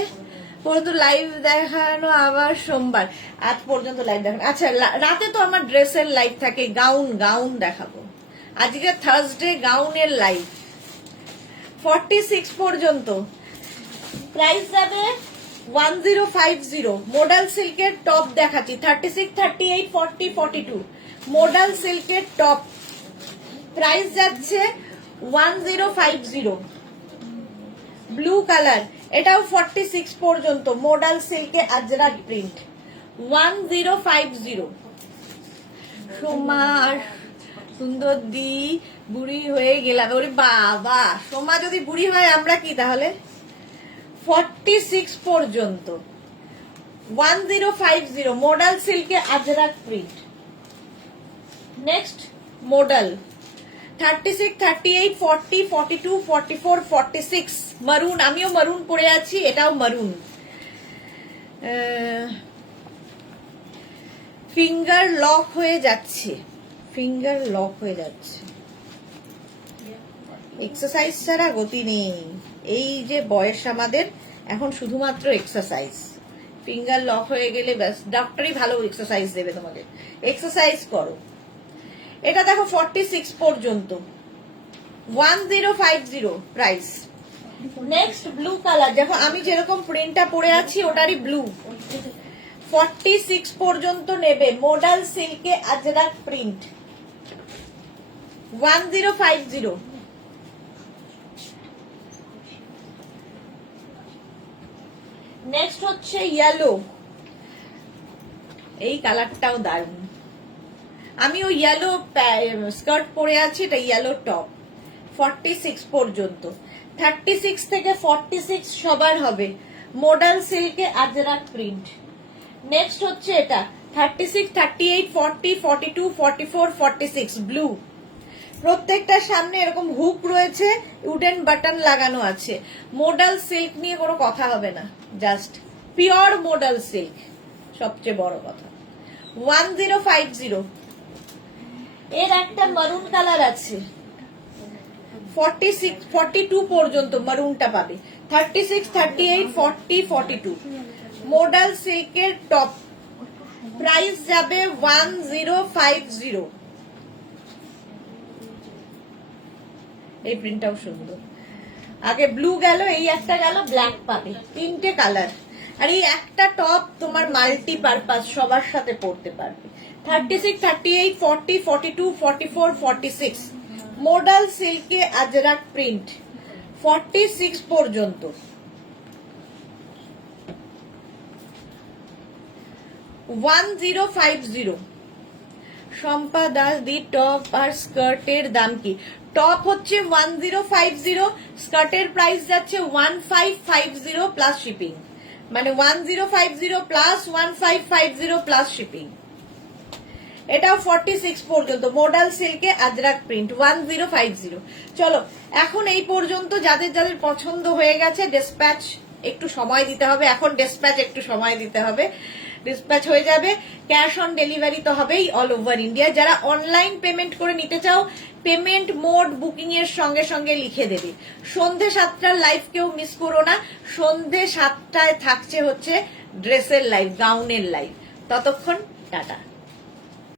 পর্যন্ত লাইভ দেখানো, আবার সোমবার আজ পর্যন্ত লাইভ দেখানো। আচ্ছা, রাতে তো আমার ড্রেসের লাইভ থাকে, গাউন দেখাবো। আজকে থার্সডে, গাউনের লাইভ 46 পর্যন্ত। প্রাইস যাবে 1050। মডাল সিল্কের টপ দেখাচ্ছি, 36, 38, 40, 42 মডাল সিল্কের টপ, প্রাইস যাচ্ছে 1050। ব্লু কালার, এটাও 46 পর্যন্ত, মডাল সিল্কে আজরাক প্রিন্ট, 1050। সোমা আর সুন্দর দি বুড়ি হয়ে গেলাম, ওরে বাবা, সোমা যদি বুড়ি হয় আমরা কি তাহলে? 46 পর্যন্ত, 1050 মডাল সিল্কে আজরাক প্রিন্ট। নেক্সট মডাল 36, 38, 40, 42, 44, 46 মারুন, আমিও মারুন পরে আছি, এটাও মারুন। ফিঙ্গার লক হয়ে যাচ্ছে, ফিঙ্গার লক হয়ে যাচ্ছে, এক্সারসাইজ ছাড়া গতি নেই। এই যে বয়স আমাদের, এখন শুধুমাত্র এক্সারসাইজ। ফিঙ্গার লক হয়ে গেলে ব্যাস, ডক্টরই ভালো এক্সারসাইজ দেবে তোমাকে, এক্সারসাইজ করো। এটা দেখো 46 পর্যন্ত, 1050 প্রাইস। নেক্সট ব্লু কালার, দেখো আমি যেরকম প্রিন্টটা পরে আছি ওটারই ব্লু, 46 পর্যন্ত নেবে, মডাল সিল্কে আজরাক প্রিন্ট, 1050। নেক্সট হচ্ছে ইয়েলো, এই কালারটাও দারুণ। আমি ওই ইয়েলো স্কার্ট পরে আছি, এটা ইয়েলো টপ, 46 পর্যন্ত। 36 থেকে 46 সবার হবে, মডাল সিল্কে আজরাক প্রিন্ট। নেক্সট হচ্ছে এটা 36, 38, 40, 42, 44, 46 ব্লু। প্রত্যেকটার সামনে এরকম হুক রয়েছে, উডেন বাটন লাগানো আছে। মডাল সিল্ক নিয়ে কোনো কথা হবে না, জাস্ট পিওর মডাল সিল্ক, সবচেয়ে বড় কথা। 1050। এর একটা মারুন কালার আছে, 46, 42 পর্যন্ত মারুনটা পাবে, 36, 38, 40, 42 মডাল সিল্কের টপ, প্রাইস যাবে 1050। এই প্রিন্টটাও সুন্দর। আগে ব্লু গেল, এই একটা গেল, ব্ল্যাক পাবে, তিনটে কালার। আর এই একটা টপ তোমার মাল্টি পারপাস, সবার সাথে পরতে পারবে। 36, 38, 40, 42, 44, 46 মোডাল সিল্কে আজরাক প্রিন্ট 46 পর্যন্ত। $1050। শম্পা দাস দি টপ আর স্কার্টের দাম কি? টপ হচ্ছে 1050, স্কার্টের প্রাইস যাচ্ছে 1550 প্লাস শিপিং, মানে 1050 প্লাস 1550 প্লাস শিপিং। এটাও 46 পর্যন্ত মোডাল সিল্কে আজরাক প্রিন্ট 1050। চলো এখন এই পর্যন্ত যাদের যাদের পছন্দ হয়ে গেছে ডিসপ্যাচ একটু সময় দিতে হবে, এখন ডিসপ্যাচ একটু সময় দিতে হবে, ডিসপ্যাচ হয়ে যাবে। ক্যাশ অন ডেলিভারি তো হবেই অল ওভার ইন্ডিয়া। যারা অনলাইন পেমেন্ট করে নিতে চাও পেমেন্ট মোড বুকিং এর সঙ্গে সঙ্গে লিখে দেবে। সন্ধে 7টার লাইভ কেউ মিস করো না, সন্ধে 7টায় থাকছে হচ্ছে ড্রেসের লাইভ, গাউনের লাইভ। ততক্ষণ টাটা।